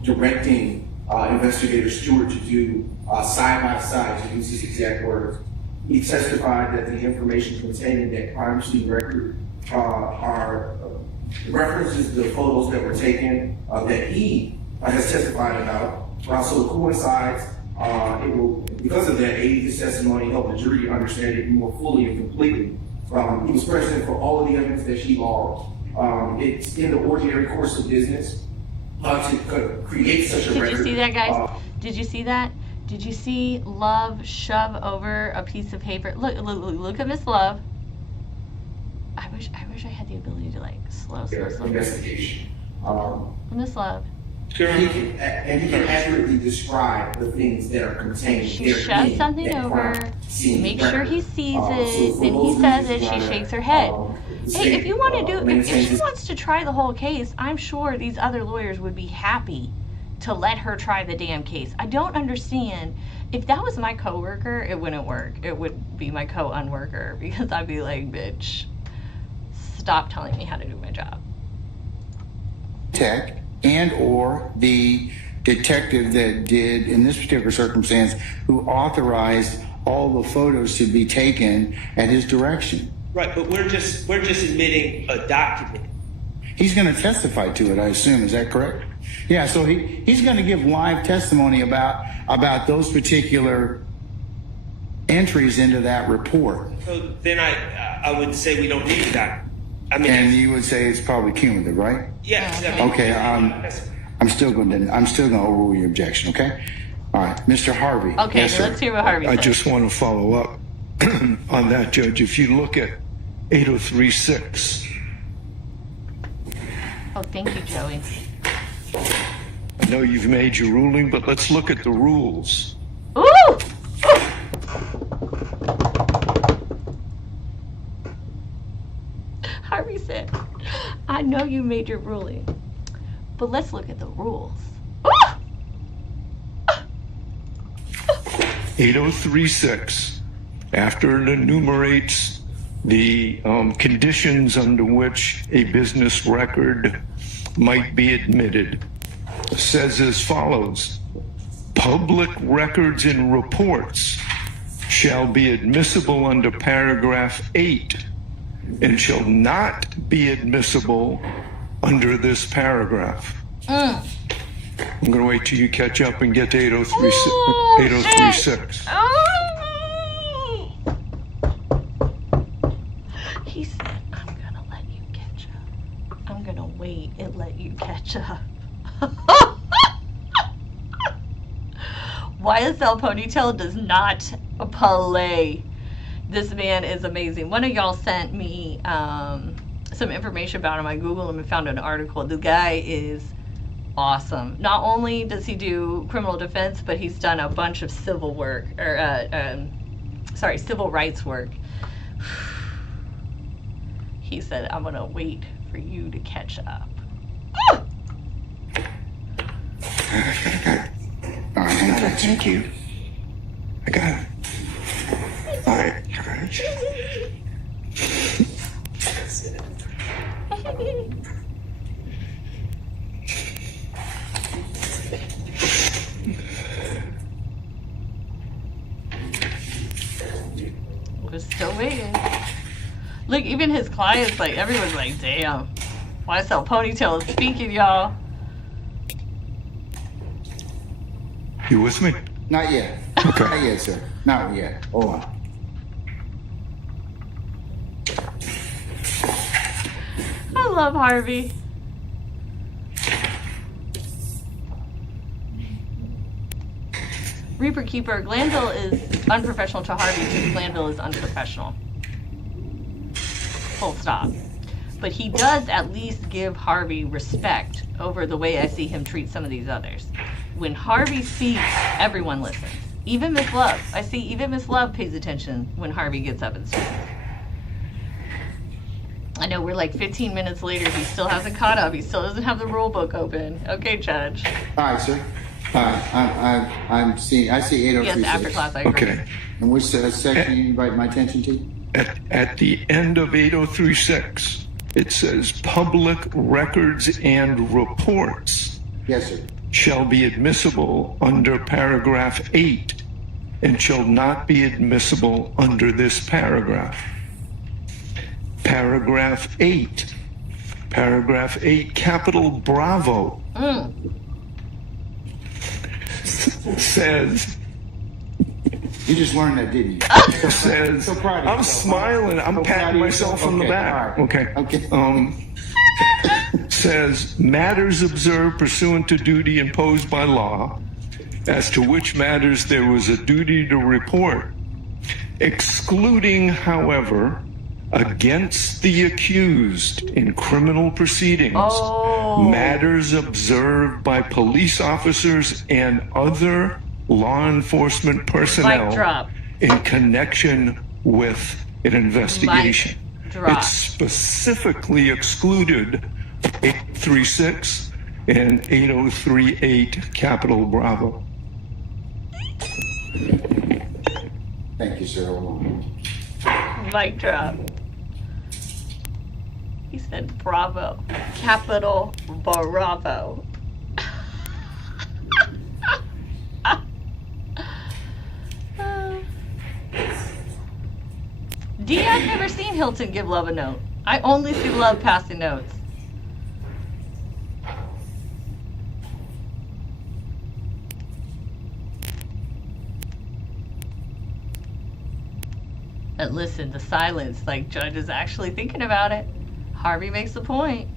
directing Investigator Stewart to do side-by-side, to use his exact words. He testified that the information contained in that crime scene record are references to the photos that were taken that he has testified about. So it coincides. It will, because of that, aid his testimony, help the jury understand it more fully and completely. He was present for all of the evidence that she logged. It's in the ordinary course of business to create such a record. Did you see that, guys? Did you see that? Did you see Love shove over a piece of paper? Look at Miss Love. I wish I had the ability to like slow. Investigation. Miss Love. He can accurately describe the things that are contained. She shoves something over, make sure he sees it, then he says it, she shakes her head. Hey, if you want to do, if she wants to try the whole case, I'm sure these other lawyers would be happy to let her try the damn case. I don't understand. If that was my coworker, it wouldn't work. It would be my co-unworker, because I'd be like, bitch, stop telling me how to do my job. Tech and or the detective that did, in this particular circumstance, who authorized all the photos to be taken at his direction. Right, but we're just admitting a document. He's going to testify to it, I assume. Is that correct? Yeah, so he's going to give live testimony about those particular entries into that report. So then I would say we don't need that. I mean, and you would say it's probably cumulative, right? Yes. I mean, okay. I'm still going to overrule your objection. Okay. All right, Mr. Harvey. Okay, yes, let's hear what Harvey says. I just want to follow up on that, Judge. If you look at 8036. Oh, thank you, Joey. I know you've made your ruling, but let's look at the rules. Ooh! Harvey said, I know you made your ruling, but let's look at the rules. 8036, after it enumerates the conditions under which a business record might be admitted, says as follows: public records and reports shall be admissible under paragraph 8 and shall not be admissible under this paragraph. I'm going to wait till you catch up and get to 8036. He said, I'm going to let you catch up. I'm going to wait and let you catch up. YSL Ponytail does not play. This man is amazing. One of y'all sent me some information about him. I Googled him and found an article. The guy is awesome. Not only does he do criminal defense, but he's done a bunch of civil work, or civil rights work. He said, I'm gonna wait for you to catch up. All right, thank you. I got it. All right. We're still waiting. Look, even his clients, like, everyone's like, damn. YSL Ponytail is speaking, y'all. You with me? Not yet. Okay. Not yet, sir. Not yet. Hold on. I love Harvey. Reaper Keeper, Glanville is unprofessional to Harvey because Glanville is unprofessional. Full stop. But he does at least give Harvey respect over the way I see him treat some of these others. When Harvey speaks, everyone listens. Even Miss Love. I see even Miss Love pays attention when Harvey gets up and speaks. I know we're like 15 minutes later. He still hasn't caught up. He still doesn't have the rule book open. Okay, Judge. All right, sir. I see 803. Yes, after class, I agree. Okay. And which section you invite my attention to? At the end of 8036, it says public records and reports Yes, sir. shall be admissible under paragraph 8 and shall not be admissible under this paragraph. Paragraph 8, capital Bravo, says, You just learned that, didn't you? says, So proud of I'm yourself. smiling, I'm So proud patting of myself yourself. on the Okay, back. all right. Okay. Okay. Says, matters observed pursuant to duty imposed by law, as to which matters there was a duty to report, excluding, however, against the accused in criminal proceedings, matters observed by police officers and other law enforcement personnel Mic drop. in connection with an investigation. Mic drop. It's specifically excluded 836 and 8038 capital Bravo. Thank you, sir. Hold on. Mic drop. He said Bravo. Capital Bravo. D, I've never seen Hilton give Love a note. I only see Love passing notes. And listen, the silence, like Judge is actually thinking about it. Harvey makes the point.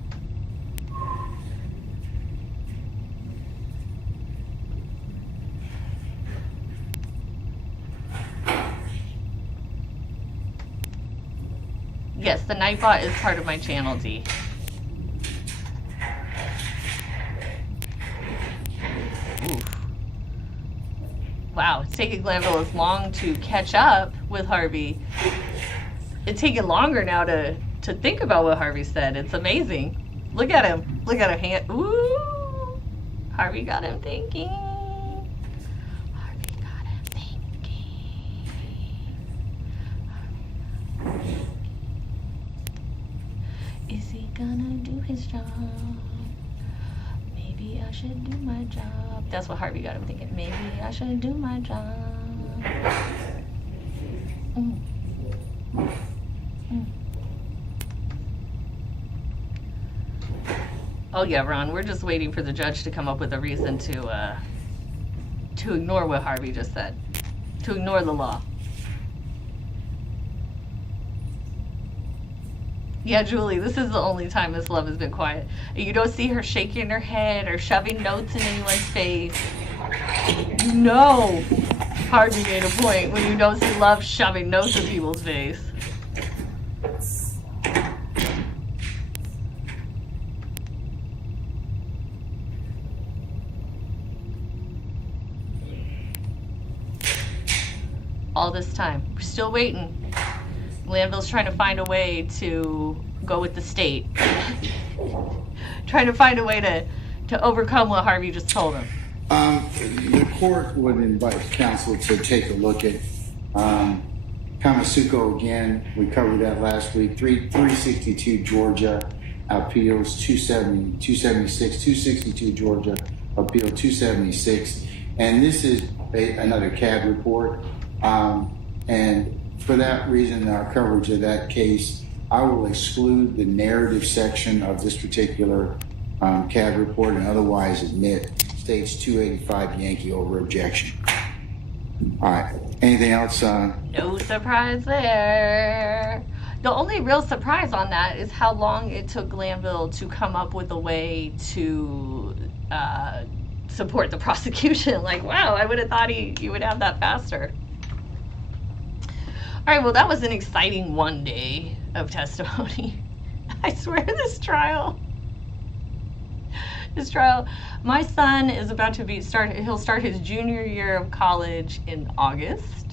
Yes, the Nightbot is part of my channel, D. Oof. Wow, it's taken Glanville as long to catch up with Harvey. It's taken longer now to think about what Harvey said. It's amazing. Look at him. Look at him. Ooh. Harvey got him thinking. Harvey got him thinking. Is he gonna do his job? Maybe I should do my job. That's what Harvey got him thinking. Maybe I should do my job. Oh yeah, Ron, we're just waiting for the judge to come up with a reason to ignore what Harvey just said, to ignore the law. Yeah, Julie, this is the only time Miss Love has been quiet. You don't see her shaking her head or shoving notes in anyone's face. You know Harvey made a point when you don't see Love shoving notes in people's face. All this time, we're still waiting. Glanville's trying to find a way to go with the state. Trying to find a way to overcome what Harvey just told him. The court would invite counsel to take a look at Kamasuko again. We covered that last week. 362 Georgia appeals 270, 276, 262 Georgia appeal 276. And this is another CAD report. And for that reason, our coverage of that case, I will exclude the narrative section of this particular CAD report and otherwise admit State's 285 Yankee over objection. All right. Anything else? No surprise there. The only real surprise on that is how long it took Glanville to come up with a way to support the prosecution. Like, wow, I would have thought he would have that faster. All right, well, that was an exciting one day of testimony. I swear this trial, my son is about to he'll start his junior year of college in August.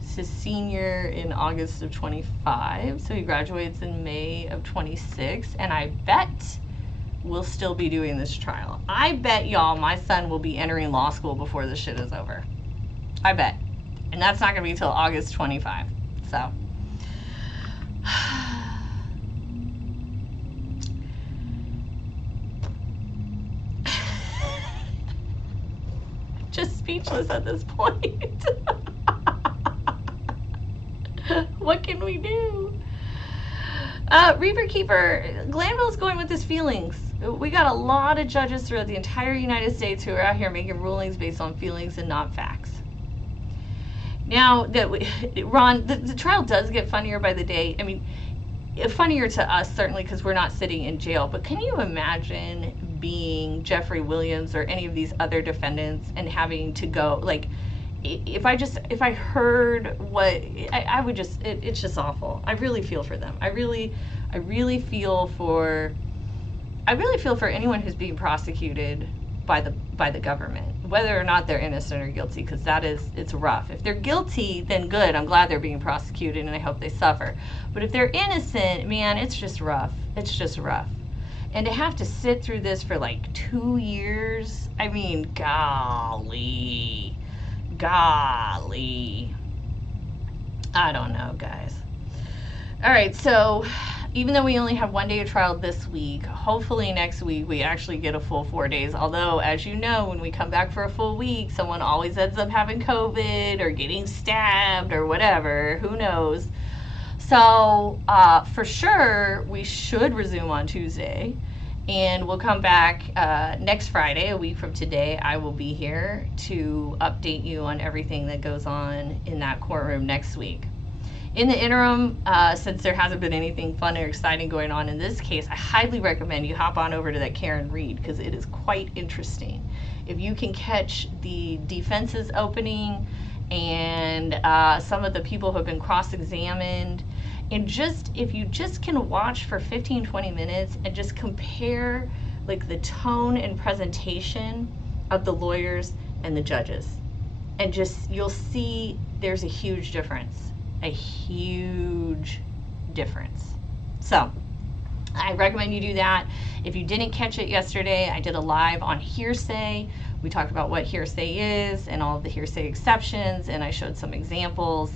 It's his senior in August of 25, so he graduates in May of 26, and I bet we'll still be doing this trial. I bet y'all my son will be entering law school before this shit is over. I bet. And that's not going to be until August 25. So. Just speechless at this point. What can we do? Reaper Keeper, Glanville's going with his feelings. We got a lot of judges throughout the entire United States who are out here making rulings based on feelings and not facts. Now that Ron, the trial does get funnier by the day. I mean, funnier to us certainly because we're not sitting in jail. But can you imagine being Jeffrey Williams or any of these other defendants and having to go like, if I heard what I would just, it's just awful. I really feel for them. I really feel for anyone who's being prosecuted by the government, whether or not they're innocent or guilty, because it's rough. If they're guilty, then good. I'm glad they're being prosecuted, and I hope they suffer. But if they're innocent, man, it's just rough. It's just rough. And to have to sit through this for like 2 years, I mean, golly. I don't know, guys. All right, so even though we only have 1 day of trial this week, hopefully next week we actually get a full 4 days. Although, as you know, when we come back for a full week, someone always ends up having COVID or getting stabbed or whatever. Who knows? So for sure, we should resume on Tuesday. And we'll come back next Friday, a week from today. I will be here to update you on everything that goes on in that courtroom next week. In the interim, since there hasn't been anything fun or exciting going on in this case, I highly recommend you hop on over to that Karen read because it is quite interesting. If you can catch the defense's opening and some of the people who have been cross-examined, and just if you just can watch for 15-20 minutes and just compare like the tone and presentation of the lawyers and the judges, and just you'll see there's a huge difference. So I recommend you do that. If you didn't catch it yesterday, I did a live on hearsay. We talked about what hearsay is and all of the hearsay exceptions, and I showed some examples.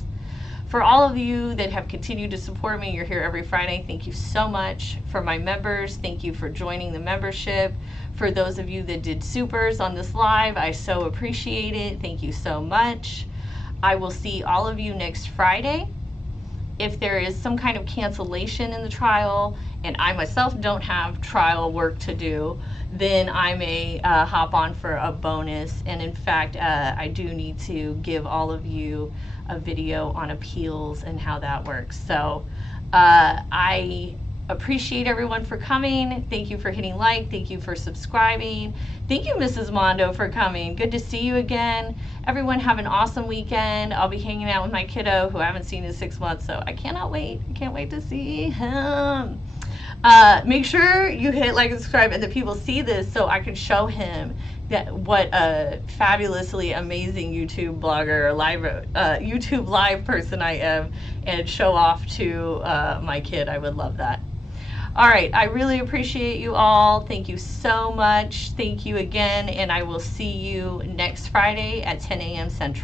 For all of you that have continued to support me, you're here every Friday, thank you so much. For my members, thank you for joining the membership. For those of you that did supers on this live, I so appreciate it. Thank you so much. I will see all of you next Friday. if there is some kind of cancellation in the trial and I myself don't have trial work to do, then I may hop on for a bonus. And in fact, I do need to give all of you a video on appeals and how that works. So I appreciate everyone for coming. Thank you for hitting like. Thank you for subscribing. Thank you, Mrs. Mondo, for coming. Good to see you again. Everyone have an awesome weekend. I'll be hanging out with my kiddo who I haven't seen in 6 months, so I cannot wait. I can't wait to see him. Make sure you hit like and subscribe and that people see this so I can show him that what a fabulously amazing YouTube blogger, YouTube live person I am, and show off to my kid. I would love that. All right, I really appreciate you all. Thank you so much. Thank you again, and I will see you next Friday at 10 a.m. Central.